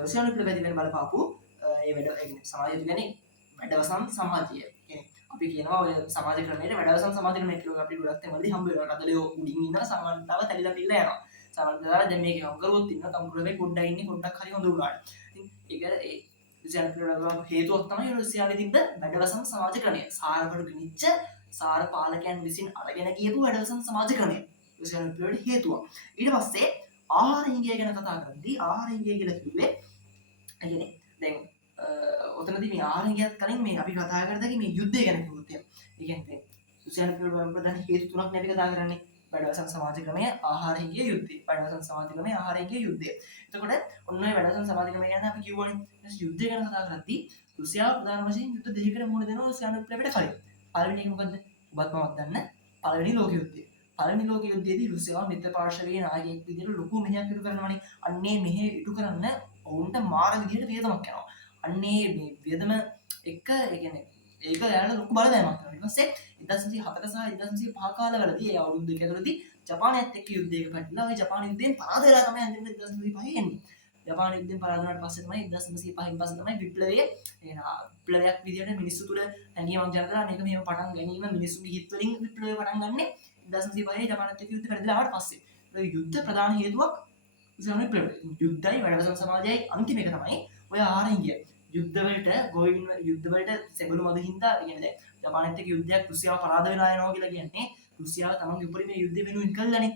රුසියානු විප්ලවයේදී වෙන බලපාපු ඒ වැඩ ඒ කියන්නේ සමාජය කියන්නේ වැඩවසම් සමාජය. කියන්නේ අපි කියනවා ඔය සමාජ ක්‍රමයේ වැඩවසම් සමාජ ක්‍රමයේ කියලා අපි ගොඩක් තැන්වලදී හම්බ වෙනවා. කදලියෝ උඩින් ඉන්නවා සමානතාව තැලිලා පිළලා යනවා. සමානතාව දැන් මේක කම්කරුවොත් ඉන්නවා කම්කරුවේ පොඩ්ඩක් ඉන්නේ පොඩ්ඩක් හරි හොඳ උනාට. ඉතින් ඒක ඒ රුසියානු විප්ලවයේ හේතුවක් තමයි රුසියාවේ තිබ්බ වැඩවසම් සමාජ ක්‍රමය. සාරවලු ගිනිච්ච සාර පාලකයන් විසින් අරගෙන ගියපු වැඩවසම් සමාජ ක්‍රමය. රුසියානු විප්ලවයේ හේතුව. ඊට පස්සේ ආහාර හිඟය ගැන කතා කරද්දී ආහාර හිඟය කියලා කිව්වේ කියන්නේ දැන් ඔතනදී මේ ආහාර හිඟයත් කලින් මේ අපි කතා කරද්දී මේ යුද්ධය ගැන කිව්වොත් ඒ කියන්නේ රුසියානු විප්ලවයේ ප්‍රධාන හේතු තුනක් නේ අපි කතා කරන්නේ වැඩවසම් සමාජ ක්‍රමය ආහාර හිඟය යුද්ධය වැඩවසම් සමාජ ක්‍රමය ආහාර හිඟය යුද්ධය. එතකොට ඔන්න ඔය වැඩවසම් සමාජ ක්‍රමය ගැන අපි කිව්වනේ යුද්ධය ගැන කතා කරද්දී රුසියාව ප්‍රධාන වශයෙන් යුද්ධ දෙකකට මුහුණ දෙනවා රුසියානු විප්ලවයට කලින්. පළවෙනි එක මොකද්ද? ඔබත් මමත් දන්න පළවෙනි ලෝක යුද්ධය. පළවෙනි ලෝක යුද්ධයේදී රුසියාව මිත්‍ර පාර්ශවයේ නායකයෙක් විදිහට ලොකු මෙහෙයක් ඉටු කරනවානේ. අන්නේ මෙහෙ ඉටු කරන්න ඔවුන්ට මාර විදිහට වියදමක් යනවා. අන්නේ මේ වියදම එක ඒ කියන්නේ ඒක යාළුවා ලොකු බලපෑමක් කරනවා. ඊට පස්සේ 1904 සහ 1905 කාලවලදී ඒ අවුරුදු දෙක ඇතුළතදී ජපානයත් එක්ක යුද්ධයක පැටලලා ඔය ජපාන යුද්ධයෙන් පරාද වෙලා තමයි අන්තිමට 1905 එන්නේ. ජපාන යුද්ධයෙන් පරාද වුණාට පස්සේ තමයි 1905න් පස්සේ තමයි විප්ලවයේ විප්ලවයක් විදිහට මිනිස්සු තුළ හැඟීමක් ජනක කරලා මේක මෙහෙම පටන් ගැනීම මිනිස්සුගේ හිත් වලින් විප්ලවය පටන් ගන්නෙ 1905 ජපානත් එක්ක යුද්ධ කරලා ආවට පස්සේ. ඒ යුද්ධ ප්‍රධාන හේතුවක් රුසියානු විප්ලවය. යුද්ධයි වැඩවසම් සමාජයයි අන්තිම එක තමයි ඔය ආරංගිය. යුද්ධ වලට ගෝවින් යුද්ධ වලට සෙබළු මද හින්දා කියන්නේ දැන් ජපානත් එක්ක යුද්ධයක් රුසියාව පරාද වෙලා යනවා කියලා කියන්නේ රුසියාව තමන්ගේ උපරිමයේ යුද්ධ වෙනුවෙන් කළානේ.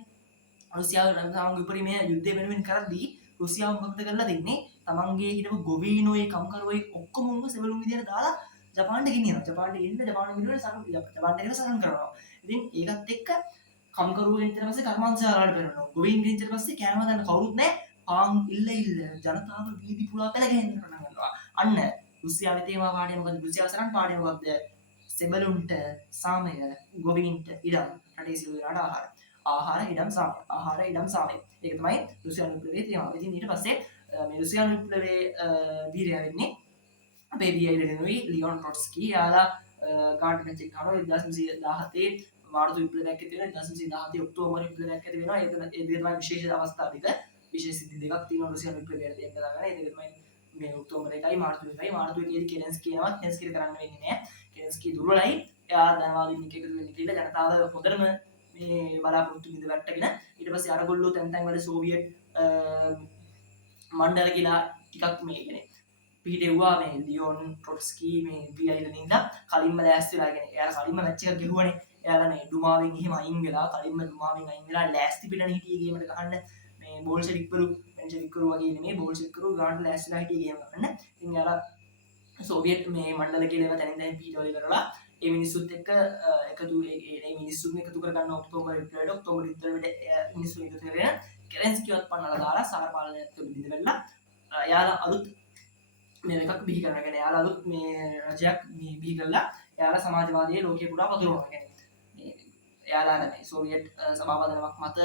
රුසියාව තමන්ගේ උපරිමයේ යුද්ධ වෙනුවෙන් කරද්දී රුසියාව මොකද කරලා දෙන්නේ? තමන්ගේ හිටපු ගොවීනෝයි කම්කරුවෝයි ඔක්කොම උන්ව සෙබළුන් විදියට දාලා ජපානට ගෙනියනවා. ජපානට ගෙනින්න ජපාන මිනිවල ජපානට ගෙනස සරන් කරනවා. ඉතින් ඒකත් එක්ක කම්කරුවෝ ගෙනිච්ච පස්සේ කර්මාන්තශාලාවට පෙරනවා. ගොවීන් ගෙනිච්ච පස්සේ කෑම හදන්න කවුරුත් නැහැ. පාන් ඉල්ල ජනතාව වීදි පුරා පැල ගහන්න පටන් ගන්නවා. අන්න රුසියාවේ තේමා පාඩය මොකද? රුසියාව සරන් පාඩය මොකද්ද? සෙබළුන්ට සාමය, ගොවීන්ට ඉඩම්, රටේ සියලුලාට ආහාර. ආහාර ඉඩම් සාමය. ආහාර ඉඩම් සාමය. ඒක තමයි රුසියානු විප්ලවයේ තේමාව. ඉතින් ඊට පස්සේ මේ රුසියානු විප්ලවයේ වීරයා වෙන්නේ අපේ බීఐ රෙනුයි ලියොන් ට්‍රොට්ස්කි. යාලා ගාඩ් මෙච්චක් කරනවා 1917 මාර්තු විප්ලවයක් ඇති වෙනවා 1917 ඔක්තෝබර් විප්ලවයක් ඇති වෙනවා ඒක තමයි විශේෂ අවස්ථා ටික විශේෂ සිද්ධි දෙකක් තියෙනවා රුසියානු විප්ලවයට දෙන්න දාගන්න ඒ දෙක තමයි මේ ඔක්තෝබර් 1යි මාර්තු 1යි මාර්තු 1 කෙලෙන්ස්කී යනවා කෙලෙන්ස්කී කරන්න වෙන්නේ නැහැ කෙලෙන්ස්කී දුර්වලයි එයා ධනවාදීන් එකතු වෙන්න කියලා ජනතාව හොඳටම මේ බලාපොරොත්තු බිඳ වැටගෙන ඊට පස්සේ අරගොල්ලෝ තැන් තැන් වල සෝවියට් මණ්ඩල කියලා ටිකක් මේ කියන්නේ පිහිටෙව්වා මේ ලියෝන් ට්‍රොට්ස්කී මේ වීඅයිල නින්දා කලින්ම ලෑස්ති වෙලාගෙන එයාලා කලින්ම මැච් එකක් ගෙහුවනේ එයාලා මේ ඩුමාවෙන් එහෙම අයින් වෙලා කලින්ම ඩුමාවෙන් අයින් වෙලා ලෑස්ති පිටන හිටියේ ගේමකට ගහන්න මේ බෝල්ෂෙවික්වරු මෙන්ෂෙවික්වරු වගේ නෙමෙයි බෝල්ෂෙවික්වරු ගාන්න ලෑස්තිලා හිටියේ ගේම ගහන්න ඉතින් එයාලා සෝවියට් මේ මණ්ඩල කියලා ඒවා තැනින් තැනින් පිහිටවල කරලා ඒ මිනිස්සුත් එක්ක එකතු ඒ මිනිස්සුන් එකතු කරගන්න ඔක්තෝබර් විප්ලවයට ඔක්තෝබර් විප්ලවයට මිනිස්සු එකතු කරගෙන කෙලෙන්ස්කීවත් පන්නලා දාලා සාර පාලනයත් බිඳ වෙලා එයාලා අලුත් මේ එකක් බිහි කරනවා කියන්නේ එයාලා අලුත් මේ රජයක් මේ බිහි කරලා එයාලා සමාජවාදී ලෝකේ පුරා පතුරවනවා කියන්නේ මේ එයාලා මේ සෝවියට් සභාපතිතුමක් මත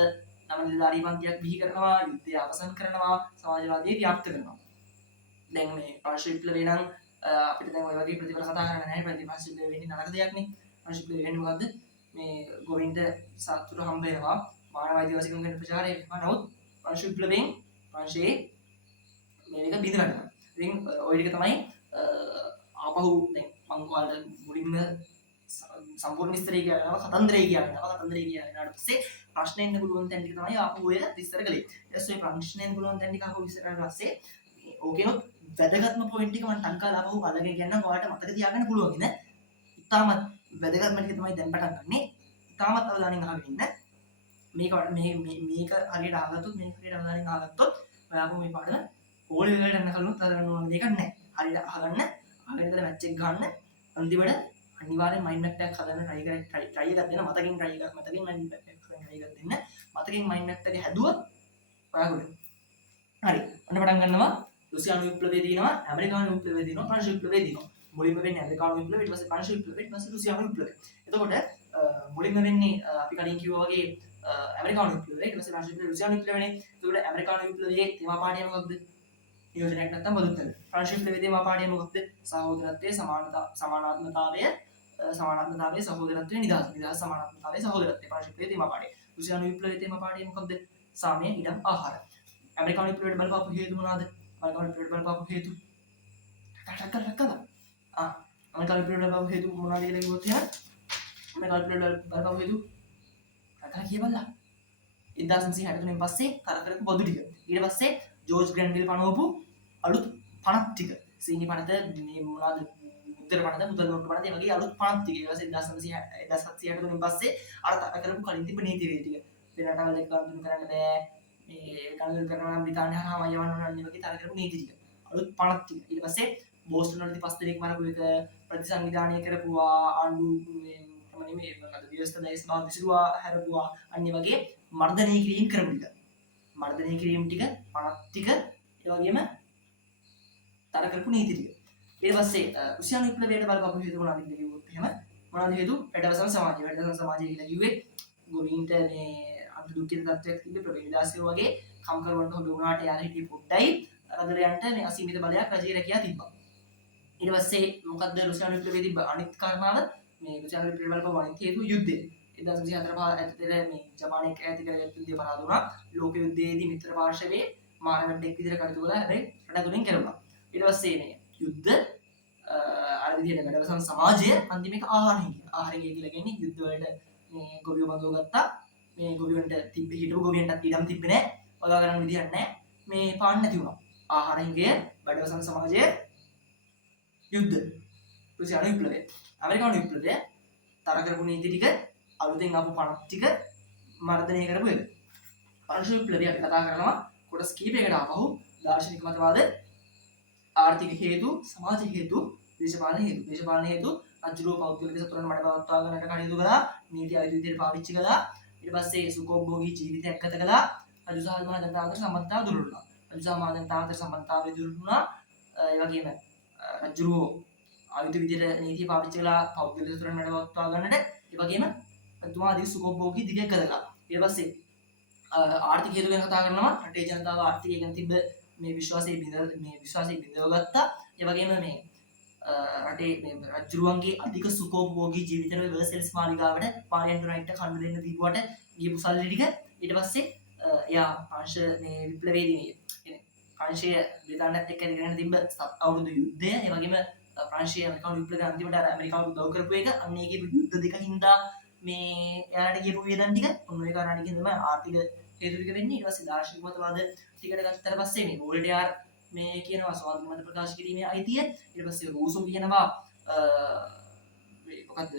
නවනිලධාරී පන්තියක් බිහි කරනවා යුද්ධය අවසන් කරනවා සමාජවාදී ව්‍යාප්ත කරනවා දැන් මේ ප්‍රංශ විප්ලවය නම් අපිට දැන් ඔය වගේ ප්‍රතිඵල කතා කරන්න නැහැ ප්‍රතිපක්ෂ විප්ලවය වෙන්නේ නරක දෙයක් නේ ප්‍රංශ විප්ලවය වෙන්නේ මොකද්ද මේ ගෝවින්ද සතුට හම්බ වෙනවා මානව අයිතිවාසිකම් ගැන ප්‍රචාරය වෙනවා නමුත් ප්‍රංශ විප්ලවයෙන් ප්‍රංශයේ මේක බිඳ වැටෙනවා ඉතින් ඔය ටික තමයි ආපහු දැන් මම ඔයාලට මුලින්ම සම්පූර්ණ විස්තරය කියනවා කතන්දරය කියනවා පස්සේ ප්‍රශ්න එන්න පුළුවන් තැන් ටික තමයි ආපහු ඔය විස්තර කළේ ඊට පස්සේ ප්‍රශ්න එන්න පුළුවන් තැන් ටික ආපහු විස්තර කරලා පස්සේ ඕකේනොත් වැදගත්ම පොයින්ට් එක මම ටං කාලා ආපහු අල්ලගෙන කියන්නම් ඔයාලට මතක තියාගන්න පුළුවන් නේද ඉතාමත් වැදගත්ම ටික තමයි දැන් පටන් ගන්නෙ ඉතාමත් අවධානයෙන් අහගෙන ඉන්න මේක හරියට අහගත්තොත් ඔයාලම මේ පාඩම ඕලි වලට යන කලින් තරන්න ඕන දෙයක් නැහැ. හරියට අහගන්න අහගෙන ඉඳලා මැච් එක ගන්න අන්තිමට අනිවාර්යෙන් මයින්ඩ් මැප් එකක් හදන්න try එකක් දෙන්න මතකින් try එකක් මතකින් මයින්ඩ් මැප් එකක් දෙන්න මතකින් මයින්ඩ් මැප් එක හැදුවොත් ඔයාගොල්ලෝ හරි ඔන්න පටන් ගන්නවා රුසියානු විප්ලවය දිනවා ඇමරිකානු විප්ලවය දිනවා ප්‍රංශ විප්ලවය දිනවා මුලින්ම වෙන්නේ ඇමරිකානු විප්ලවය ඊට පස්සේ ප්‍රංශ විප්ලවය ඊට පස්සේ රුසියානු විප්ලවය එතකොට මුලින්ම වෙන්නේ අපි කලින් කිව්වා වගේ ඇමරිකානු විප්ලවය ඊට පස්සේ ප්‍රංශ විප්ලවය රුසියානු විප්ලවයනේ එතකොට ඇමරිකානු විප්ලවයේ තේමා පාඩිය මොකක්ද නියෝජනයක් නැත්තම් බදුත් වෙනවා. ප්‍රංශ විප්ලවයේ තේමා පාඩිය මොකක්ද? සහෝදරත්වයේ සමානාත්මතාවය සහෝදරත්වයේ නිදහස සමානාත්මතාවය සහෝදරත්වයේ ප්‍රංශ විප්ලවයේ තේමා පාඩිය. රුසියානු විප්ලවයේ තේමා පාඩිය මොකක්ද? සාමය ඉඩම් ආහාර. ඇමරිකානු විප්ලවයට බලපාපු හේතු මොනවාද? ඇමරිකානු විප්ලවයට බලපාපු හේතු ඇමරිකානු විප්ලවයට බලපාපු හේතු මොනවාද කියලා කිව්වොත් එහෙනම් ඇමරිකානු විප්ලවයට බලපාපු හේතු අතන කියවලා 1963 පස්සේ කරකරපු බදු ටික. ඊට පස්සේ ජෝර්ජ් ග්‍රැන්විල් පනවපු අලුත් පනත් ටික. සීනි පනත මේ මොනවාද මුද්දර පනත මුදල් නෝට්ටු පනත ඒ වගේ අලුත් පනත් ටික. ඊට පස්සේ 1763 පස්සේ අර කරකරපු කලින් තිබ්බ නීති රීති ටික. වෙන රටවල් එක්ක අඳුන් කරන්න බෑ. මේ කලුල් කරනවා නම් බ්‍රිතාන්‍ය හරහා යවන්න ඕන අනිත් වගේ තර කරපු නීති ටික. අලුත් පනත් ටික. ඊට පස්සේ බෝස්ටන් වලදී 5 දෙනෙක් මරපු එක ප්‍රතිසංවිධානය කරපුවා ආණ්ඩු මේ මොනවාද ව්‍යවස්ථා දේශපාලන විසිරුවා හැරපුවා අනිත් වගේ මර්ධනය කිරීම කරපු ටික. මර්ධනය කිරීම ටික පනත් ටික ඒ වගේම තර කරපු නීති ටික. ඊට පස්සේ රුසියානු විප්ලවයට බලපාපු හේතු මොනවද කියලා කිව්වොත් එහෙම මොනවද හේතු? වැඩවසන සමාජය. වැඩවසන සමාජය කියලා කිව්වේ ගොවින්ට මේ අන්තදුක්ඛිත තත්ත්වයක් තිබ්බ ප්‍රවේදාසය වගේ කම්කරුවන්ට හොඳ වුණාට යාර හිටියේ පොඩ්ඩයි රදරයන්ට මේ අසීමිත බලයක් රජයේ රැකියා තිබ්බා. ඊට පස්සේ මොකද්ද රුසියානු විප්ලවයේ තිබ්බ අනිත් කාරණාව මේ රුසියානු විප්ලවයට බලපාපු අනිත් හේතු යුද්ධය. 1904 ඇතුළත මේ ජපානයේ ඇති කරගත්තු යුද්ධය පරාද වුණා. ලෝක යුද්ධයේදී මිත්‍ර පාර්ශවයේ මානවඩෙක් විදිහට කටයුතු කළා. හැබැයි රට තුලින් කෙරුණා. ඊට පස්සේ මේ යුද්ධ අර විදිහට වැඩවසන සමාජය අන්තිමේක ආහාරය කියලා කියන්නේ යුද්ධ වලට මේ ගොවියෝ බඳව ගත්තා. මේ ගොවියන්ට හිටපු ගොවියන්ටත් ඉඩම් තිබ්බේ නැහැ. වගා කරන්න විදිහක් නැහැ. මේ පාන්න නැති වුණා. ආහාරහිඟය වැඩවසන සමාජයේ යුද්ධ. රුසියානු විප්ලවය. ඇමරිකානු විප්ලවය තර කරපු නීති ටික අලුතෙන් ආපු පනත් ටික මර්ධනය කරපු එක. පංච විප්ලවය අපි කතා කරනවා කොටස් කීපයකට ආපහු දාර්ශනික මතවාද, ආර්ථික හේතු, සමාජ හේතු, දේශපාලන හේතු. දේශපාලන හේතු රජුගේ පෞද්ගලික සතුරන් මඩ පවත්වා ගන්නට කටයුතු කළා. නීති ආයුධ විදිහට පාවිච්චි කළා. ඊට පස්සේ සුඛෝභෝගී ජීවිතයක් ගත කළා. රජු සහ මහ ජනතාව අතර සම්බන්ධතාව දුරු වුණා. රජු සහ මහ ජනතාව අතර සම්බන්ධතාවය දුරු වුණා. ඒ වගේම රජු ආයුධ විදිහට නීති පාවිච්චි කළා පෞද්ගලික සතුරන් මඩ පවත්වා ගන්නට. ඒ වගේම රජතුමාදී සුඛෝභෝගී දිග කළා. ඊට පස්සේ ආර්ථික හේතු ගැන කතා කරනවා. රටේ ජනතාව ආර්ථිකය ගැන තිබ්බ මේ විශ්වාසය බිඳව ගත්තා. ඒ වගේම මේ රටේ රජුරුවන්ගේ අධික සුඛෝපභෝගී ජීවිතවල වර්සෙල්ස් මාලිගාවට පාලයන්තු රයිට්ට කන්න දෙන්න දීපුවට ගියපු සල්ලි ටික ඊට පස්සේ එයා ප්‍රංශ මේ විප්ලවයේදී ප්‍රංශය බ්‍රිතාන්‍යත් එක්ක කරගෙන තිබ්බ අවුරුදු යුද්ධය ඒ වගේම ප්‍රංශය ඇමරිකානු විප්ලවය අන්තිමට අර ඇමරිකානු උදව් කරපු එක අන්න ඒකේ යුද්ධ දෙක හින්දා මේ එයාලට ගියපු වියදම් ටික ඔන්න ඔය කාරණා තමයි ආර්ථික හේතු ටික වෙන්නේ ඊට පස්සේ දාර්ශනික මතවාද ටිකට ගත්තට පස්සේ මේ වෝල්ටයාර් මේ කියනවා ස්වාධීන මත ප්‍රකාශ කිරීමේ අයිතිය ඊට පස්සේ රූසෝ කියනවා මොකද්ද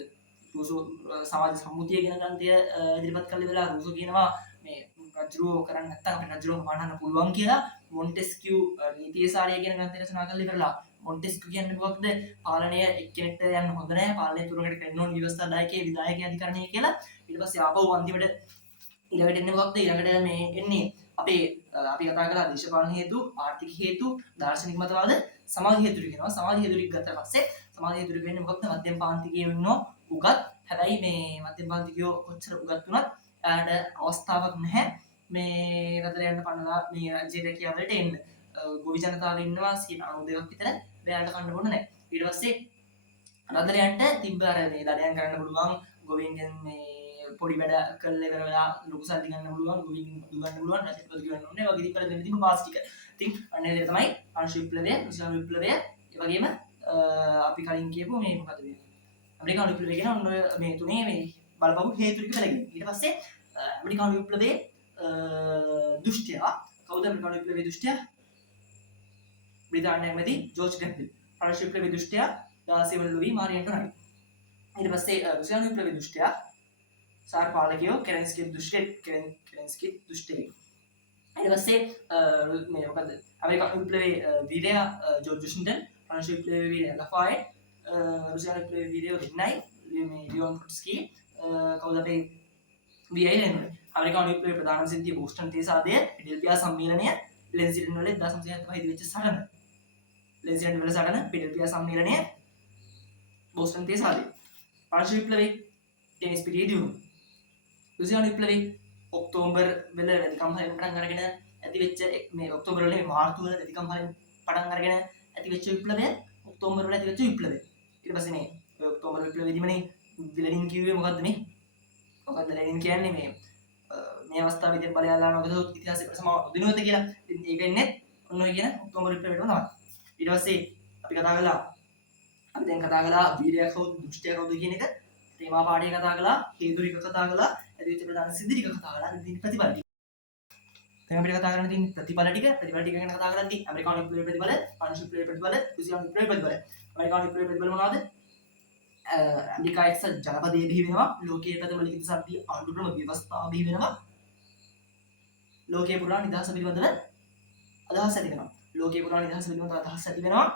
රූසෝ සමාජ සම්මුතිය කියන ග්‍රන්ථය ඉදිරිපත් කළ වෙලාව රූසෝ කියනවා මේ රජුරෝ කරන්නේ නැත්නම් අපිට රජුරෝ වහන්න පුළුවන් කියලා මොන්ටෙස්කියු නීතිය සාරය කියන ග්‍රන්ථය රචනා කළ ඉවරලා මොන්ටෙස්කියු කියන්නේ මොකක්ද පාලනය එක්කෙනෙක්ට යන්න හොඳ නැහැ පාලනය තුරකට කරන්න ඕන ව්‍යවස්ථාදායකයේ විධායක අධිකරණය කියලා ඊට පස්සේ ආපහු අන්තිමට ඊළඟට එන්නේ මොකක්ද ඊළඟට මේ එන්නේ අපි කතා කළා දේශපාලන හේතු ආර්ථික හේතු දාර්ශනික මතවාද සමාජ හේතු කියනවා සමාජ හේතු ටික ගත්තා පස්සේ සමාජ හේතු ටික වෙන්නේ මොකක්ද මධ්‍යම පාන්තිකයෝ ඉන්නෝ උගත් හැබැයි මේ මධ්‍යම පාන්තිකයෝ කොච්චර උගත් වුණත් එයාට අවස්ථාවක් නැහැ මේ රටට යන්න පන්නලා මේ රජයේ කියවලට එන්න ගොවි ජනතාව ඉන්නවා 92ක් විතර එයාට කන්න බොන්න නැහැ ඊට පස්සේ රටට තිබ්බ අර මේ දඩයන් කරන්න පුළුවන් ගොවීන්ගෙන් මේ පොඩි වැඩ කළේ කරලා ලොකු සල්ලි ගන්න පුළුවන් ගොවින් දුක ගන්න පුළුවන් රජයට ප්‍රති ගන්න ඕනේ වගේ දීපල දෙන්න තිබ්බ පාස් ටික. ඉතින් අන්න ඒක තමයි අංශ විප්ලවය, රුසියානු විප්ලවය, ඒ වගේම අපි කලින් කියපු මේ මොකද මේ ඇමරිකානු විප්ලවය කියන ඔන්න මේ තුනේ මේ බලපහු හේතු ටික බලගෙන. ඊට පස්සේ ඇමරිකානු විප්ලවයේ දුෂ්ටය කවුද ඇමරිකානු විප්ලවයේ දුෂ්ටය? බ්‍රිතාන්‍ය ඇමති ජෝර්ජ් ග්‍රැන්විල්. අංශ විප්ලවයේ දුෂ්ටය දාසිවල් ලුයි මාරියන්ටෝ රයි. ඊට පස්සේ රුසියානු විප්ලවයේ දුෂ්ටය सार पालकियों केरेंस्की दुष्टे ඊට පස්සේ මේ මොකද ඇමරිකානු විප්ලවයේ වීරයා ජෝර්ජ් වොෂින්ටන් ප්‍රංශ විප්ලවයේ වීරයා ලෆායට් රුසියානු විප්ලවයේ වීරයා දෙන්නයි මේ ලියෝන් ට්‍රොට්ස්කී කවුද අපේ වීරයන් ඇමරිකානු විප්ලවයේ ප්‍රධානම සිද්ධිය බෝස්ටන් තේසාදය ෆිලඩෙල්ෆියා සම්මේලනය ලෙන්සිඩන් වල 1975 වෙච්ච සටන ලෙන්සිඩන් වල සටන ෆිලඩෙල්ෆියා සම්මේලනය බෝස්ටන් තේසාදය ප්‍රංශ විප්ලවයේ ටෙනිස් පිටියේ දියුණුව රුසියානු විප්ලවයේ ඔක්තෝබර් වල වැඩිකම් හරින් පටන් අරගෙන ඇති වෙච්ච මේ ඔක්තෝබර් වල මේ මාර්තු වල වැඩිකම් හරින් පටන් අරගෙන ඇති වෙච්ච විප්ලවය ඔක්තෝබර් වල ඇති වෙච්ච විප්ලවය ඊට පස්සේ මේ ඔක්තෝබර් විප්ලවයේදීමනේ ලෙනින් කිව්වේ මොකද්ද මොකද්ද ලෙනින් කියන්නේ මේ අවස්ථාවේදී බලයලා නොගත ඉතිහාසයේ ප්‍රසම දිනුවත කියලා ඒක ඉන්නේ ඔන්න ඔය කියන ඔක්තෝබර් විප්ලවයටම තමයි ඊට පස්සේ අපි දැන් කතා කළා වීරයා කවුද දුෂ්ටයා කවුද කියන එක තේමා පාඩේ කතා කළා හේතු ටික කතා කළා ඇදිවිච්ච ප්‍රධාන සිද්ධි ටික කතා කළා ඉතින් ප්‍රතිඵල ටික දැන් අපිට කතා කරන්න තියෙන ප්‍රතිඵල ටික ගැන කතා කරද්දී ඇමරිකානු විප්ලවයේ ප්‍රතිඵල අංශ විප්ලවයේ ප්‍රතිඵල රුසියානු විප්ලවයේ ප්‍රතිඵල ඇමරිකානු විප්ලවයේ ප්‍රතිඵල මොනවද ඇමරිකා එක්සත් ජනපදයේ බිහි වෙනවා ලෝකයේ ප්‍රථම ලිඛිත සත්‍ය ආණ්ඩුක්‍රම ව්‍යවස්ථාව බිහි වෙනවා ලෝකයේ පුරා නිදහස පිළිබඳව අදහස් ඇති වෙනවා ලෝකයේ පුරා නිදහස පිළිබඳව අදහස් ඇති වෙනවා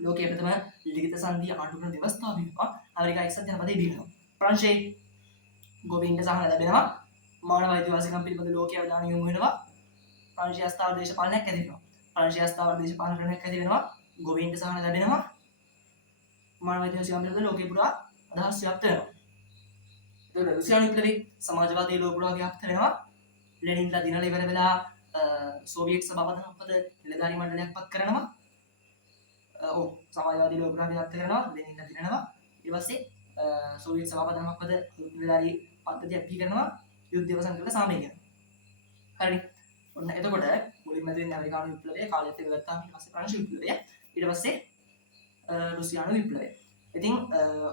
ලෝකයේ ප්‍රථම ලිඛිත සංධි ආණ්ඩුක්‍රම ව්‍යවස්ථාව බිහි වෙනවා ඇමරිකා එක්සත් ජනපදයේ බිහි වෙනවා ප්‍රංශයේ ගොවීන්ට සහන ලැබෙනවා මානව අයිතිවාසිකම් පිළිබඳ ලෝකයේ අවධානය යොමු වෙනවා ප්‍රංශීය අස්ථාවර දේශපාලනයක් ඇති වෙනවා ප්‍රංශීය අස්ථාවර දේශපාලන ක්‍රමයක් ඇති වෙනවා ගොවීන්ට සහන ලැබෙනවා මානව අයිතිවාසිකම් පිළිබඳ ලෝකේ පුරා අදහස් ව්‍යාප්ත වෙනවා ඒතකොට රුසියානු විප්ලවයේ සමාජවාදී ලෝක පුරා ව්‍යාප්ත වෙනවා ලෙනින්ලා දිනලා ඉවර වෙලා සෝවියට් සභාපති පද නිලධාරී මණ්ඩලයක් පත් කරනවා සමාජවාදී ලෝක පුරා ව්‍යාප්ත කරනවා ලෙනින්ලා දිනනවා ඊට පස්සේ සෝවියට් සභාපති පද නිලධාරී පද්ධතියක් බිහි කරනවා යුද්ධය අවසන් කරලා සාමය කියනවා. හරි. ඔන්න එතකොට මුලින්ම තියෙන ඇමරිකානු විප්ලවය කාලෙත් එක ගත්තාම ඊට පස්සේ ප්‍රංශ විප්ලවය ඊට පස්සේ රුසියානු විප්ලවය. ඉතින්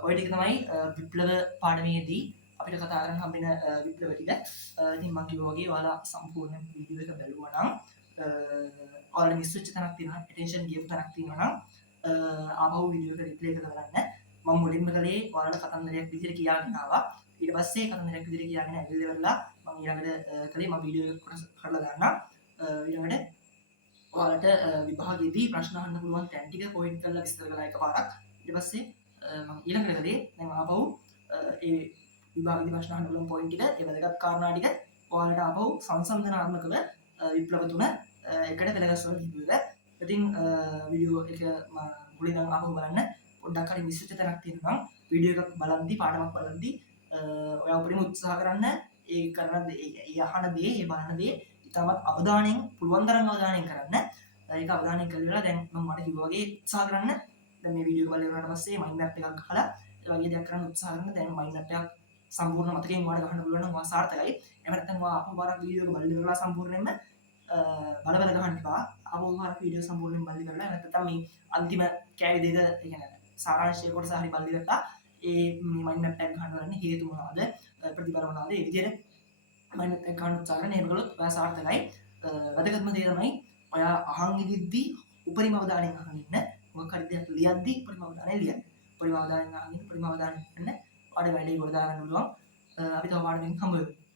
ඔය ටික තමයි විප්ලව පාඩමේදී අපිට කතා කරන්න හම්බෙන විප්ලව ටික. ඉතින් මම කිව්වා වගේ ඔයාලා සම්පූර්ණ වීඩියෝ එක බැලුවා නම් ඔයාලා මිස් වෙච්ච තැනක් තියෙනවා, attention ගියපු තැනක් තියෙනවා නම් ආපහු වීඩියෝ එක රිප්ලේ කරලා බලන්න. මම මුලින්ම කලේ ඔයාලට කතන්දරයක් විදිහට කියාගෙන ආවා. ඊට පස්සේ කතන්දරයක් විදිහට කියාගෙන ඇවිල්ලා ඉවරලා මම ඊළඟට කලේ මම වීඩියෝ එක කොටස් කරලා දාන්නම්. ඊළඟට ඔයාලට විභාගයේදී ප්‍රශ්න අහන්න පුළුවන් තැන් ටික පොයින්ට් කරලා විස්තර කරලා එකපාරක්. ඊට පස්සේ මම ඊළඟට කලේ දැන් ආපහු ඒ විභාගයේදී ප්‍රශ්න අහන්න පුළුවන් පොයින්ට් ටික ඒ වැදගත් කාරණා ටික ඔයාලට ආපහු සංසන්දනාත්මකව විප්ලව තුන එකට පෙළගස්වලා දීපුවා. ඉතින් වීඩියෝ එක මුලින්ම ආපහු බලන්න. පොඩ්ඩක් හරි මිස් වෙච්ච තැනක් තියෙනවා නම් වීඩියෝ එකක් බලද්දී පාඩමක් බලද්දී ඔයා උපරිම උත්සාහ කරන්න ඒ කරන දේ ඒ අහන දේ ඒ බලන දේ ඉතාමත් අවධානයෙන් පුළුවන් තරම් අවධානයෙන් කරන්න. ඒක අවධානයෙන් කළා දැන් මම මට කිව්වා වගේ උත්සාහ කරන්න. මේ වීඩියෝ එක බලලා ඉවරනට පස්සේ මයින්ඩ් මැප් එකක් ගහලා ඒ වගේ දෙයක් කරන්න උත්සාහ කරන. දැන් මයින්ඩ් මැප් එකක් සම්පූර්ණ මතකයෙන් ඔයාලට ගහන්න පුළුවන් නම් ඔයා සාර්ථකයි. එහෙම නැත්නම් ඔයා ආපහු වරක් වීඩියෝ එක බලලා ඉවරලා සම්පූර්ණයෙන්ම බල ගහන්න එපා. ආපහු වරක් වීඩියෝ සම්පූර්ණයෙන් බලලා ඉවරලා නැත්නම් මේ අන්තිම කෑලි දෙක ඒ කියන්නේ සාරාංශය කොටස හරි බලලා ඉවරලා ඒ මේ මයින්ඩ් මැප් එක ගන්න වෙන්නේ හේතු මොනවාද ප්‍රතිඵල මොනවාද ඒ විදිහට මයින්ඩ් මැප් එක ගන්න උත්සාහ කරන. එහෙම කළොත් ඔයා සාර්ථකයි. වැදගත්ම දේ තමයි ඔයා අහන් ඉදිද්දී උපරිම අවධානයෙන් අහන් ඉන්න. මොකක් හරි දෙයක් ලියද්දී උපරිම අවධානයෙන් ලියන්න. උපරිම අවධානයෙන් අහන් ඉන්න උපරිම අවධානයෙන් ඉන්න. ඔයාලට වැඩේ ගොඩ දාගන්න පුළුවන්. අපි තව පාඩමකින් හම්බ වෙමු.